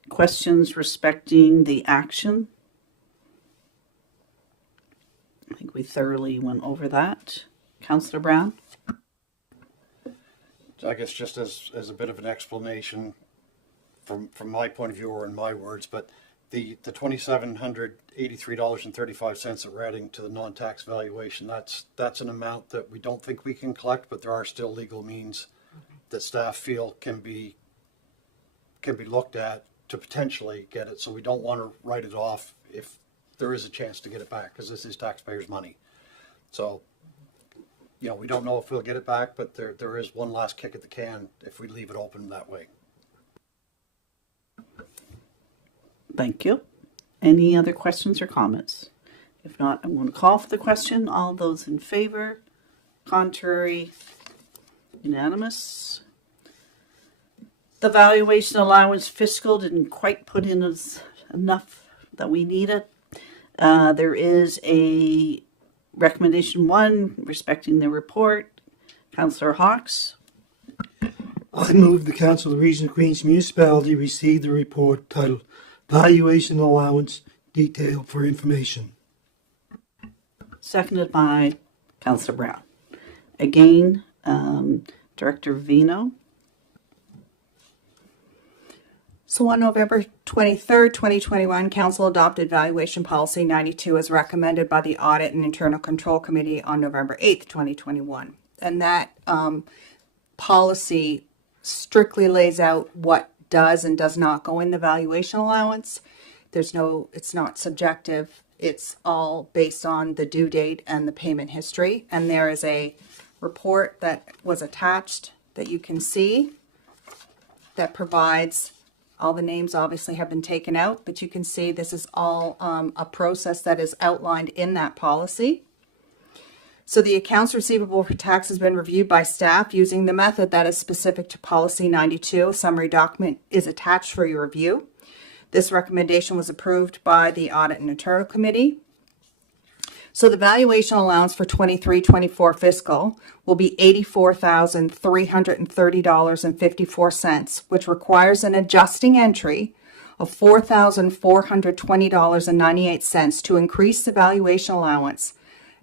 Questions respecting the action? I think we thoroughly went over that. Councillor Brown? I guess just as a bit of an explanation from my point of view, or in my words, but the $2,783.35 that we're adding to the non-tax valuation, that's an amount that we don't think we can collect, but there are still legal means that staff feel can be looked at to potentially get it. So we don't want to write it off if there is a chance to get it back, because this is taxpayers' money. So, you know, we don't know if we'll get it back, but there is one last kick at the can if we leave it open that way. Thank you. Any other questions or comments? If not, I'm going to call for the question. All those in favor? Contrary? Unanimous? The valuation allowance fiscal didn't quite put in as enough that we needed. There is a recommendation 1 respecting the report. Councillor Hawks? I move the Council of the Region of Queens Municipality receive the report titled Valuation Allowance Detail for Information. Seconded by Councillor Brown. Again, Director Vino. So on November 23rd, 2021, Council adopted Valuation Policy 92 as recommended by the Audit and Internal Control Committee on November 8th, 2021. And that policy strictly lays out what does and does not go in the valuation allowance. It's not subjective. It's all based on the due date and the payment history. And there is a report that was attached that you can see that provides. All the names obviously have been taken out, but you can see this is all a process that is outlined in that policy. So the accounts receivable for tax has been reviewed by staff using the method that is specific to Policy 92. A summary document is attached for your review. This recommendation was approved by the Audit and Internal Committee. So the valuation allowance for 23-24 fiscal will be $84,330.54, which requires an adjusting entry of $4,420.98 to increase the valuation allowance.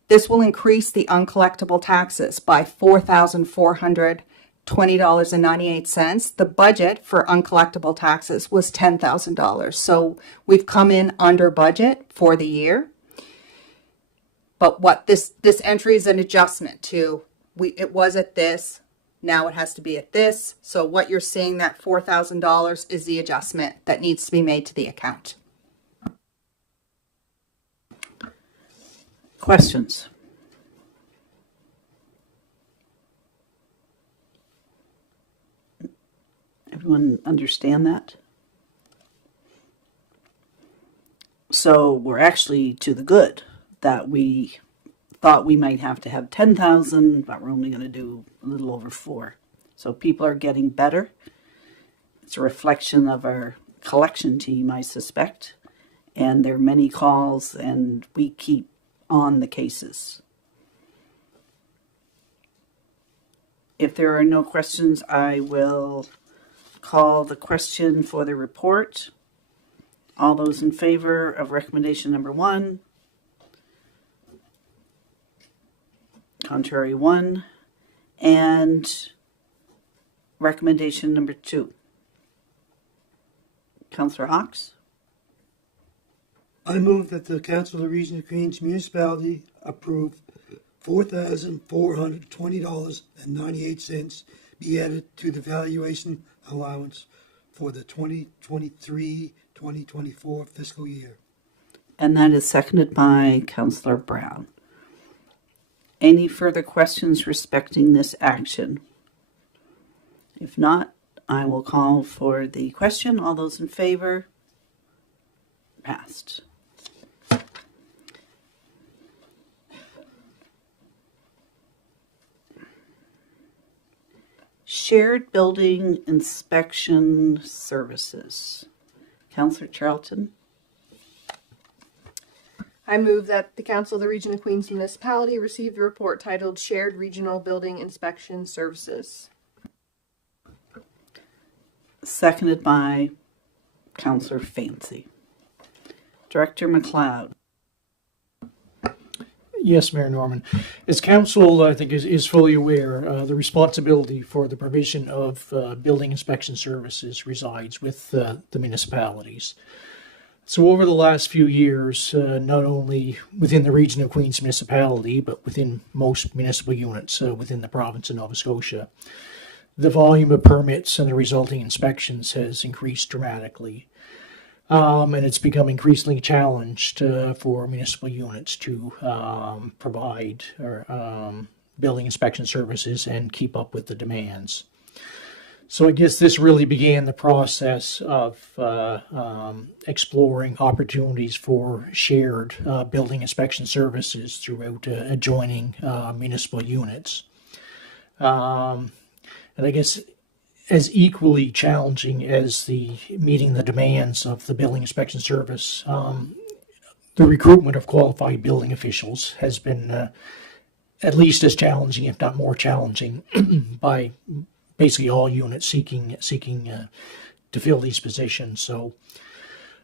This will increase the uncollectible taxes by $4,420.98. The budget for uncollectible taxes was $10,000. So we've come in under budget for the year. But what this entry is an adjustment to, it was at this, now it has to be at this. So what you're seeing, that $4,000 is the adjustment that needs to be made to the account. Questions? Everyone understand that? So we're actually to the good that we thought we might have to have 10,000, but we're only going to do a little over 4. So people are getting better. It's a reflection of our collection team, I suspect. And there are many calls, and we keep on the cases. If there are no questions, I will call the question for the report. All those in favor of recommendation number 1? Contrary 1. And recommendation number 2. Councillor Hawks? I move that the Council of the Region of Queens Municipality approve $4,420.98 be added to the valuation allowance for the 2023 2024 fiscal year. And that is seconded by Councillor Brown. Any further questions respecting this action? If not, I will call for the question. All those in favor? Passed. Shared building inspection services. Councillor Charlton. I move that the Council of the Region of Queens Municipality receive the report titled Shared Regional Building Inspection Services. Seconded by Councillor Fancy. Director McLeod. Yes, Mayor Norman. As Council, I think, is fully aware, the responsibility for the provision of building inspection services resides with the municipalities. So over the last few years, not only within the region of Queens Municipality, but within most municipal units within the province of Nova Scotia, the volume of permits and the resulting inspections has increased dramatically. And it's become increasingly challenged for municipal units to provide building inspection services and keep up with the demands. So I guess this really began the process of exploring opportunities for shared building inspection services throughout adjoining municipal units. And I guess as equally challenging as the meeting the demands of the building inspection service, the recruitment of qualified building officials has been at least as challenging, if not more challenging, by basically all units seeking to fill these positions. So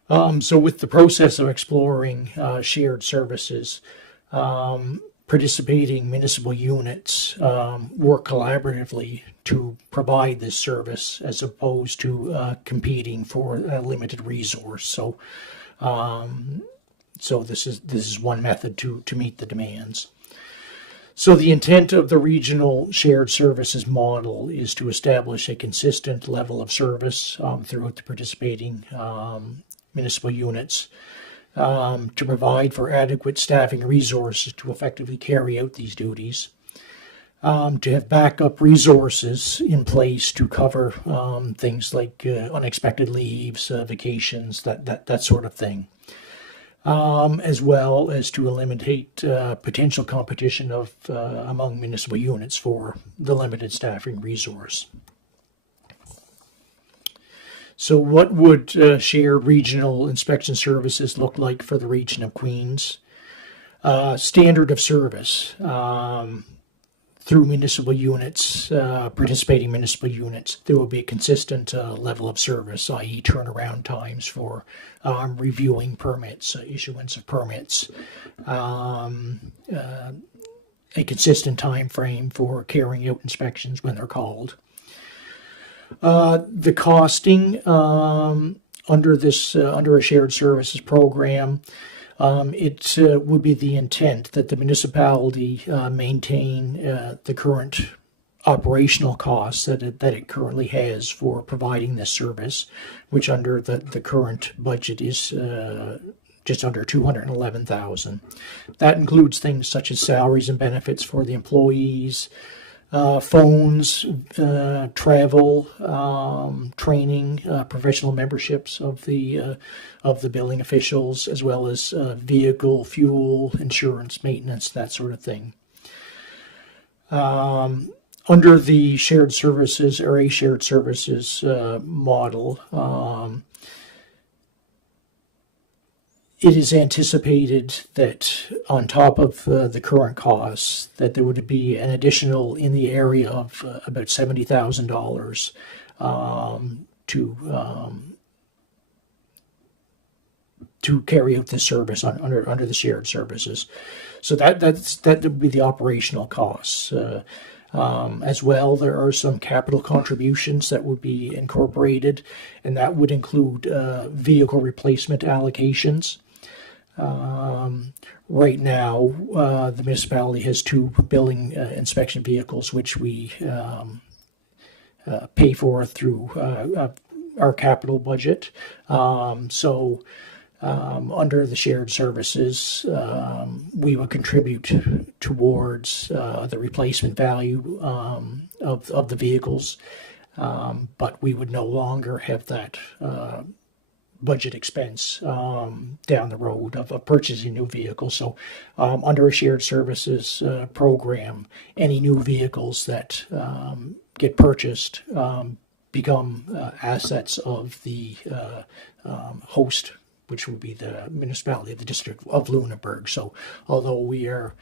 with the process of exploring shared services, participating municipal units work collaboratively to provide this service as opposed to competing for a limited resource. So this is one method to meet the demands. So the intent of the regional shared services model is to establish a consistent level of service throughout the participating municipal units, to provide for adequate staffing resources to effectively carry out these duties, to have backup resources in place to cover things like unexpected leaves, vacations, that sort of thing. As well as to eliminate potential competition among municipal units for the limited staffing resource. So what would shared regional inspection services look like for the region of Queens? Standard of service through municipal units, participating municipal units. There will be a consistent level of service, i.e. turnaround times for reviewing permits, issuance of permits, a consistent time frame for carrying out inspections when they're called. The costing under a shared services program, it would be the intent that the municipality maintain the current operational costs that it currently has for providing this service, which under the current budget is just under $211,000. That includes things such as salaries and benefits for the employees, phones, travel, training, professional memberships of the building officials, as well as vehicle, fuel, insurance, maintenance, that sort of thing. Under the shared services or a shared services model, it is anticipated that on top of the current costs, that there would be an additional in the area of about $70,000 to carry out this service under the shared services. So that would be the operational costs. As well, there are some capital contributions that would be incorporated, and that would include vehicle replacement allocations. Right now, the municipality has 2 building inspection vehicles, which we pay for through our capital budget. Under the shared services, we would contribute towards the replacement value of the vehicles, but we would no longer have that budget expense down the road of purchasing new vehicles. So under a shared services program, any new vehicles that get purchased become assets of the host, which would be the municipality of the District of Lunenburg. So although we are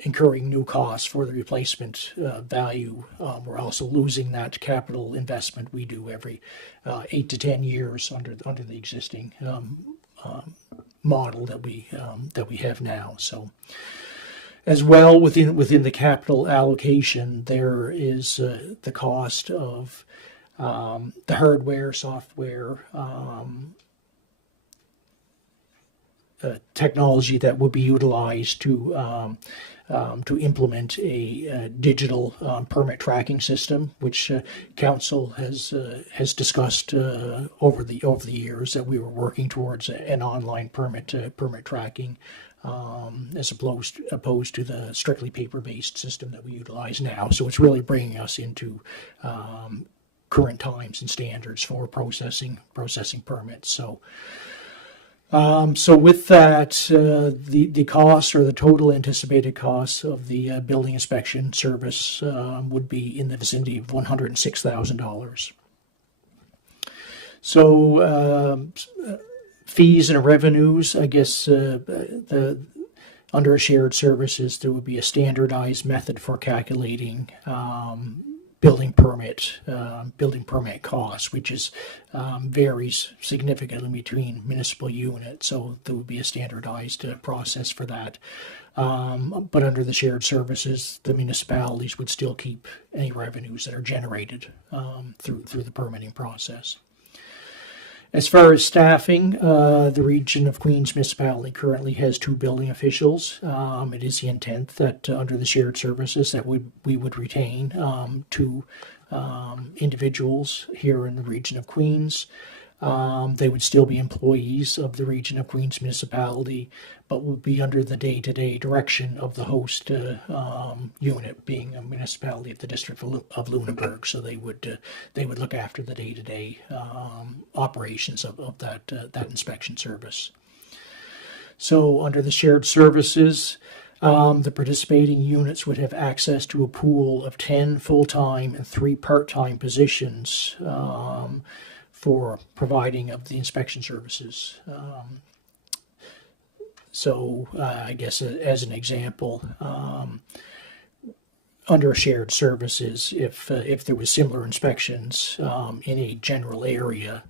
incurring new costs for the replacement value, we're also losing that capital investment we do every 8 to 10 years under the existing model that we have now. So as well, within the capital allocation, there is the cost of the hardware, software, technology that will be utilized to implement a digital permit tracking system, which council has discussed over the years, that we were working towards an online permit tracking, as opposed to the strictly paper-based system that we utilize now. So it's really bringing us into current times and standards for processing permits. So with that, the cost, or the total anticipated cost of the building inspection service would be in the vicinity of $106,000. So fees and revenues, I guess under shared services, there would be a standardized method for calculating building permit costs, which varies significantly between municipal units. So there would be a standardized process for that. But under the shared services, the municipalities would still keep any revenues that are generated through the permitting process. As far as staffing, the Region of Queens Municipality currently has 2 building officials. It is the intent that under the shared services that we would retain 2 individuals here in the Region of Queens. They would still be employees of the Region of Queens Municipality, but would be under the day-to-day direction of the host unit, being a municipality of the District of Lunenburg. So they would look after the day-to-day operations of that inspection service. So under the shared services, the participating units would have access to a pool of 10 full-time and 3 part-time positions for providing of the inspection services. I guess as an example, under shared services, if there was similar inspections in a general area,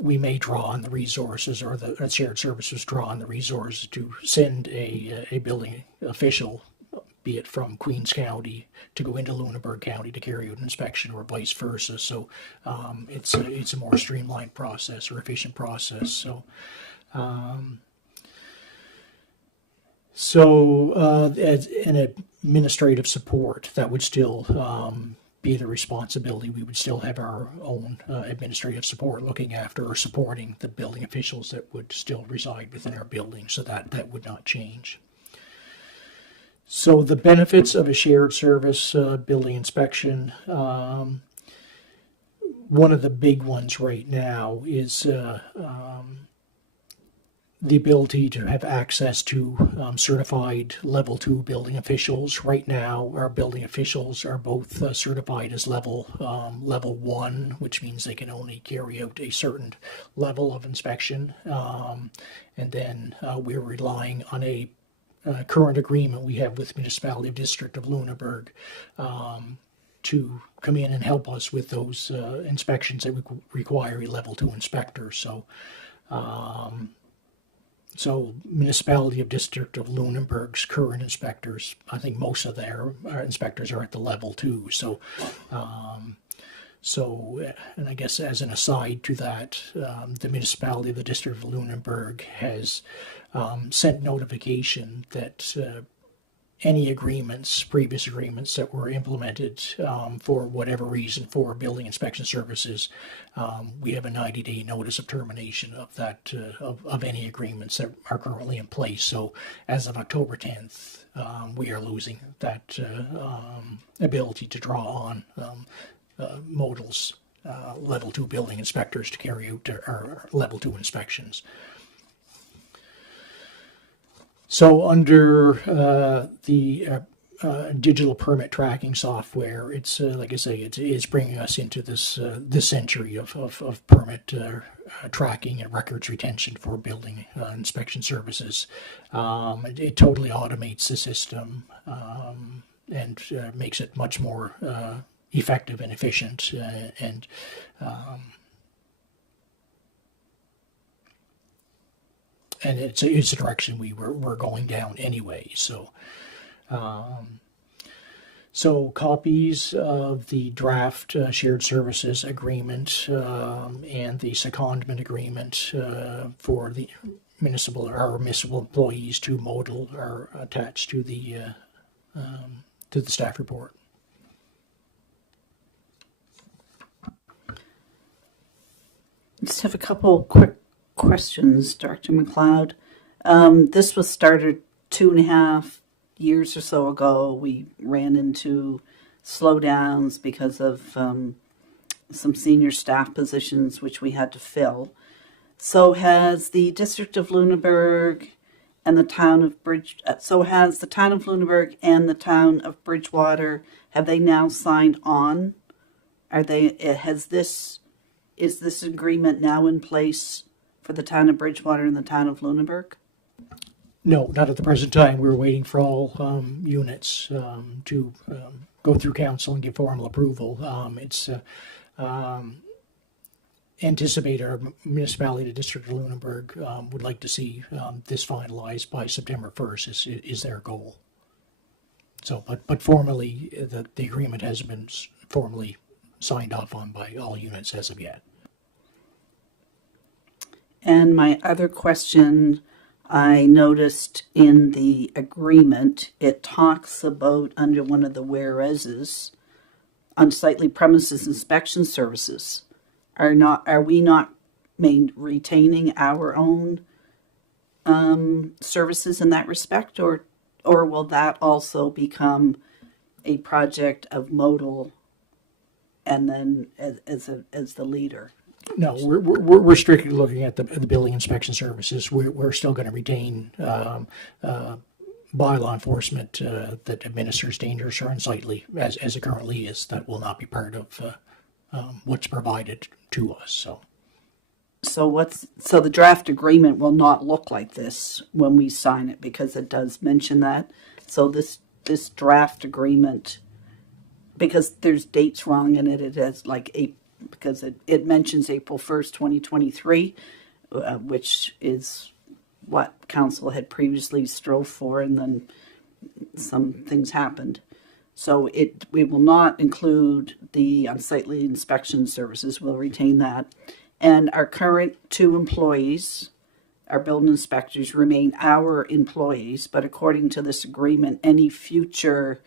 we may draw on the resources, or the shared services draw on the resources to send a building official, be it from Queens County, to go into Lunenburg County to carry out an inspection, or vice versa. So it's a more streamlined process, or efficient process. So as an administrative support, that would still be the responsibility. We would still have our own administrative support looking after or supporting the building officials that would still reside within our building, so that would not change. So the benefits of a shared service building inspection, one of the big ones right now is the ability to have access to certified level 2 building officials. Right now, our building officials are both certified as level 1, which means they can only carry out a certain level of inspection. And then we're relying on a current agreement we have with Municipality of District of Lunenburg to come in and help us with those inspections that require a level 2 inspector. So Municipality of District of Lunenburg's current inspectors, I think most of their inspectors are at the level 2. And I guess as an aside to that, the Municipality of the District of Lunenburg has sent notification that any agreements, previous agreements that were implemented for whatever reason for building inspection services. We have a 90-day notice of termination of that of any agreements that are currently in place. So as of October 10th, we are losing that ability to draw on modals level 2 building inspectors to carry out our level 2 inspections. So under the digital permit tracking software, it's like I say, it's bringing us into this century of permit tracking and records retention for building inspection services. It totally automates the system and makes it much more effective and efficient and it's a direction we're going down anyway. So, so copies of the draft shared services agreement and the secondment agreement for the municipal employees to Modal are attached to the staff report. Just have a couple quick questions, Dr. McLeod. This was started 2.5 years or so ago. We ran into slowdowns because of some senior staff positions which we had to fill. So has the District of Lunenburg and the town of Lunenburg and the town of Bridgewater, have they now signed on? Is this agreement now in place for the town of Bridgewater and the town of Lunenburg? No, not at the present time. We're waiting for all units to go through council and get formal approval. It's anticipate our municipality, the District of Lunenburg, would like to see this finalized by September 1st is their goal. So, but formally, the agreement hasn't been formally signed off on by all units as of yet. And my other question, I noticed in the agreement, it talks about under one of the whereases, unsightly premises inspection services. Are we not retaining our own services in that respect, or will that also become a project of Modal and then as the leader? No, we're strictly looking at the building inspection services. We're still going to retain bylaw enforcement that administers dangerous or unsightly as it currently is. That will not be part of what's provided to us. So the draft agreement will not look like this when we sign it, because it does mention that. So this draft agreement, because there's dates wrong in it, it has because it mentions April 1st, 2023, which is what council had previously strove for, and then some things happened. So we will not include the unsightly inspection services. We'll retain that. And our current 2 employees, our building inspectors, remain our employees, but according to this agreement, any future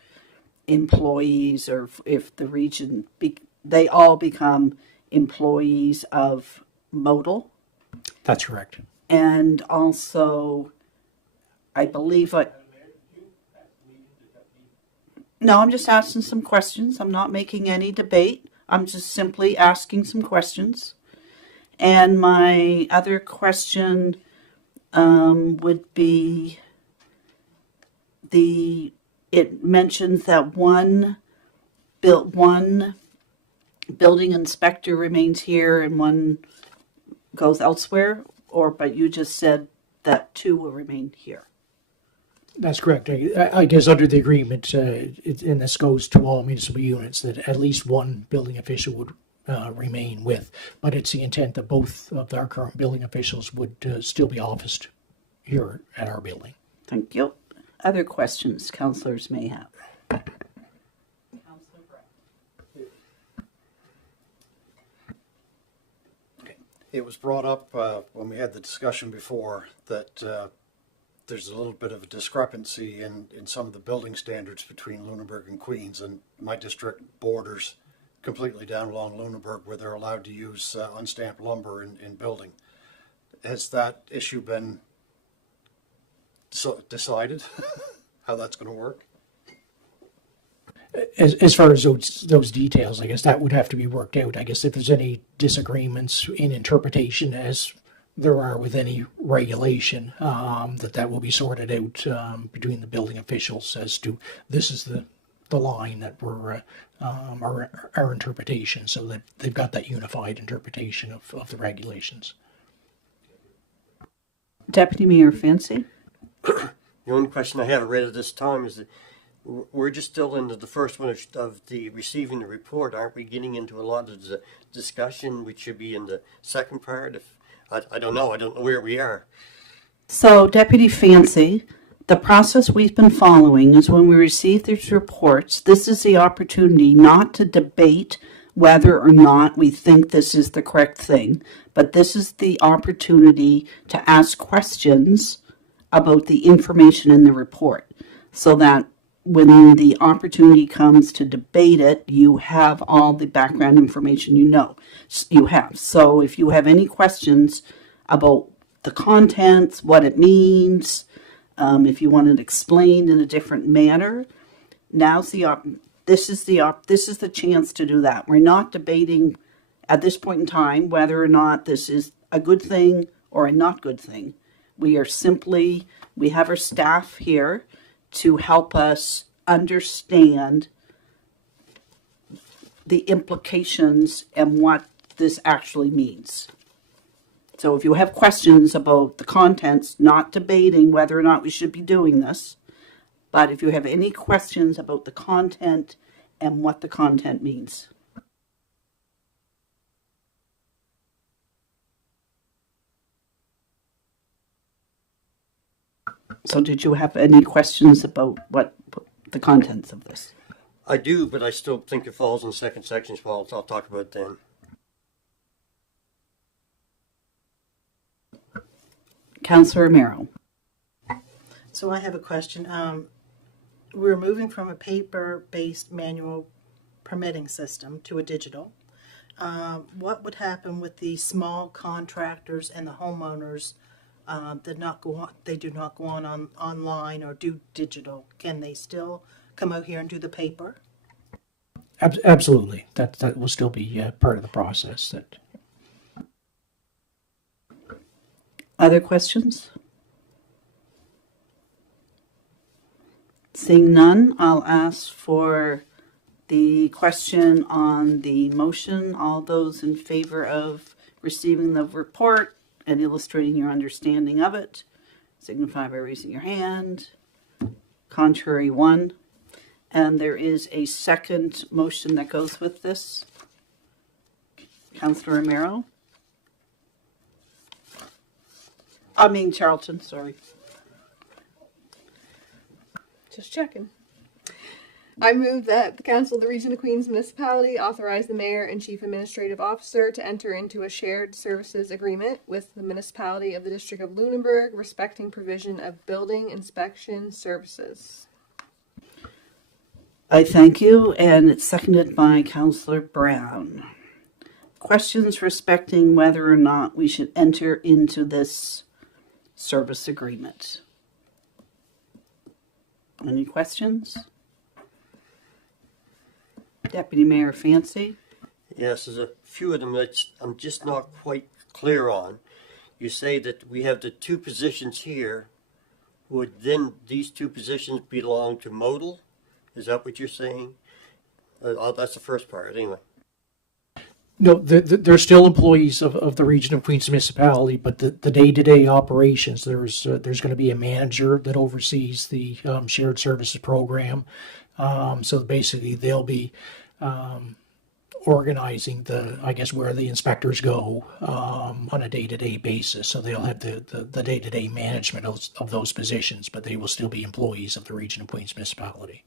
employees, or if the region, they all become employees of Modal. That's correct. And also, I believe no, I'm just asking some questions. I'm not making any debate. I'm just simply asking some questions. And my other question would be it mentions that one building inspector remains here and one goes elsewhere, but you just said that 2 will remain here. That's correct. I guess under the agreement, and this goes to all municipal units, that at least one building official would remain with, but it's the intent that both of our current building officials would still be officed here at our building. Thank you. Other questions councillors may have? It was brought up when we had the discussion before that there's a little bit of a discrepancy in some of the building standards between Lunenburg and Queens, and my district borders completely down along Lunenburg where they're allowed to use unstamped lumber in building. Has that issue been decided, how that's going to work? As far as those details, I guess that would have to be worked out. I guess if there's any disagreements in interpretation, as there are with any regulation, that will be sorted out between the building officials as to this is the line that we're our interpretation, so that they've got that unified interpretation of the regulations. Deputy Mayor Fancy? The only question I have read at this time is that we're just still into the first one of the receiving the report. Aren't we getting into a lot of the discussion which should be in the second part? If I don't know. I don't know where we are. So, Deputy Fancy, the process we've been following is when we receive these reports, this is the opportunity not to debate whether or not we think this is the correct thing, but this is the opportunity to ask questions about the information in the report, so that when the opportunity comes to debate it, you have all the background information you have. So if you have any questions about the contents, what it means, if you want it explained in a different manner, this is the chance to do that. We're not debating at this point in time whether or not this is a good thing or a not good thing. We have our staff here to help us understand the implications and what this actually means. So if you have questions about the contents, not debating whether or not we should be doing this, but if you have any questions about the content and what the content means. So did you have any questions about what the contents of this? I do, but I still think it falls in the second section as well, so I'll talk about it then. Councillor Romero. So I have a question. We're moving from a paper-based manual permitting system to a digital. What would happen with the small contractors and the homeowners that do not go on online or do digital? Can they still come out here and do the paper? Absolutely. That will still be part of the process. Other questions? Seeing none, I'll ask for the question on the motion. All those in favor of receiving the report and illustrating your understanding of it, signify by raising your hand. Contrary, 1. And there is a second motion that goes with this. Councillor Romero? Charlton, sorry. Just checking. I move that the Council of the Region of Queens Municipality authorize the Mayor and Chief Administrative Officer to enter into a shared services agreement with the Municipality of the District of Lunenburg respecting provision of building inspection services. I thank you, and it's seconded by Councillor Brown. Questions respecting whether or not we should enter into this service agreement? Any questions? Deputy Mayor Fancy? Yes, there's a few of them that I'm just not quite clear on. You say that we have the two positions here. Would then these two positions belong to modal? Is that what you're saying? That's the first part, anyway. No, they're still employees of the Region of Queens Municipality, but the day-to-day operations, there's going to be a manager that oversees the shared services program. So basically, they'll be organizing where the inspectors go on a day-to-day basis. So they'll have the day-to-day management of those positions, but they will still be employees of the Region of Queens Municipality.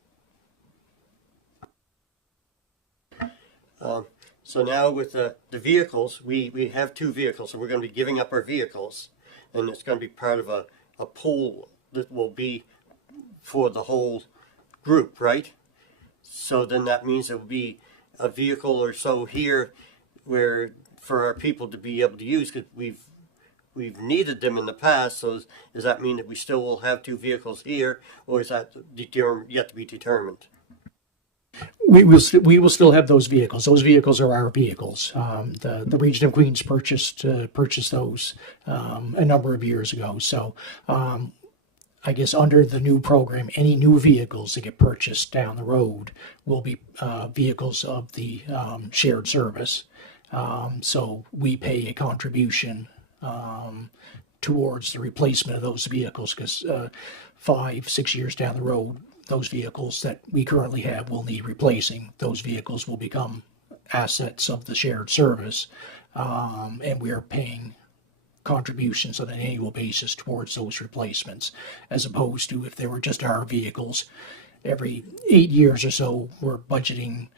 So now with the vehicles, we have two vehicles, so we're going to be giving up our vehicles, and it's going to be part of a pool that will be for the whole group, right? So then that means there will be a vehicle or so here where for our people to be able to use, because we've needed them in the past. So does that mean that we still will have 2 vehicles here, or is that yet to be determined? We will still have those vehicles. Those vehicles are our vehicles. The Region of Queens purchased those a number of years ago. So I guess under the new program, any new vehicles that get purchased down the road will be vehicles of the shared service. So we pay a contribution towards the replacement of those vehicles, because 5-6 years down the road, those vehicles that we currently have will need replacing. Those vehicles will become assets of the shared service, and we are paying contributions on an annual basis towards those replacements, as opposed to if they were just our vehicles. Every 8 years or so, we're budgeting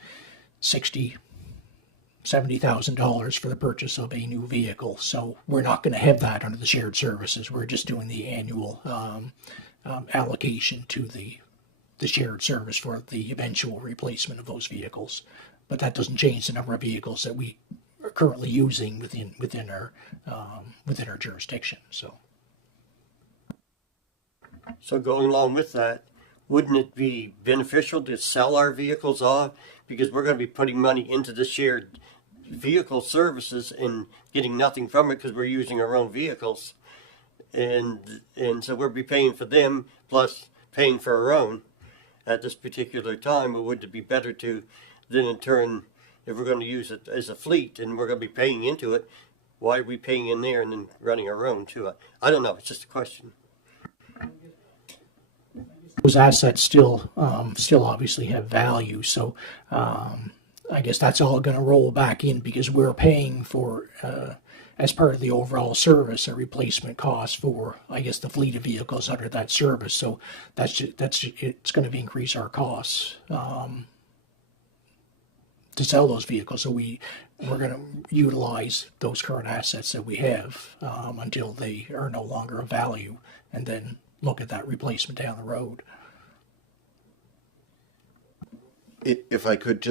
$70,000 for the purchase of a new vehicle. So we're not going to have that under the shared services. We're just doing the annual allocation to the shared service for the eventual replacement of those vehicles. But that doesn't change the number of vehicles that we are currently using within our jurisdiction. So going along with that, wouldn't it be beneficial to sell our vehicles off, because we're going to be putting money into the shared vehicle services and getting nothing from it because we're using our own vehicles, and so we'll be paying for them plus paying for our own at this particular time? Or would it be better to then in turn, if we're going to use it as a fleet and we're going to be paying into it, why are we paying in there and then running our own too? I don't know. It's just a question. those assets still obviously have value. So I guess that's all going to roll back in, because we're paying for, as part of the overall service, a replacement cost for, I guess, the fleet of vehicles under that service. So it's going to increase our costs to sell those vehicles. So we're going to utilize those current assets that we have until they are no longer of value, and then look at that replacement down the road. If I could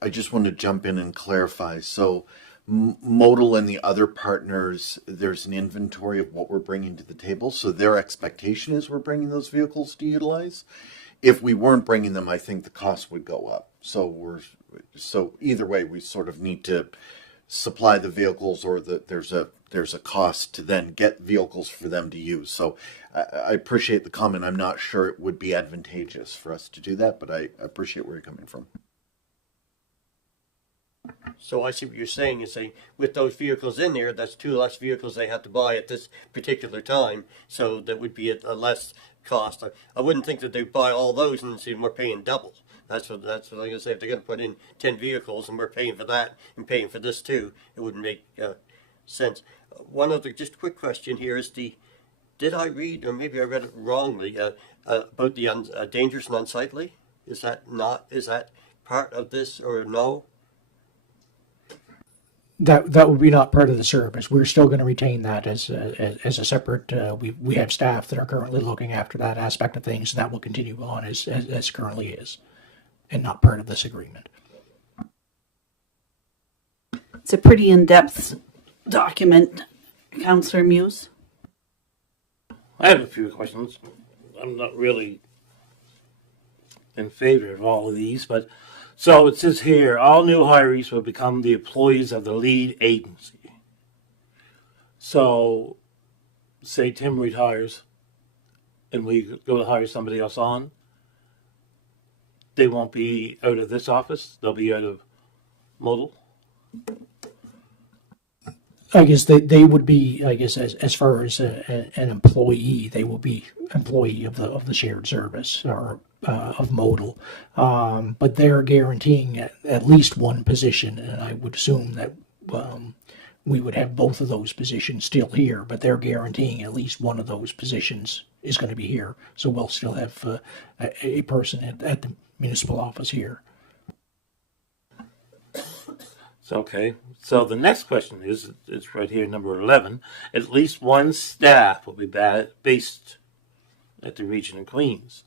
I just want to jump in and clarify. So Modal and the other partners, there's an inventory of what we're bringing to the table. So their expectation is we're bringing those vehicles to utilize. If we weren't bringing them, I think the cost would go up. So either way, we sort of need to supply the vehicles, or there's a cost to then get vehicles for them to use. So I appreciate the comment. I'm not sure it would be advantageous for us to do that, but I appreciate where you're coming from. So I see what you're saying is with those vehicles in there, that's 2 less vehicles they have to buy at this particular time. So that would be a less cost. I wouldn't think that they'd buy all those and see we're paying double. That's what I'm going to say. If they're going to put in 10 vehicles and we're paying for that and paying for this too, it wouldn't make sense. One other just quick question here is did I read, or maybe I read it wrongly, about the dangerous and unsightly? Is that part of this, or no? That would be not part of the service. We're still going to retain that as a separate. We have staff that are currently looking after that aspect of things, and that will continue on as currently is, and not part of this agreement. It's a pretty in-depth document, Councillor Muse. I have a few questions. I'm not really in favor of all of these, but so it says here, all new hirees will become the employees of the lead agency. So, say Tim retires and we go to hire somebody else on, they won't be out of this office, they'll be out of Modal. I guess they would be, I guess, as far as an employee, they will be employee of the shared service, or of Modal, but they're guaranteeing at least one position, and I would assume that we would have both of those positions still here, but they're guaranteeing at least one of those positions is going to be here, so we'll still have a person at the municipal office here. Okay, so the next question is right here, number 11. At least one staff will be based at the region in Queens.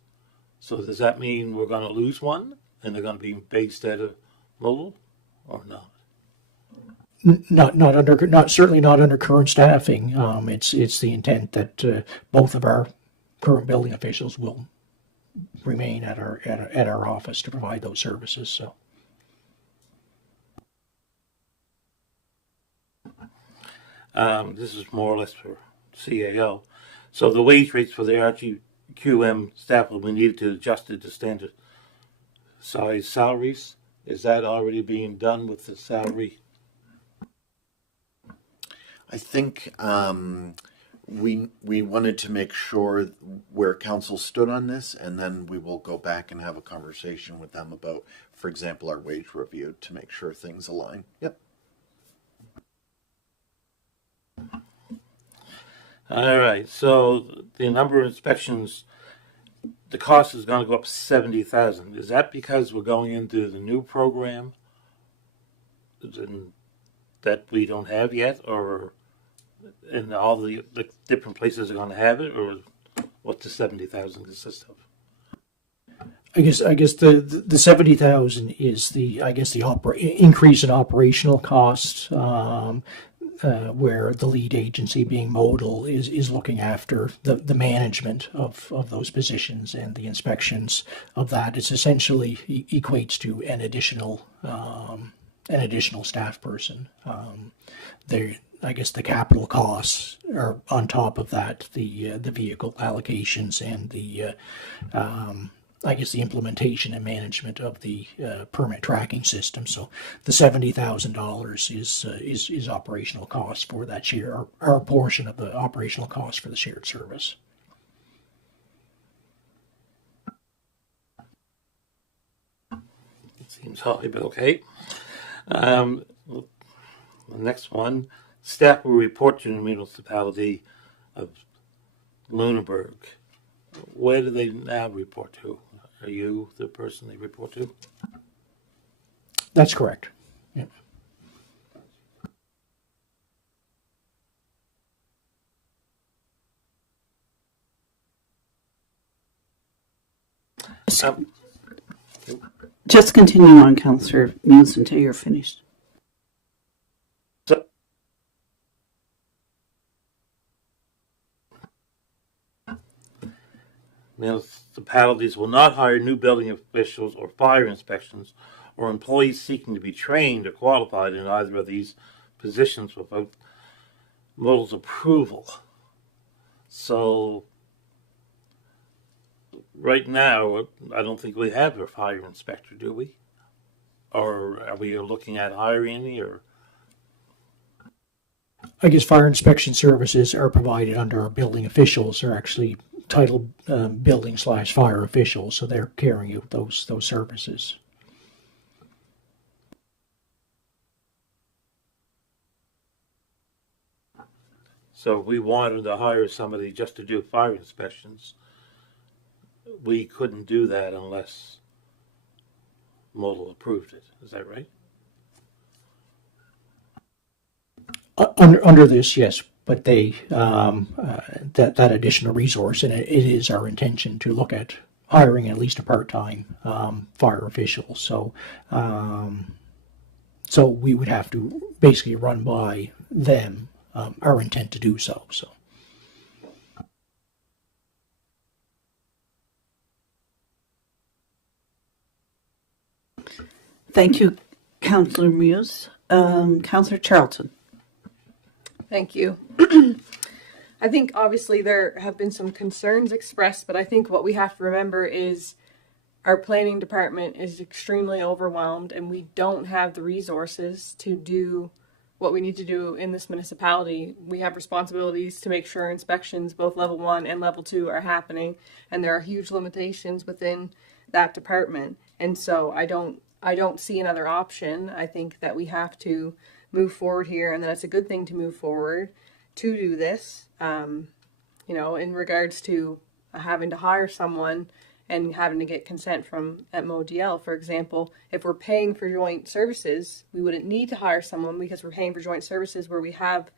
So does that mean we're going to lose one and they're going to be based out of Lowell or not? Certainly not under current staffing. It's the intent that both of our current building officials will remain at our office to provide those services. So. This is more or less for CAO. So the wage rates for the RGQM staff will be needed to adjust it to standard size salaries. Is that already being done with the salary? I think we wanted to make sure where council stood on this, and then we will go back and have a conversation with them about, for example, our wage review to make sure things align. Yep. All right. So the number of inspections, the cost is going to go up 70,000. Is that because we're going into the new program that we don't have yet, or and all the different places are going to have it, or what the 70,000 consists of? I guess the 70,000 is the increase in operational costs, where the lead agency, being Modal, is looking after the management of those positions and the inspections of that. It's essentially equates to an additional staff person. I guess the capital costs are on top of that, the vehicle allocations and the the implementation and management of the permit tracking system. So the $70,000 is operational costs for that share, our portion of the operational cost for the shared service. It seems high, but okay. The next one, staff will report to the municipality of Lunenburg. Where do they now report to? Are you the person they report to? That's correct. Yeah. Just continue on, Councillor Muse, until you're finished. Municipalities will not hire new building officials or fire inspections or employees seeking to be trained or qualified in either of these positions without Modal's approval. So right now, I don't think we have a fire inspector, do we? Or are we looking at hiring any? Or I guess fire inspection services are provided under our building officials. They're actually titled building/fire officials, so they're carrying out those services. so if we wanted to hire somebody just to do fire inspections, we couldn't do that unless Modal approved it. Is that right? Under this, yes, but they that additional resource, and it is our intention to look at hiring at least a part-time fire official. So, so we would have to basically run by them our intent to do so. So. Thank you, Councillor Muse. Councillor Charlton. Thank you. I think obviously there have been some concerns expressed, but I think what we have to remember is our planning department is extremely overwhelmed and we don't have the resources to do what we need to do in this municipality. We have responsibilities to make sure inspections, both level 1 and level 2, are happening, and there are huge limitations within that department. And so I don't see another option. I think that we have to move forward here, and that it's a good thing to move forward to do this. You know, in regards to having to hire someone and having to get consent from at MODL, for example, if we're paying for joint services, we wouldn't need to hire someone because we're paying for joint services where we have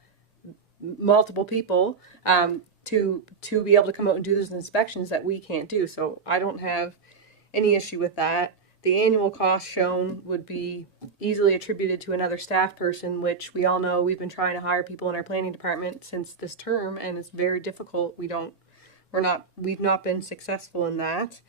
multiple people to be able to come out and do those inspections that we can't do. So I don't have any issue with that. The annual cost shown would be easily attributed to another staff person, which we all know we've been trying to hire people in our planning department since this term, and it's very difficult. We've not been successful in that.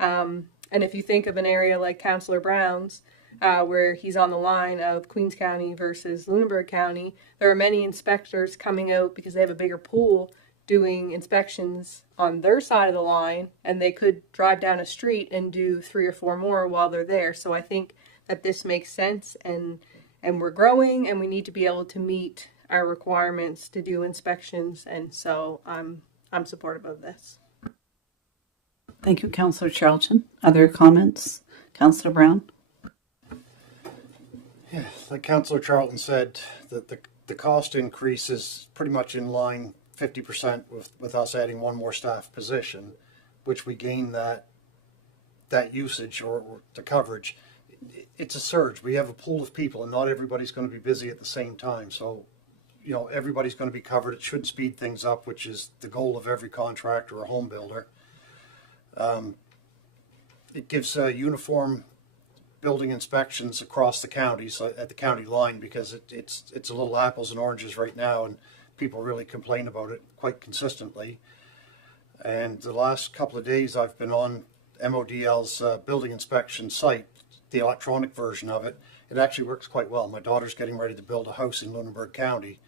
And if you think of an area like Councillor Brown's, where he's on the line of Queens County versus Lunenburg County, there are many inspectors coming out because they have a bigger pool doing inspections on their side of the line, and they could drive down a street and do 3 or 4 more while they're there. So I think that this makes sense, and we're growing, and we need to be able to meet our requirements to do inspections, and so I'm supportive of this. Thank you, Councillor Charlton. Other comments? Councillor Brown? Yeah, like Councillor Charlton said, that the cost increase is pretty much in line 50% with us adding one more staff position, which we gain that usage or the coverage. It's a surge. We have a pool of people, and not everybody's going to be busy at the same time. So, you know, everybody's going to be covered. It should speed things up, which is the goal of every contractor or home builder. It gives uniform building inspections across the counties at the county line, because it's a little apples and oranges right now, and people really complain about it quite consistently. And the last couple of days I've been on MODL's building inspection site, the electronic version of it. It actually works quite well. My daughter's getting ready to build a house in Lunenburg County,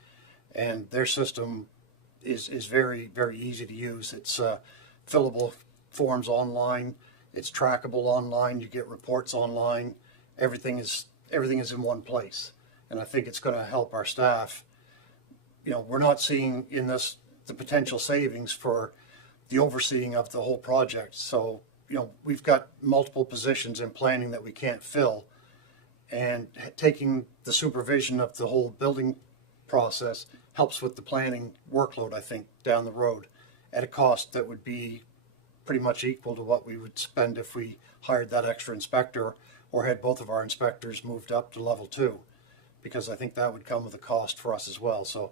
and their system is very, very easy to use. It's fillable forms online. It's trackable online. You get reports online. Everything is in one place. And I think it's going to help our staff. You know, we're not seeing in this the potential savings for the overseeing of the whole project. So, you know, we've got multiple positions in planning that we can't fill. And taking the supervision of the whole building process helps with the planning workload, I think, down the road at a cost that would be pretty much equal to what we would spend if we hired that extra inspector or had both of our inspectors moved up to level 2, because I think that would come with a cost for us as well. So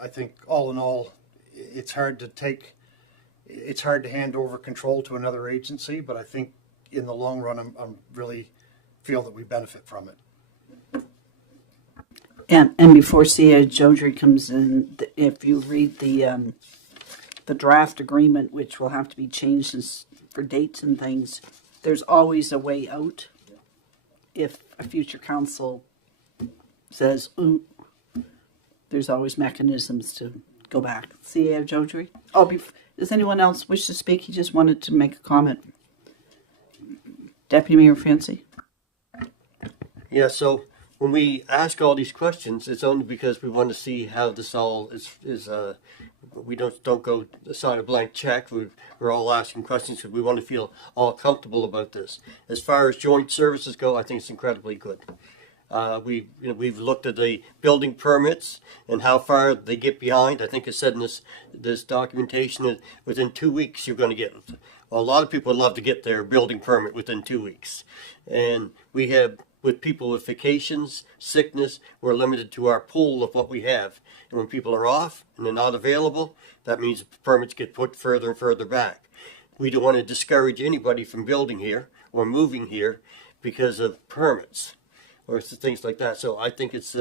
I think all in all, it's hard to hand over control to another agency, but I think in the long run, I'm really feel that we benefit from it. And before C.A. Jodry comes in, if you read the draft agreement, which will have to be changed for dates and things, there's always a way out. If a future council says, there's always mechanisms to go back. C.A. Jodry? Does anyone else wish to speak? He just wanted to make a comment. Deputy Mayor Fancy? Yeah, so when we ask all these questions, it's only because we want to see how this all is we don't go sign a blank check. We're all asking questions because we want to feel all comfortable about this. As far as joint services go, I think it's incredibly good. We've looked at the building permits and how far they get behind. I think it said in this documentation that within 2 weeks you're going to get. Well, a lot of people would love to get their building permit within 2 weeks, and we have. With people with vacations, sickness, we're limited to our pool of what we have. And when people are off and they're not available, that means permits get put further and further back. We don't want to discourage anybody from building here or moving here because of permits or things like that. So I think it's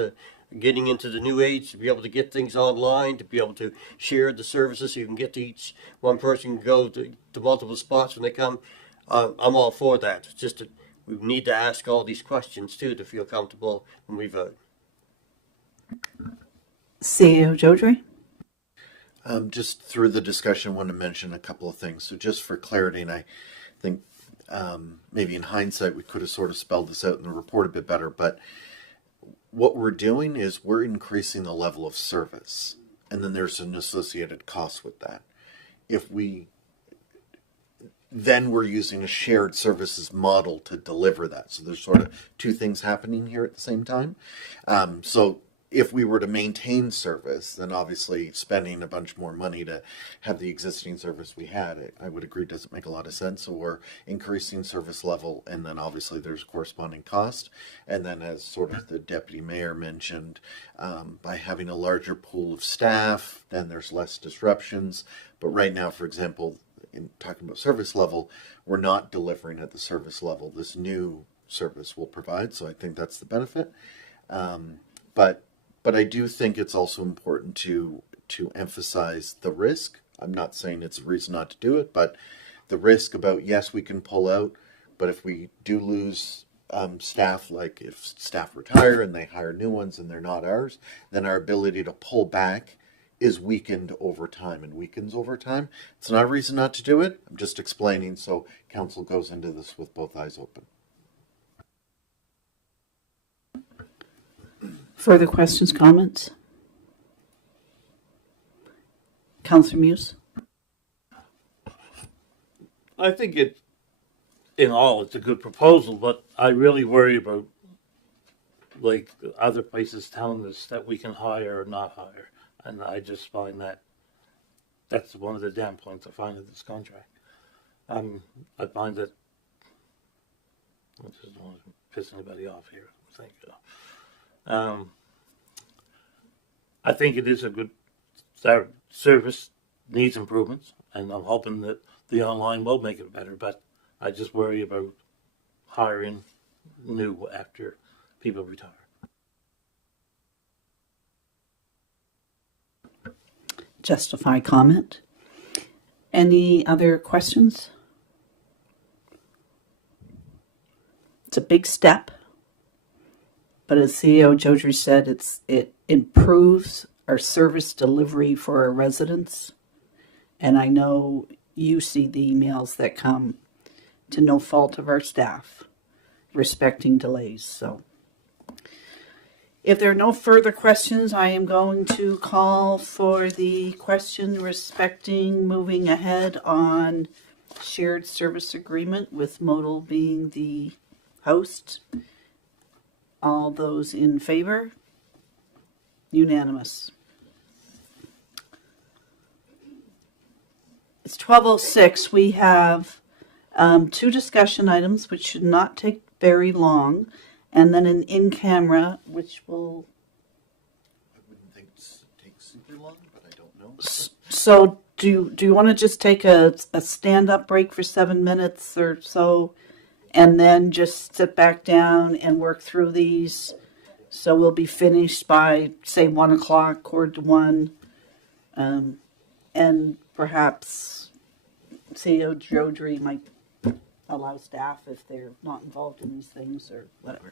getting into the new age to be able to get things online, to be able to share the services so you can get to each one person, can go to multiple spots when they come. I'm all for that. It's just we need to ask all these questions, too, to feel comfortable when we vote. CEO Jodry? Just through the discussion, I want to mention a couple of things. So just for clarity, and I think maybe in hindsight we could have sort of spelled this out in the report a bit better, but what we're doing is we're increasing the level of service, and then there's an associated cost with that. Then we're using a shared services model to deliver that. So there's sort of two things happening here at the same time. So if we were to maintain service, then obviously spending a bunch more money to have the existing service we had, I would agree, doesn't make a lot of sense. Or increasing service level, and then obviously there's corresponding cost. And then, as sort of the deputy mayor mentioned, by having a larger pool of staff, then there's less disruptions. But right now, for example, in talking about service level, we're not delivering at the service level this new service will provide. So I think that's the benefit. But I do think it's also important to emphasize the risk. I'm not saying it's a reason not to do it, but the risk about, yes, we can pull out, but if we do lose staff, like if staff retire and they hire new ones and they're not ours, then our ability to pull back is weakened over time and weakens over time. It's not a reason not to do it. I'm just explaining so council goes into this with both eyes open. Further questions, comments? Councillor Muse? I think in all, it's a good proposal, but I really worry about, like, other places telling us that we can hire or not hire. And I just find that's one of the damn points I find in this contract. I find that, I just don't want to piss anybody off here. Thank you. I think it is a good service, needs improvements, and I'm hoping that the online will make it better, but I just worry about hiring new after people retire. Justified comment. Any other questions? It's a big step. But as CEO Jodry said, it improves our service delivery for our residents. And I know you see the emails that come to no fault of our staff respecting delays. So if there are no further questions, I am going to call for the question respecting moving ahead on shared service agreement with Modal being the host. All those in favor? Unanimous. It's 12:06. We have two discussion items which should not take very long, and then an in-camera which will... I wouldn't think it takes super long, but I don't know. So do you want to just take a stand-up break for 7 minutes or so? And then just sit back down and work through these. So we'll be finished by, say, 1 o'clock, 1:15. And perhaps CEO Jodry might allow staff, if they're not involved in these things or whatever.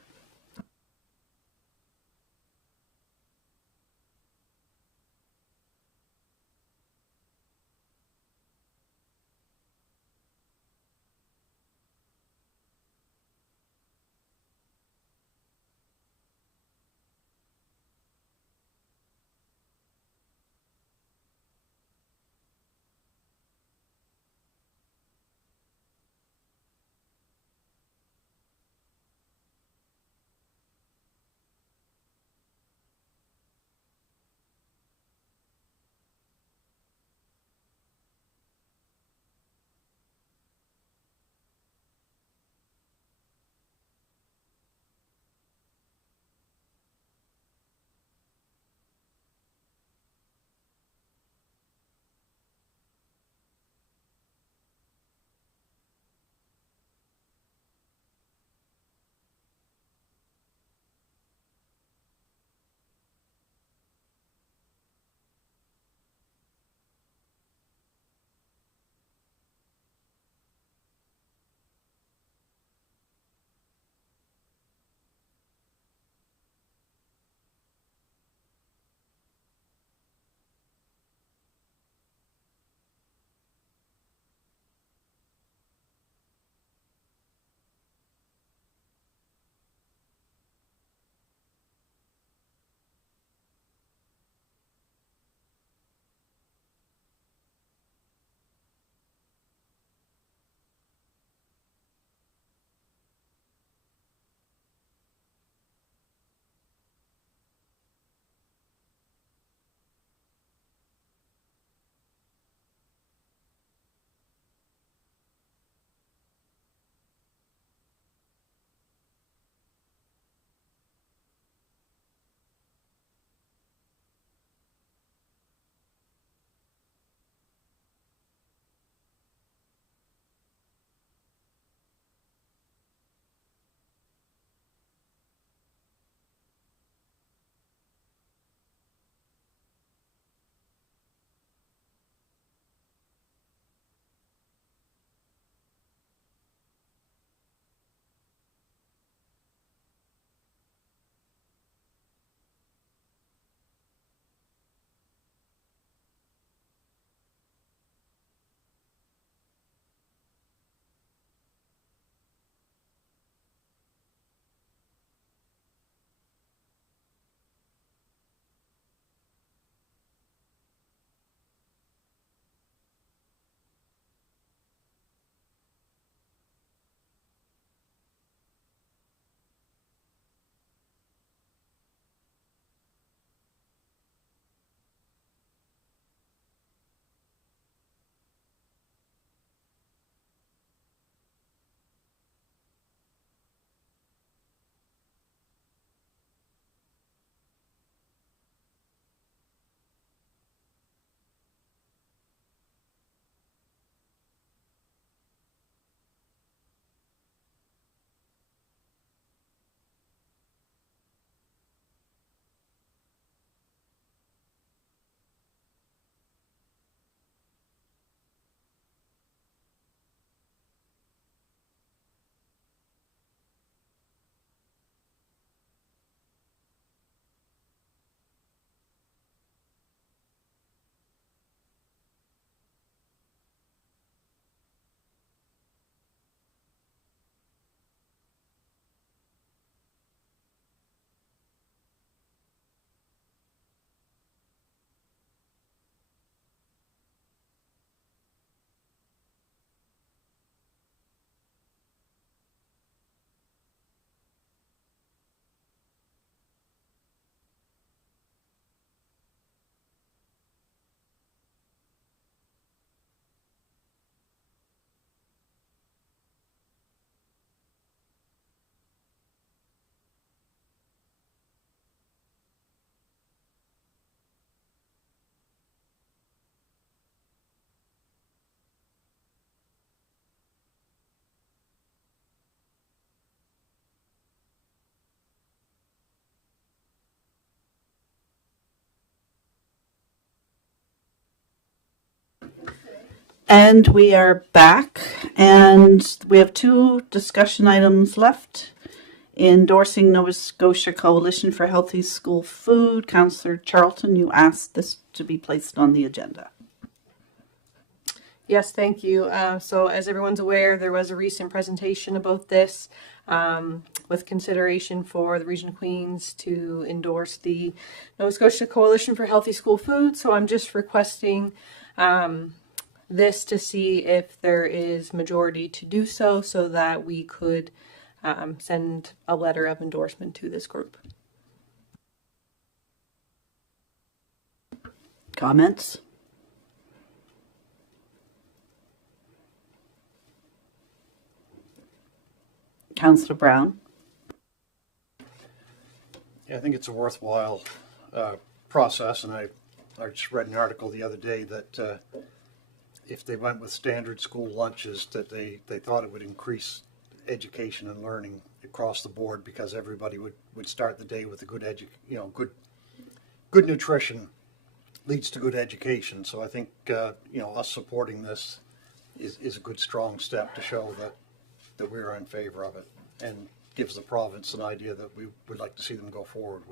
And we are back, and we have 2 discussion items left. Endorsing Nova Scotia Coalition for Healthy School Food. Councillor Charlton, you asked this to be placed on the agenda. Yes, thank you. So as everyone's aware, there was a recent presentation about this with consideration for the Region of Queens to endorse the Nova Scotia Coalition for Healthy School Food. So I'm just requesting this to see if there is majority to do so, so that we could send a letter of endorsement to this group. Comments? Councillor Brown? Yeah, I think it's a worthwhile process, and I just read an article the other day that if they went with standard school lunches, that they thought it would increase education and learning across the board, because everybody would start the day with a good good nutrition leads to good education. So I think us supporting this is a good strong step to show that we're in favor of it, and gives the province an idea that we would like to see them go forward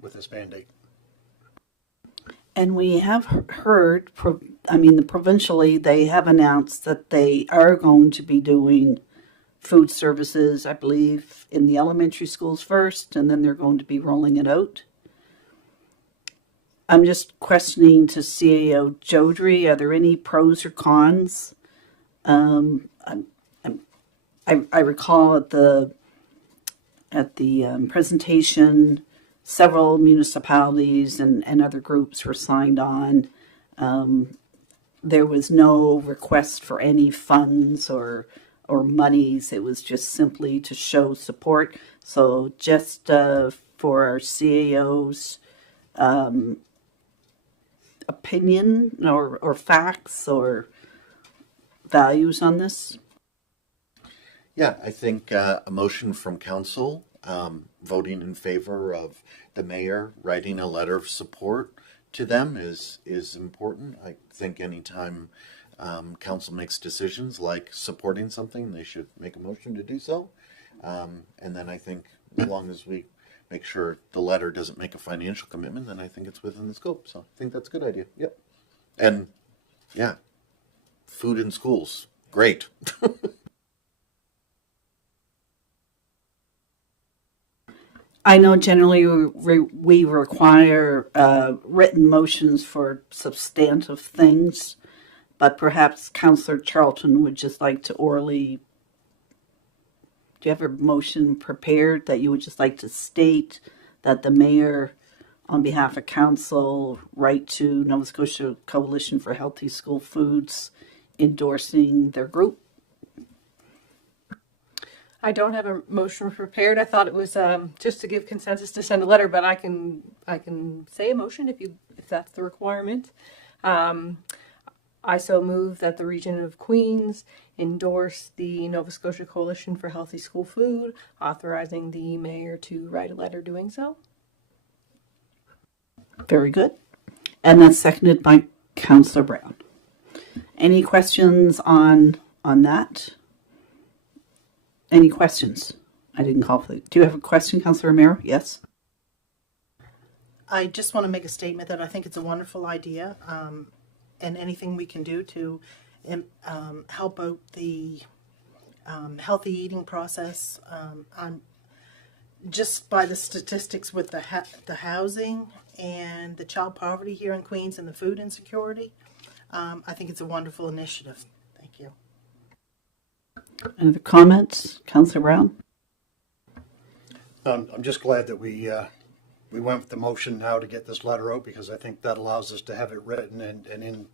with this mandate. And we have heard, provincially, they have announced that they are going to be doing food services, I believe, in the elementary schools first, and then they're going to be rolling it out. I'm just questioning to CAO Jodry, are there any pros or cons? I recall at the presentation, several municipalities and other groups were signed on. There was no request for any funds or monies. It was just simply to show support. So just for our CAO's opinion or facts or values on this. Yeah, I think a motion from council voting in favor of the mayor writing a letter of support to them is important. I think anytime council makes decisions like supporting something, they should make a motion to do so. And then I think as long as we make sure the letter doesn't make a financial commitment, then I think it's within the scope. So I think that's a good idea. Yep. And yeah, food in schools, great. I know generally we require written motions for substantive things, but perhaps Councillor Charlton would just like to orally. Do you have a motion prepared that you would just like to state that the mayor, on behalf of council, write to Nova Scotia Coalition for Healthy School Foods, endorsing their group? I don't have a motion prepared. I thought it was just to give consensus to send a letter, but I can say a motion if that's the requirement. I so move that the Region of Queens endorse the Nova Scotia Coalition for Healthy School Food, authorizing the mayor to write a letter doing so. Very good. And that's seconded by Councillor Brown. Any questions on that? Any questions? I didn't call for it. Do you have a question, Councillor Romero? Yes. I just want to make a statement that I think it's a wonderful idea, and anything we can do to help out the healthy eating process. Just by the statistics with the housing and the child poverty here in Queens and the food insecurity, I think it's a wonderful initiative. Thank you. Any other comments? Councillor Brown? I'm just glad that we went with the motion now to get this letter out, because I think that allows us to have it written and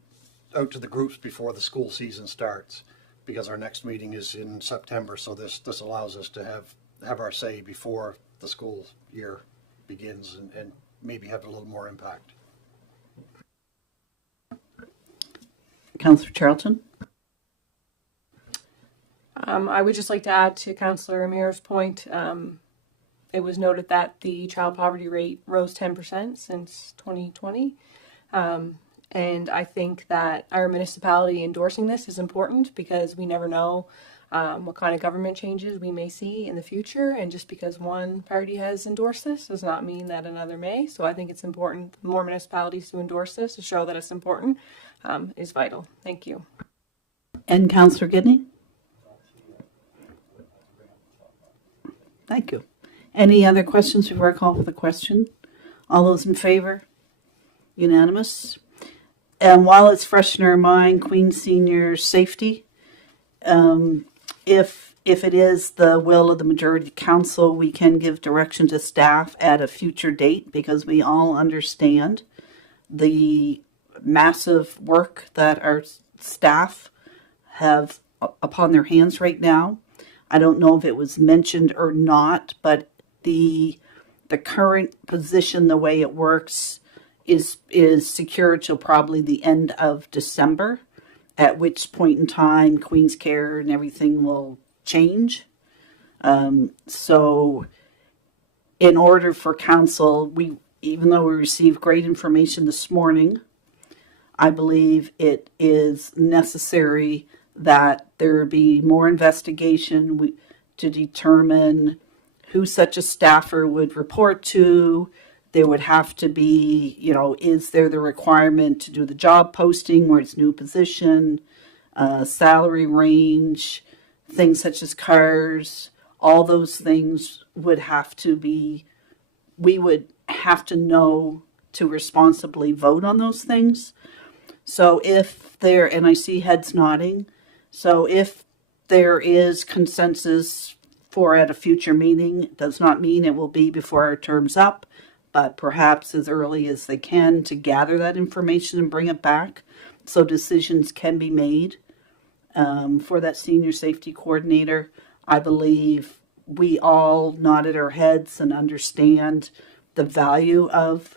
out to the groups before the school season starts, because our next meeting is in September. So this allows us to have our say before the school year begins and maybe have a little more impact. Councillor Charlton? I would just like to add to Councillor Amir's point. It was noted that the child poverty rate rose 10% since 2020. And I think that our municipality endorsing this is important because we never know what kind of government changes we may see in the future. And just because one party has endorsed this does not mean that another may. So I think it's important, more municipalities to endorse this to show that it's important is vital. Thank you. And Councillor Gidney? Thank you. Any other questions before I call for the question? All those in favor? Unanimous. And while it's fresh in our mind, Queen Senior Safety, if it is the will of the majority council, we can give direction to staff at a future date because we all understand the massive work that our staff have upon their hands right now. I don't know if it was mentioned or not, but the current position, the way it works, is secure till probably the end of December, at which point in time Queen's Care and everything will change. So in order for council, even though we received great information this morning, I believe it is necessary that there be more investigation to determine who such a staffer would report to. There would have to be, is there the requirement to do the job posting where it's new position, salary range, things such as cars, all those things would have to be, we would have to know to responsibly vote on those things. So if there, and I see heads nodding, so if there is consensus for at a future meeting, it does not mean it will be before our term's up, but perhaps as early as they can to gather that information and bring it back so decisions can be made for that senior safety coordinator. I believe we all nodded our heads and understand the value of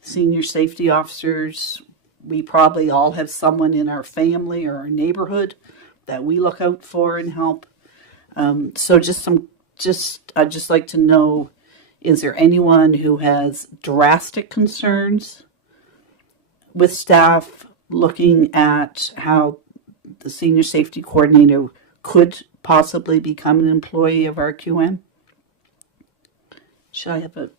senior safety officers. We probably all have someone in our family or our neighborhood that we look out for and help. So I'd just like to know, is there anyone who has drastic concerns with staff looking at how the senior safety coordinator could possibly become an employee of our QM? Should I have a...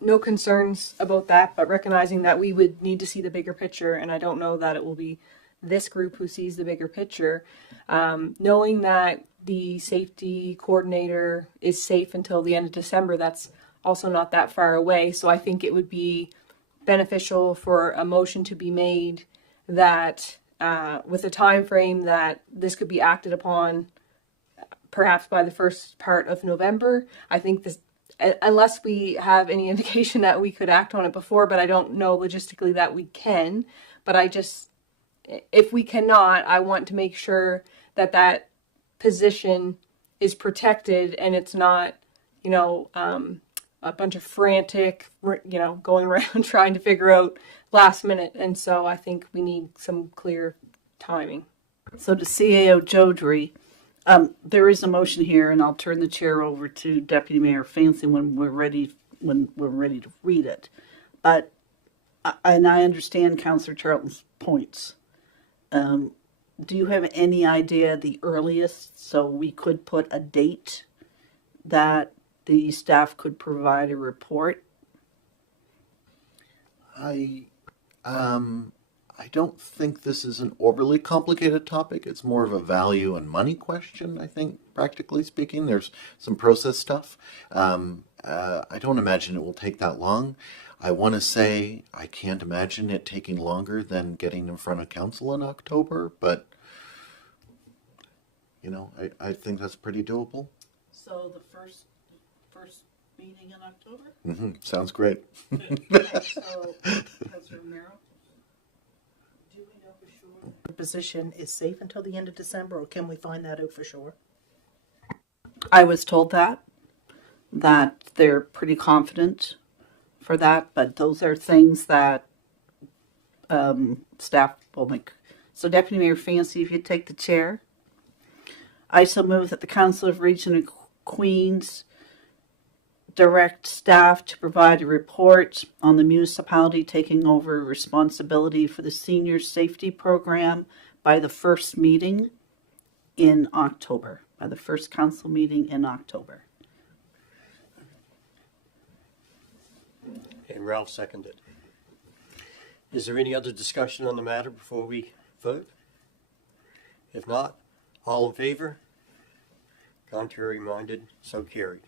No concerns about that, but recognizing that we would need to see the bigger picture, and I don't know that it will be this group who sees the bigger picture. Knowing that the safety coordinator is safe until the end of December, that's also not that far away. So I think it would be beneficial for a motion to be made that with a time frame that this could be acted upon perhaps by the first part of November. I think this, unless we have any indication that we could act on it before, but I don't know logistically that we can. But if we cannot, I want to make sure that that position is protected and it's not, a bunch of frantic, going around trying to figure out last minute. And so I think we need some clear timing. So to CAO Jodry, there is a motion here, and I'll turn the chair over to Deputy Mayor Fancy when we're ready to read it. But and I understand Councillor Charlton's points. Do you have any idea the earliest, so we could put a date that the staff could provide a report? I don't think this is an overly complicated topic. It's more of a value and money question, I think, practically speaking. There's some process stuff. I don't imagine it will take that long. I want to say I can't imagine it taking longer than getting in front of council in October, but, I think that's pretty doable. So the first meeting in October? Mm-hmm. Sounds great. So, Councillor Romero? Do we know for sure? The position is safe until the end of December, or can we find that out for sure? I was told that they're pretty confident for that, but those are things that staff will make. So Deputy Mayor Fancy, if you take the chair. I so move that the Council of Region of Queens direct staff to provide a report on the municipality taking over responsibility for the senior safety program by the first meeting in October, by the first council meeting in October. And Ralph seconded. Is there any other discussion on the matter before we vote? If not, all in favor? Contrary minded, so carried.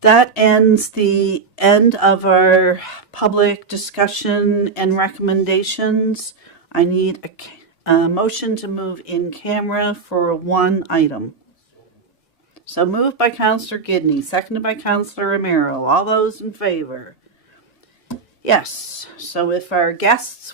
That ends the end of our public discussion and recommendations. I need a motion to move in camera for one item. So moved by Councillor Gidney, seconded by Councillor Romero. All those in favor? Yes. So if our guests